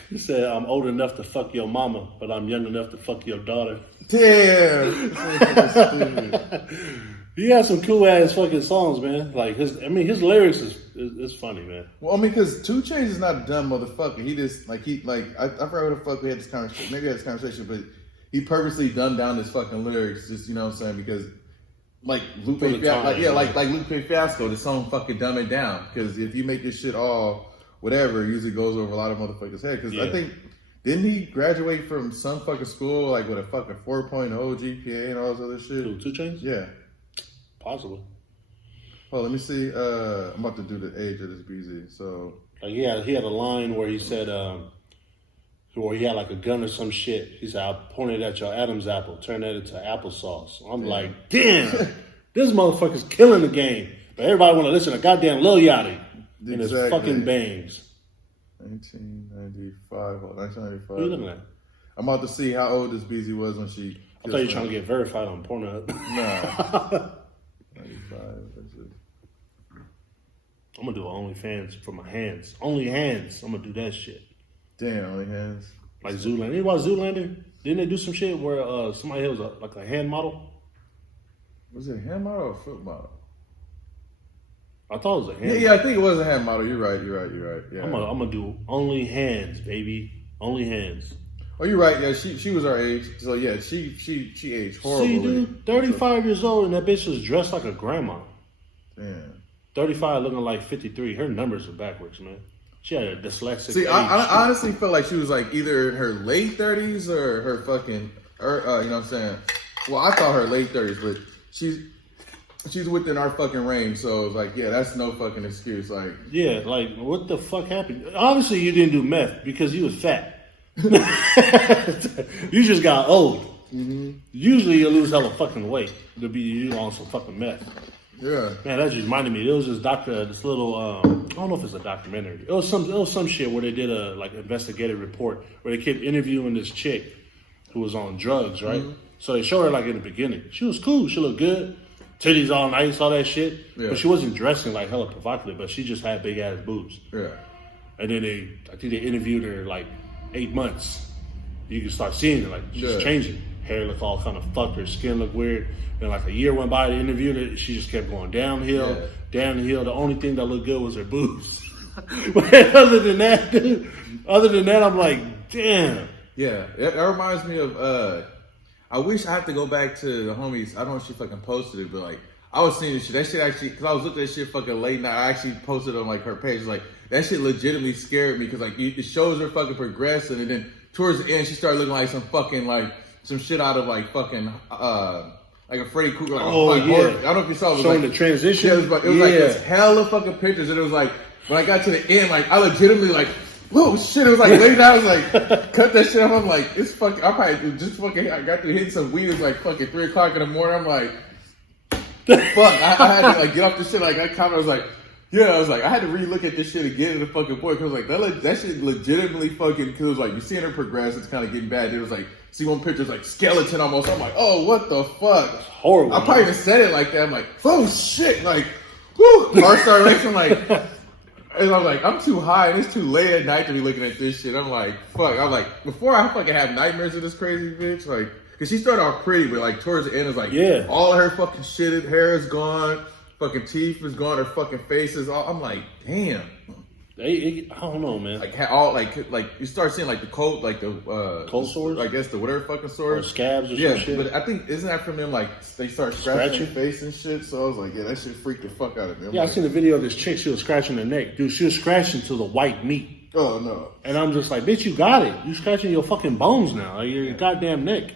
he said, I'm old enough to fuck your mama, but I'm young enough to fuck your daughter. Damn! He has some cool ass fucking songs, man. Like his lyrics is funny, man. Well, I mean, because 2 Chainz is not a dumb motherfucker. He just I forgot what the fuck we had this conversation. Maybe we had this conversation, but he purposely dumbed down his fucking lyrics, just you know what I'm saying? Because like Lupe Fiasco, the song fucking dumb it down. Because if you make this shit all whatever, it usually goes over a lot of motherfuckers' head. Because I think didn't he graduate from some fucking school like with a fucking 4.0 GPA and all this other shit? 2 Chainz? Yeah. Possibly. Well, let me see. I'm about to do the age of this BZ. So, like, he had a line where he said, where he had like a gun or some shit. He said, "I'll point it at your Adam's apple, turn that into applesauce." I'm like, damn, this motherfucker's killing the game. But everybody want to listen to goddamn Lil Yachty and his fucking bangs. 1995. 1995. What are you looking at? I'm about to see how old this BZ was when she. I thought you were trying to get verified on Pornhub. Nah. 95. I'm gonna do OnlyFans for my hands. Only hands. I'm gonna do that shit. Damn, only hands. Like Zoolander. You watch Zoolander? Didn't they do some shit where somebody was like a hand model? Was it a hand model or a foot model? I thought it was a hand model. Yeah, I think it was a hand model. You're right. Yeah. I'm gonna do only hands, baby. Only hands. Oh, you're right. Yeah, she was our age. So yeah, she aged horribly. See, dude, 35 years old and that bitch was dressed like a grandma. Damn. 35 looking like 53. Her numbers are backwards, man. She had a dyslexic. See, I honestly felt like she was like either in her late 30s or her fucking, you know what I'm saying? Well, I thought her late 30s, but she's within our fucking range. So it's like, yeah, that's no fucking excuse. Like, yeah, like what the fuck happened? Obviously, you didn't do meth because you was fat. You just got old. Mm-hmm. Usually, you lose hella fucking weight to be you on some fucking meth. Yeah, man, that just reminded me. There was this little, I don't know if it's a documentary. It was some shit where they did a like investigative report where they kept interviewing this chick who was on drugs, right? Mm-hmm. So they showed her like in the beginning. She was cool. She looked good. Titties all nice, all that shit. Yeah. But she wasn't dressing like hella provocative, but she just had big ass boobs. Yeah. And then I think they interviewed her like 8 months. You can start seeing it, like she's changing. Hair look all kind of fucked, her skin look weird. Then like a year went by, they interviewed her, she just kept going downhill. The only thing that looked good was her boobs. But other than that, dude, I'm like, damn. Yeah, that reminds me of, I wish I had to go back to the homies. I don't know if she fucking posted it, but like, I was seeing this shit. That shit actually, because I was looking at that shit fucking late night. I actually posted on like her page. It's like, that shit legitimately scared me because like, it shows her fucking progressing, and then towards the end, she started looking like some fucking like, some shit out of like fucking, like a Freddy Krueger. Like, horror. I don't know if you saw it. Showing like, the transition. Yeah, it was like this hella fucking pictures, and it was like, when I got to the end, like, I legitimately like, whoa, shit, it was like late night, I was like, cut that shit off, I'm like, it's fucking, I probably just fucking, I got to hit some weed, it was like fucking 3 o'clock in the morning, I'm like, fuck, I had to like get off this shit, like, I was like, I had to re-look at this shit again in the fucking boy, because like, that shit legitimately fucking, because it was like, you seeing her progress, it's kind of getting bad, it was like, see one picture, it's like skeleton almost, I'm like, oh, what the fuck? It's horrible. I probably even said it like that, I'm like, oh shit, like, whoo, heart started racing, like, and I'm like, I'm too high and it's too late at night to be looking at this shit. I'm like, fuck. I'm like, before I fucking have nightmares of this crazy bitch, like, cause she started off pretty, but like towards the end it's like, all of her fucking shit, hair is gone, fucking teeth is gone, her fucking face is all, I'm like, damn. I don't know, man. Like all like you start seeing like the cold, like the cold sores. I guess the whatever fucking sores, or scabs, or some shit. But I think isn't that from them like they start scratching your face and shit? So I was like, yeah, that shit freaked the fuck out of me. I seen a video of this chick. She was scratching her neck, dude. She was scratching to the white meat. Oh no. And I'm just like, bitch, you got it. You scratching your fucking bones now, like your goddamn neck.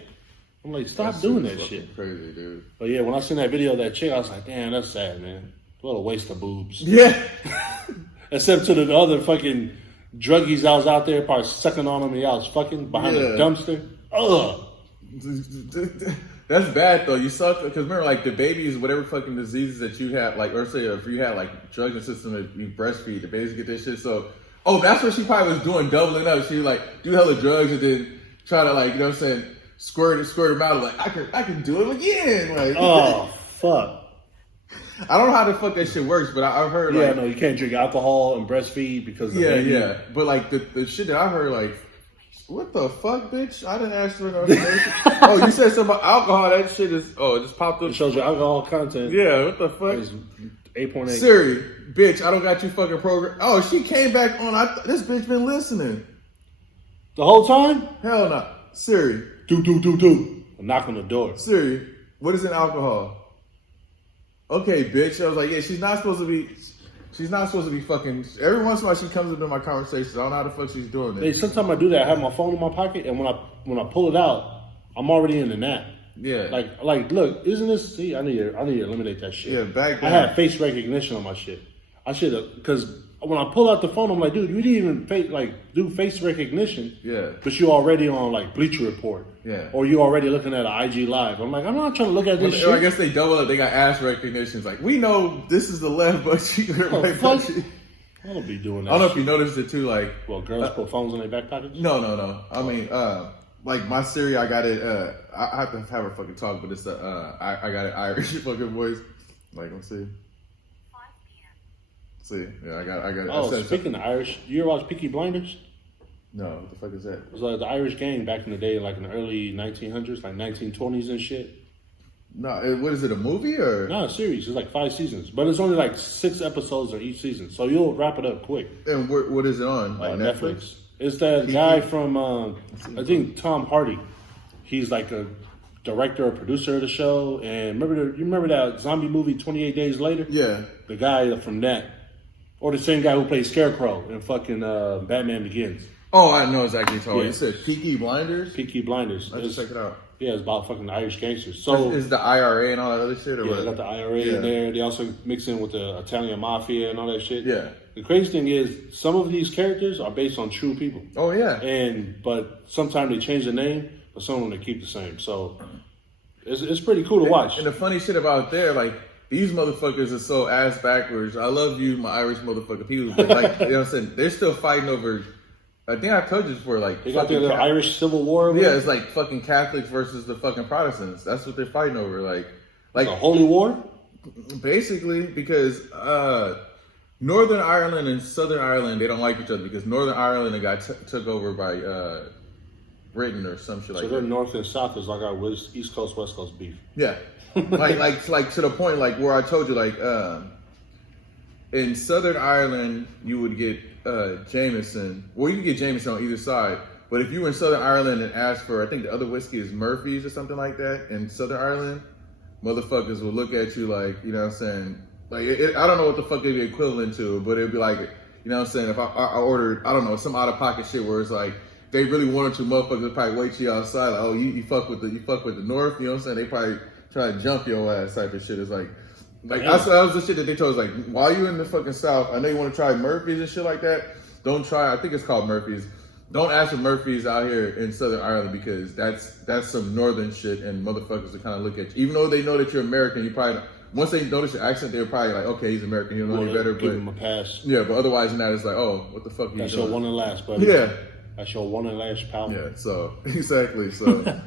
I'm like, stop doing that shit. Crazy, dude. But yeah, when I seen that video of that chick, I was like, damn, that's sad, man. What a waste of boobs. Yeah. Except to the other fucking druggies I was out there probably sucking on them and y'all was fucking behind the dumpster. Ugh. That's bad though. You suck because remember, like the babies, whatever fucking diseases that you had, like, or say if you had like drugs in the system that you breastfeed, the babies get this shit. So, that's what she probably was doing, doubling up. She like do hella drugs and then try to like, you know what I'm saying, squirt them out. Like I can do it again. Like, oh fuck. I don't know how the fuck that shit works, but I've heard like, no, you can't drink alcohol and breastfeed because of yeah. But like the shit that I've heard, like, what the fuck, bitch? I didn't ask for no information. Oh, you said something about alcohol. That shit is, it just popped up. It shows you alcohol content. Yeah, what the fuck? It's 8.8. Siri, bitch, I don't got you fucking program. Oh, she came back on. This bitch been listening. The whole time? Hell no. Siri. Do. I knock on the door. Siri, what is in alcohol? Okay, bitch. I was like, yeah, she's not supposed to be fucking. Every once in a while, she comes into my conversations. I don't know how the fuck she's doing it. Hey, sometimes I do that. I have my phone in my pocket, and when I pull it out, I'm already in the nap. Yeah. Like, look, isn't this? See, I need to eliminate that shit. Yeah, back then. I had face recognition on my shit. I should have, because when I pull out the phone, I'm like, dude, you didn't even do face recognition. Yeah. But you already on like Bleacher Report. Yeah. Or you already looking at an IG Live. I'm like, I'm not trying to look at this shit. I guess they double up. They got ass recognitions. Like, we know this is the left butt cheek or right butt cheek. I don't be doing that. I don't know shit. if you noticed it too. Like, well, girls put phones in their back pockets. No. I mean, like my Siri, I got it. I have to have her fucking talk, but it's I got an Irish fucking voice. Like, let's see. 5 p.m. See, yeah, I got it. Oh, speaking of Irish, you ever watch Peaky Blinders? No, what the fuck is that? It was like the Irish gang back in the day, like in the early 1900s, like 1920s and shit. No, what is it? A movie or? No, a series. It's like 5 seasons, but it's only like 6 episodes of each season, so you'll wrap it up quick. And what is it on? Like Netflix. It's that guy from I think Tom Hardy. He's like a director or producer of the show. And you remember that zombie movie 28 Days Later? Yeah. The guy from that, or the same guy who played Scarecrow in fucking Batman Begins. Oh, I know exactly. Yeah. You said Peaky Blinders. Peaky Blinders. Let's check it out. Yeah, it's about fucking Irish gangsters. So is the IRA and all that other shit? Or yeah, what? they got the IRA in there. They also mix in with the Italian mafia and all that shit. Yeah. The crazy thing is, some of these characters are based on true people. Oh yeah. But sometimes they change the name, but some of them they keep the same. So it's pretty cool to watch. And the funny shit about there, like, these motherfuckers are so ass backwards. I love you, my Irish motherfucker people, but like, you know what I'm saying? They're still fighting over. I think I told you this before, like, they got their Irish Civil War. Yeah, it's like fucking Catholics versus the fucking Protestants. That's what they're fighting over. Like a holy war. Basically, because Northern Ireland and Southern Ireland, they don't like each other because Northern Ireland got took over by Britain or some shit like that. So they're North and South is like our East Coast, West Coast beef. Yeah, like to the point, like where I told you, like in Southern Ireland, you would get Jameson. Well, you can get Jameson on either side. But if you were in Southern Ireland and asked for, I think the other whiskey is Murphy's or something like that, in Southern Ireland, motherfuckers will look at you like, you know what I'm saying? Like, I don't know what the fuck it'd be equivalent to, but it'd be like, you know what I'm saying? If I ordered, I don't know, some out of pocket shit where it's like, they really wanted to, motherfuckers would probably wait you outside. Like, oh, you fuck with the North, you know what I'm saying? They probably try to jump your ass type of shit. It's like that was the shit that they told us, like, while you in the fucking South, I know you want to try Murphy's and shit like that. Don't try, I think it's called Murphy's. Don't ask for Murphy's out here in Southern Ireland because that's some Northern shit and motherfuckers will kind of look at you. Even though they know that you're American, you probably, once they notice your accent, they're probably like, okay, he's American, he'll know you better. Give him a pass. Yeah, but otherwise than that, it's like, oh, what the fuck are you That's doing? your one and last, buddy. Yeah. That's your one and last pal. Yeah, so, exactly, so.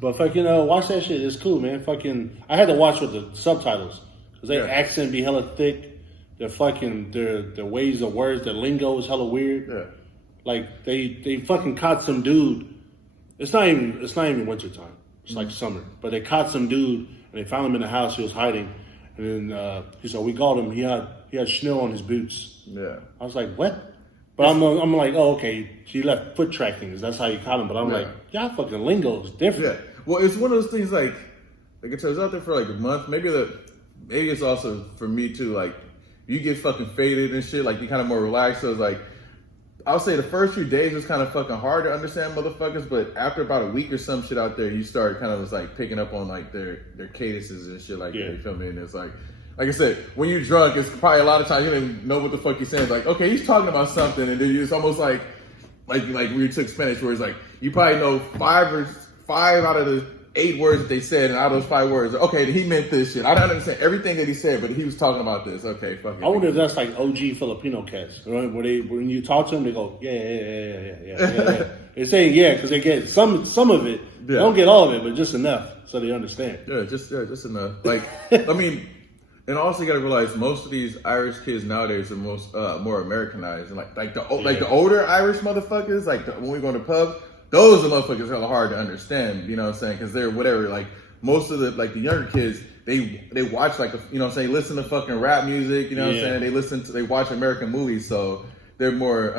But fucking, watch that shit. It's cool, man. Fucking, I had to watch with the subtitles because their accent be hella thick. Their fucking, their ways of words, their lingo is hella weird. Yeah. Like they fucking caught some dude. It's not even wintertime. It's like summer. But they caught some dude and they found him in the house. He was hiding, and then he said we called him. He had snow on his boots. Yeah. I was like, what? But I'm like, oh, okay. She left foot trackings. That's how you caught him. But I'm like, y'all fucking lingo is different. Yeah. Well, it's one of those things like it was out there for like a month. Maybe it's also for me too. Like you get fucking faded and shit. Like you kind of more relaxed. So it's like I'll say the first few days was kind of fucking hard to understand motherfuckers, but after about a week or some shit out there, you start kind of just like picking up on like their cadences and shit like that. You feel me? And it's like I said, when you're drunk, it's probably a lot of times you don't even know what the fuck he's saying. It's like, okay, he's talking about something, and then it's almost like we took Spanish, where it's like you probably know five out of the 8 words that they said, and out of those 5 words, okay, he meant this shit. I don't understand everything that he said, but he was talking about this. Okay, fuck it. I wonder if that's like OG Filipino cats. Right? When you talk to them, they go, yeah. They say yeah because they get some of it. Yeah. They don't get all of it, but just enough so they understand. Yeah, just enough. Like, I mean, and also you got to realize most of these Irish kids nowadays are more Americanized, and like the older Irish motherfuckers, like when we go to the pub. Those are motherfuckers hella hard to understand, you know what I'm saying? Because they're whatever, like most of the like the younger kids, they watch like you know what I'm saying, listen to fucking rap music, you know what I'm saying? They watch American movies, so they're more.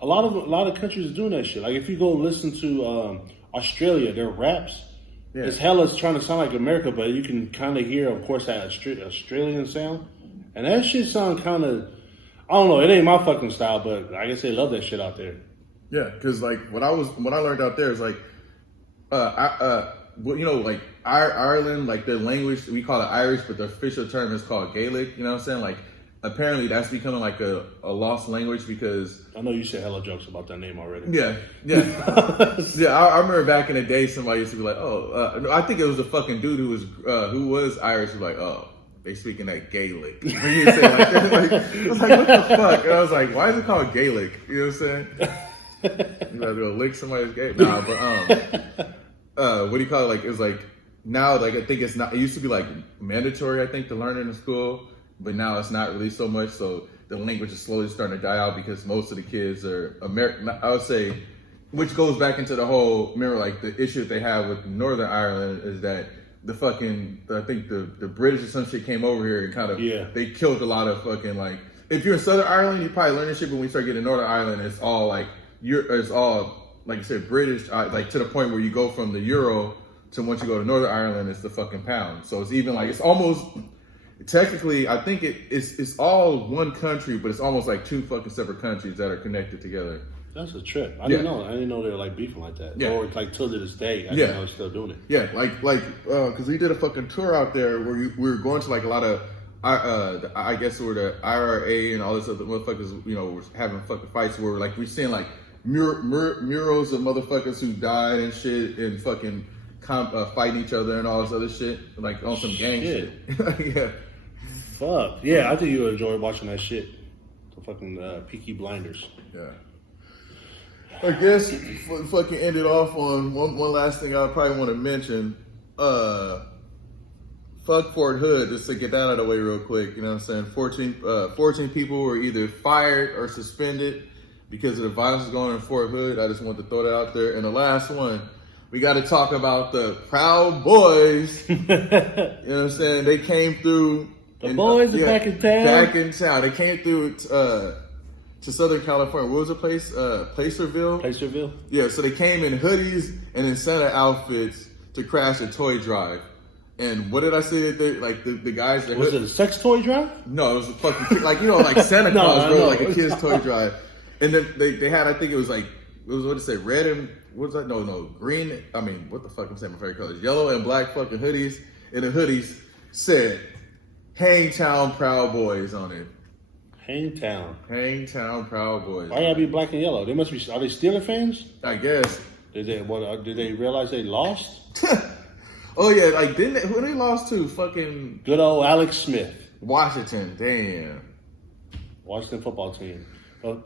A lot of countries are doing that shit. Like if you go listen to Australia, their raps, it's hella trying to sound like America, but you can kind of hear, of course, that Australian sound, and that shit sound kind of. I don't know, it ain't my fucking style, but I guess they love that shit out there. Yeah, because like what I learned out there is like, you know, like Ireland, like their language we call it Irish, but the official term is called Gaelic. You know what I'm saying? Like apparently that's becoming like a lost language because I know you said hella jokes about that name already. Yeah. I remember back in the day somebody used to be like, oh, I think it was a fucking dude who was Irish, was like, oh. They speaking that Gaelic. Like, I was like, what the fuck? And I was like, why is it called Gaelic? You know what I'm saying? You gotta go lick somebody's gay. Nah, but what do you call it? Like it's like now, like I think it's not. It used to be like mandatory, I think, to learn it in school, but now it's not really so much. So the language is slowly starting to die out because most of the kids are American. I would say, which goes back into the whole. Remember, like the issue that they have with Northern Ireland is that I think the British or some shit came over here and kind of they killed a lot of fucking like. If you're in Southern Ireland, you probably learn this shit. But when we start getting to Northern Ireland, it's all like. It's all like you said, British, like to the point where you go from the euro to once you go to Northern Ireland, it's the fucking pound. So it's even like it's almost technically, I think it's all one country, but it's almost like 2 fucking separate countries that are connected together. That's a trip. I didn't know they were like beefing like that. Yeah. Or like till to this day, I didn't know they're still doing it. Yeah, like because we did a fucking tour out there where we were going to like a lot of. I guess where the IRA and all this other motherfuckers, you know, were having fucking fights where like we're seeing like murals of motherfuckers who died and shit and fucking fighting each other and all this other shit, like on some gang shit. Yeah. Fuck. Yeah, I think you would enjoy watching that shit. The fucking Peaky Blinders. Yeah. I guess fucking end it off on one last thing I probably want to mention. Fuck Fort Hood, just to get that out of the way real quick. You know what I'm saying? 14 people were either fired or suspended because of the violence that's going on in Fort Hood. I just want to throw that out there. And the last one, we got to talk about the Proud Boys. You know what I'm saying? They came through. The boys are back in town. Back in town. They came through to Southern California. What was the place? Placerville? Placerville? Yeah, so they came in hoodies and in Santa outfits to crash a toy drive. And what did I say that they, like the guys that was it a sex toy drive? No, it was a fucking like you know like Santa Claus, bro, like a kid's toy drive. And then they had, I think it was like what did it say, red and what was that? No, green. I mean, what the fuck I'm saying? My favorite colors, yellow and black fucking hoodies. And the hoodies said "Hangtown Proud Boys" on it. Hangtown Proud Boys. Why gotta be black and yellow? They must be. Are they Steeler fans? I guess. Did they realize they lost? Oh yeah, like who they lost to? Fucking good old Alex Smith. Washington, damn. Washington football team. Oh,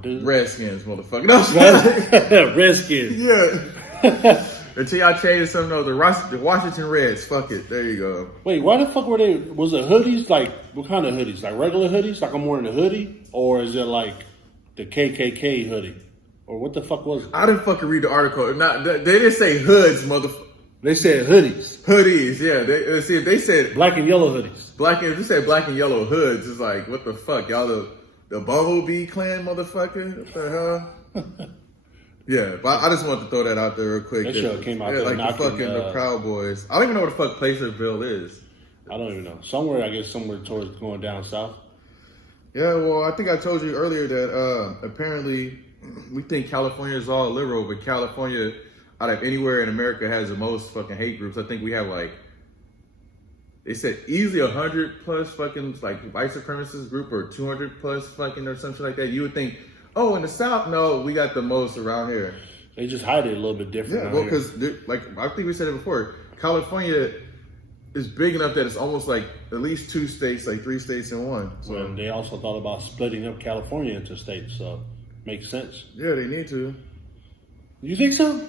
dude. Redskins, motherfucker. No, Redskins. Yeah. Until y'all changed something, the Washington Reds. Fuck it. There you go. Wait, why the fuck were they? Was it hoodies? Like what kind of hoodies? Like regular hoodies? Like I'm wearing a hoodie, or is it like the KKK hoodie, or what the fuck was it? I didn't fucking read the article. They didn't say hoods, motherfucker. They said hoodies. Hoodies, yeah. They said black and yellow hoodies. They said black and yellow hoods. It's like, what the fuck, y'all the Bumblebee clan, motherfucker? What the hell? Yeah, but I just wanted to throw that out there real quick. That show came out there like knocking, the fucking the Proud Boys. I don't even know what the fuck Placerville is. I don't even know. Somewhere towards going down south. Yeah, well, I think I told you earlier that apparently we think California is all liberal, but California, out of anywhere in America, has the most fucking hate groups. I think we have like, they said easily 100 plus fucking like white supremacist group or 200 plus fucking or something like that. You would think, oh, in the South, no, we got the most around here. They just hide it a little bit different. Yeah, well, because like I think we said it before, California is big enough that it's almost like at least 2 states, like 3 states in one. So well, they also thought about splitting up California into states, so makes sense. yeah, they need to. You think so?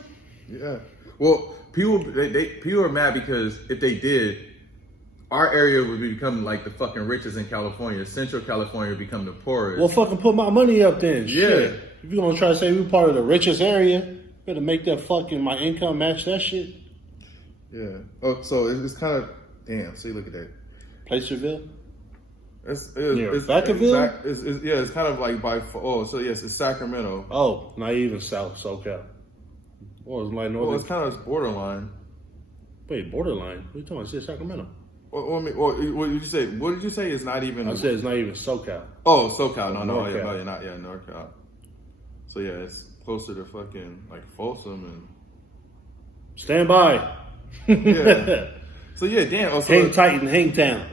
Yeah. Well, people are mad because if they did, our area would become like the fucking richest in California. Central California would become the poorest. Well, fucking put my money up then. Yeah. Shit. If you're gonna try to say we're part of the richest area, better make that fucking my income match that shit. Yeah. Oh, so it's kind of damn. See, look at that. Placerville. It's Vacaville? It's kind of like by so yes, it's Sacramento. Oh, not even South SoCal. Or it's like northern. Well, it's kind of borderline. Wait, borderline? What are you talking about? I said Sacramento. What did you say? What did you say? It's not even. I said it's not even SoCal. Oh, SoCal. No, NorCal. not NorCal. So yeah, it's closer to fucking like Folsom and. Stand by. Yeah. So yeah, damn. Oh, so Hang tight in Hangtown.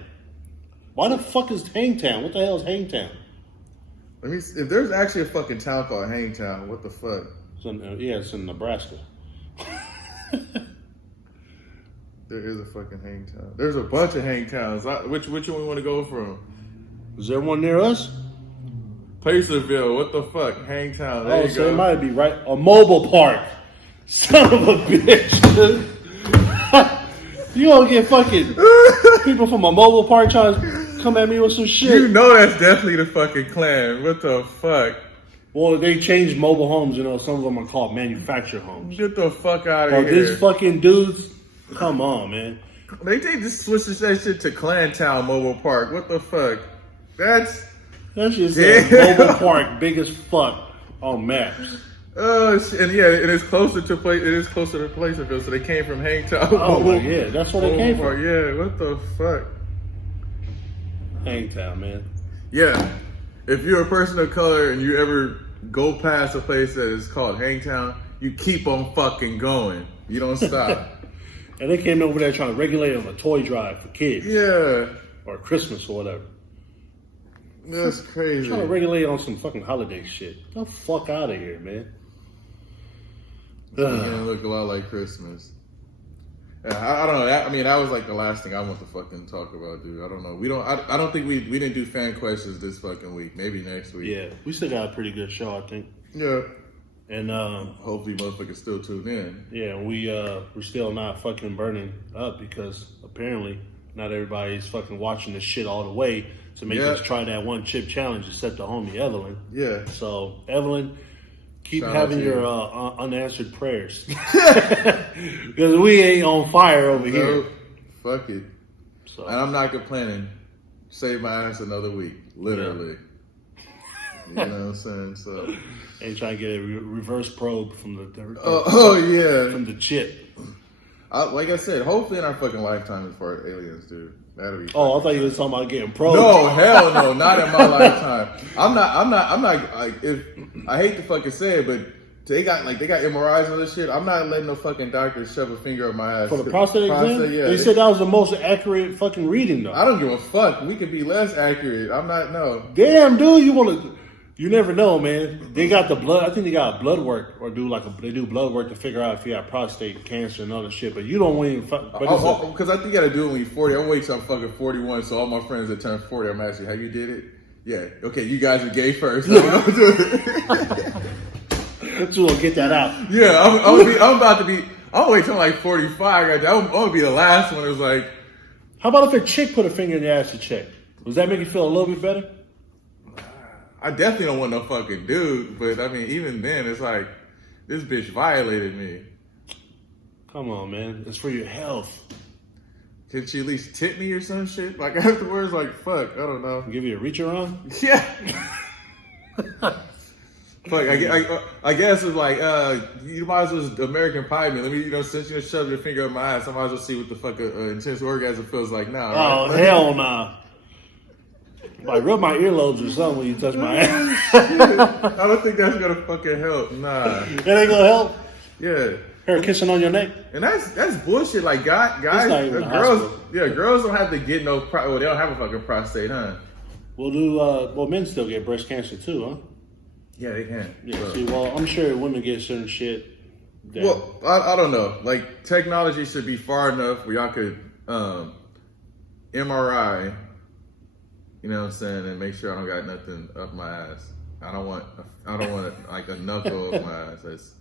Why the fuck is Hangtown? What the hell is Hangtown? Let me. If there's actually a fucking town called Hangtown, what the fuck? It's in Nebraska. There is a fucking Hangtown. There's a bunch of Hangtowns. Which one we want to go from? Is there one near us? Placerville. What the fuck? Hangtown. There Oh, you so go. it might be right. A mobile park. Son of a bitch. You gonna get fucking people from a mobile park trying to come at me with some shit. You know that's definitely the fucking Klan. What the fuck? Well, they changed mobile homes. You know, some of them are called manufactured homes. Get the fuck out of Well, here. these fucking dudes, come on, man. They just switched that shit to Clantown Mobile Park. What the fuck? That shit says mobile park, big as fuck on maps. Oh shit. And yeah, it is closer to Placerville, so they came from Hangtown. Oh, well, yeah, that's where they came from. Yeah, what the fuck? Hangtown, man. Yeah. If you're a person of color and you ever go past a place that is called Hangtown, you keep on fucking going. You don't stop. And they came over there trying to regulate on a toy drive for kids. Yeah. Or Christmas or whatever. That's crazy. Trying to regulate on some fucking holiday shit. Get the fuck out of here, man. It's gonna look a lot like Christmas. Yeah, I don't know. That was like the last thing I want to fucking talk about, dude. I don't know. I don't think we didn't do fan questions this fucking week. Maybe next week. Yeah, we still got a pretty good show, I think. Yeah. And hopefully motherfuckers still tune in. Yeah, we're still not fucking burning up because apparently not everybody's fucking watching this shit all the way to make us try that one chip challenge except the homie Evelyn. Yeah. So Evelyn, keep Shout having your unanswered prayers because we ain't on fire over here. Fuck it. So. And I'm not complaining. Save my ass another week, literally. You know what I'm saying? So ain't trying to get a reverse probe from the yeah, from the chip. Like I said, hopefully in our fucking lifetime as far as aliens, dude. That'll be. Oh, I thought you were talking about getting probed. No, hell no, not in my lifetime. I'm not. Like, if I hate to fucking say it, but they got MRIs and this shit. I'm not letting no fucking doctor shove a finger up my ass for the prostate exam. Yeah, they said that was the most accurate fucking reading, though. I don't give a fuck. We could be less accurate. I'm not. No. Damn, dude, you never know, man. They got the blood. I think they got blood work or they do blood work to figure out if you have prostate cancer and other shit. But you don't want even fuck. Because I think you got to do it when you're 40. I'm waiting till I'm fucking 41. So all my friends that turn 40, I'm asking, have you did it? Yeah. Okay, you guys are gay first. So we'll get that out. Yeah, I'm about to be. I'm waiting till I'm like 45. I'm gonna be the last one. It's like, how about if a chick put a finger in your ass to check? Does that make you feel a little bit better? I definitely don't want no fucking dude, but I mean, even then, it's like, this bitch violated me. Come on, man. It's for your health. Can she at least tip me or some shit? Like, afterwards, like, fuck, I don't know. Give you a reach around? Yeah. Fuck, I guess it's like, you might as well just American Pie me. Let me, since you shove your finger up my ass, I might as well see what the fuck an intense orgasm feels like now. Oh, right? hell nah. Like rub my earlobes or something when you touch my ass. I don't think that's gonna fucking help. Nah. That ain't gonna help. Yeah. Her kissing on your neck. And that's bullshit. Like guys, not even a girls, hospital. yeah, girls don't have to get no. Well, they don't have a fucking prostate, huh? Well, men still get breast cancer too, huh? Yeah, they can. Yeah. But- See, well, I'm sure women get certain shit. That, Well, I don't know. Like technology should be far enough where y'all could MRI. You know what I'm saying, and make sure I don't got nothing up my ass. I don't want like a knuckle up my ass.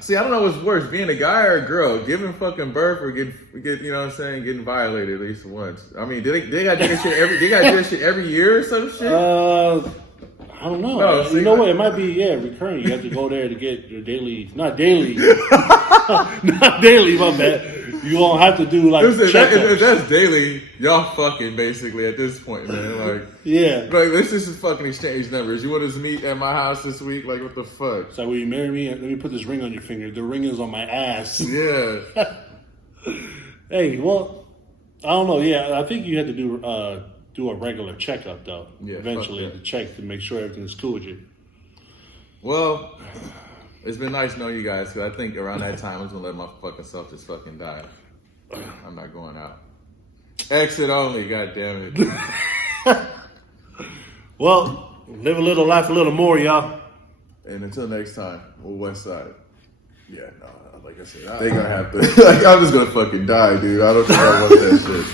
See, I don't know what's worse, being a guy or a girl, giving fucking birth or getting you know what I'm saying, getting violated at least once. I mean, they got to do that shit every year or some shit? I don't know. No, see, you know what? It might be recurring. You have to go there to get your daily, not daily, not daily. My bad. You won't have to do like if that's daily, y'all fucking basically at this point, man. Like, yeah. Like, let's just fucking exchange numbers. You want us to meet at my house this week? Like, what the fuck? It's like, will you marry me? Let me put this ring on your finger. The ring is on my ass. Yeah. Hey, well, I don't know. Yeah, I think you had to do a regular checkup though. Yeah, eventually fuck that. to check to make sure everything's cool with you. Well, it's been nice knowing you guys, because I think around that time I was going to let my fucking self just fucking die. I'm not going out. Exit only, god damn it. Well, live a little, laugh a little more, y'all. And until next time, we're West Side. Yeah, no, like I said, they're going to have to. Like, I'm just going to fucking die, dude. I don't think I want that shit.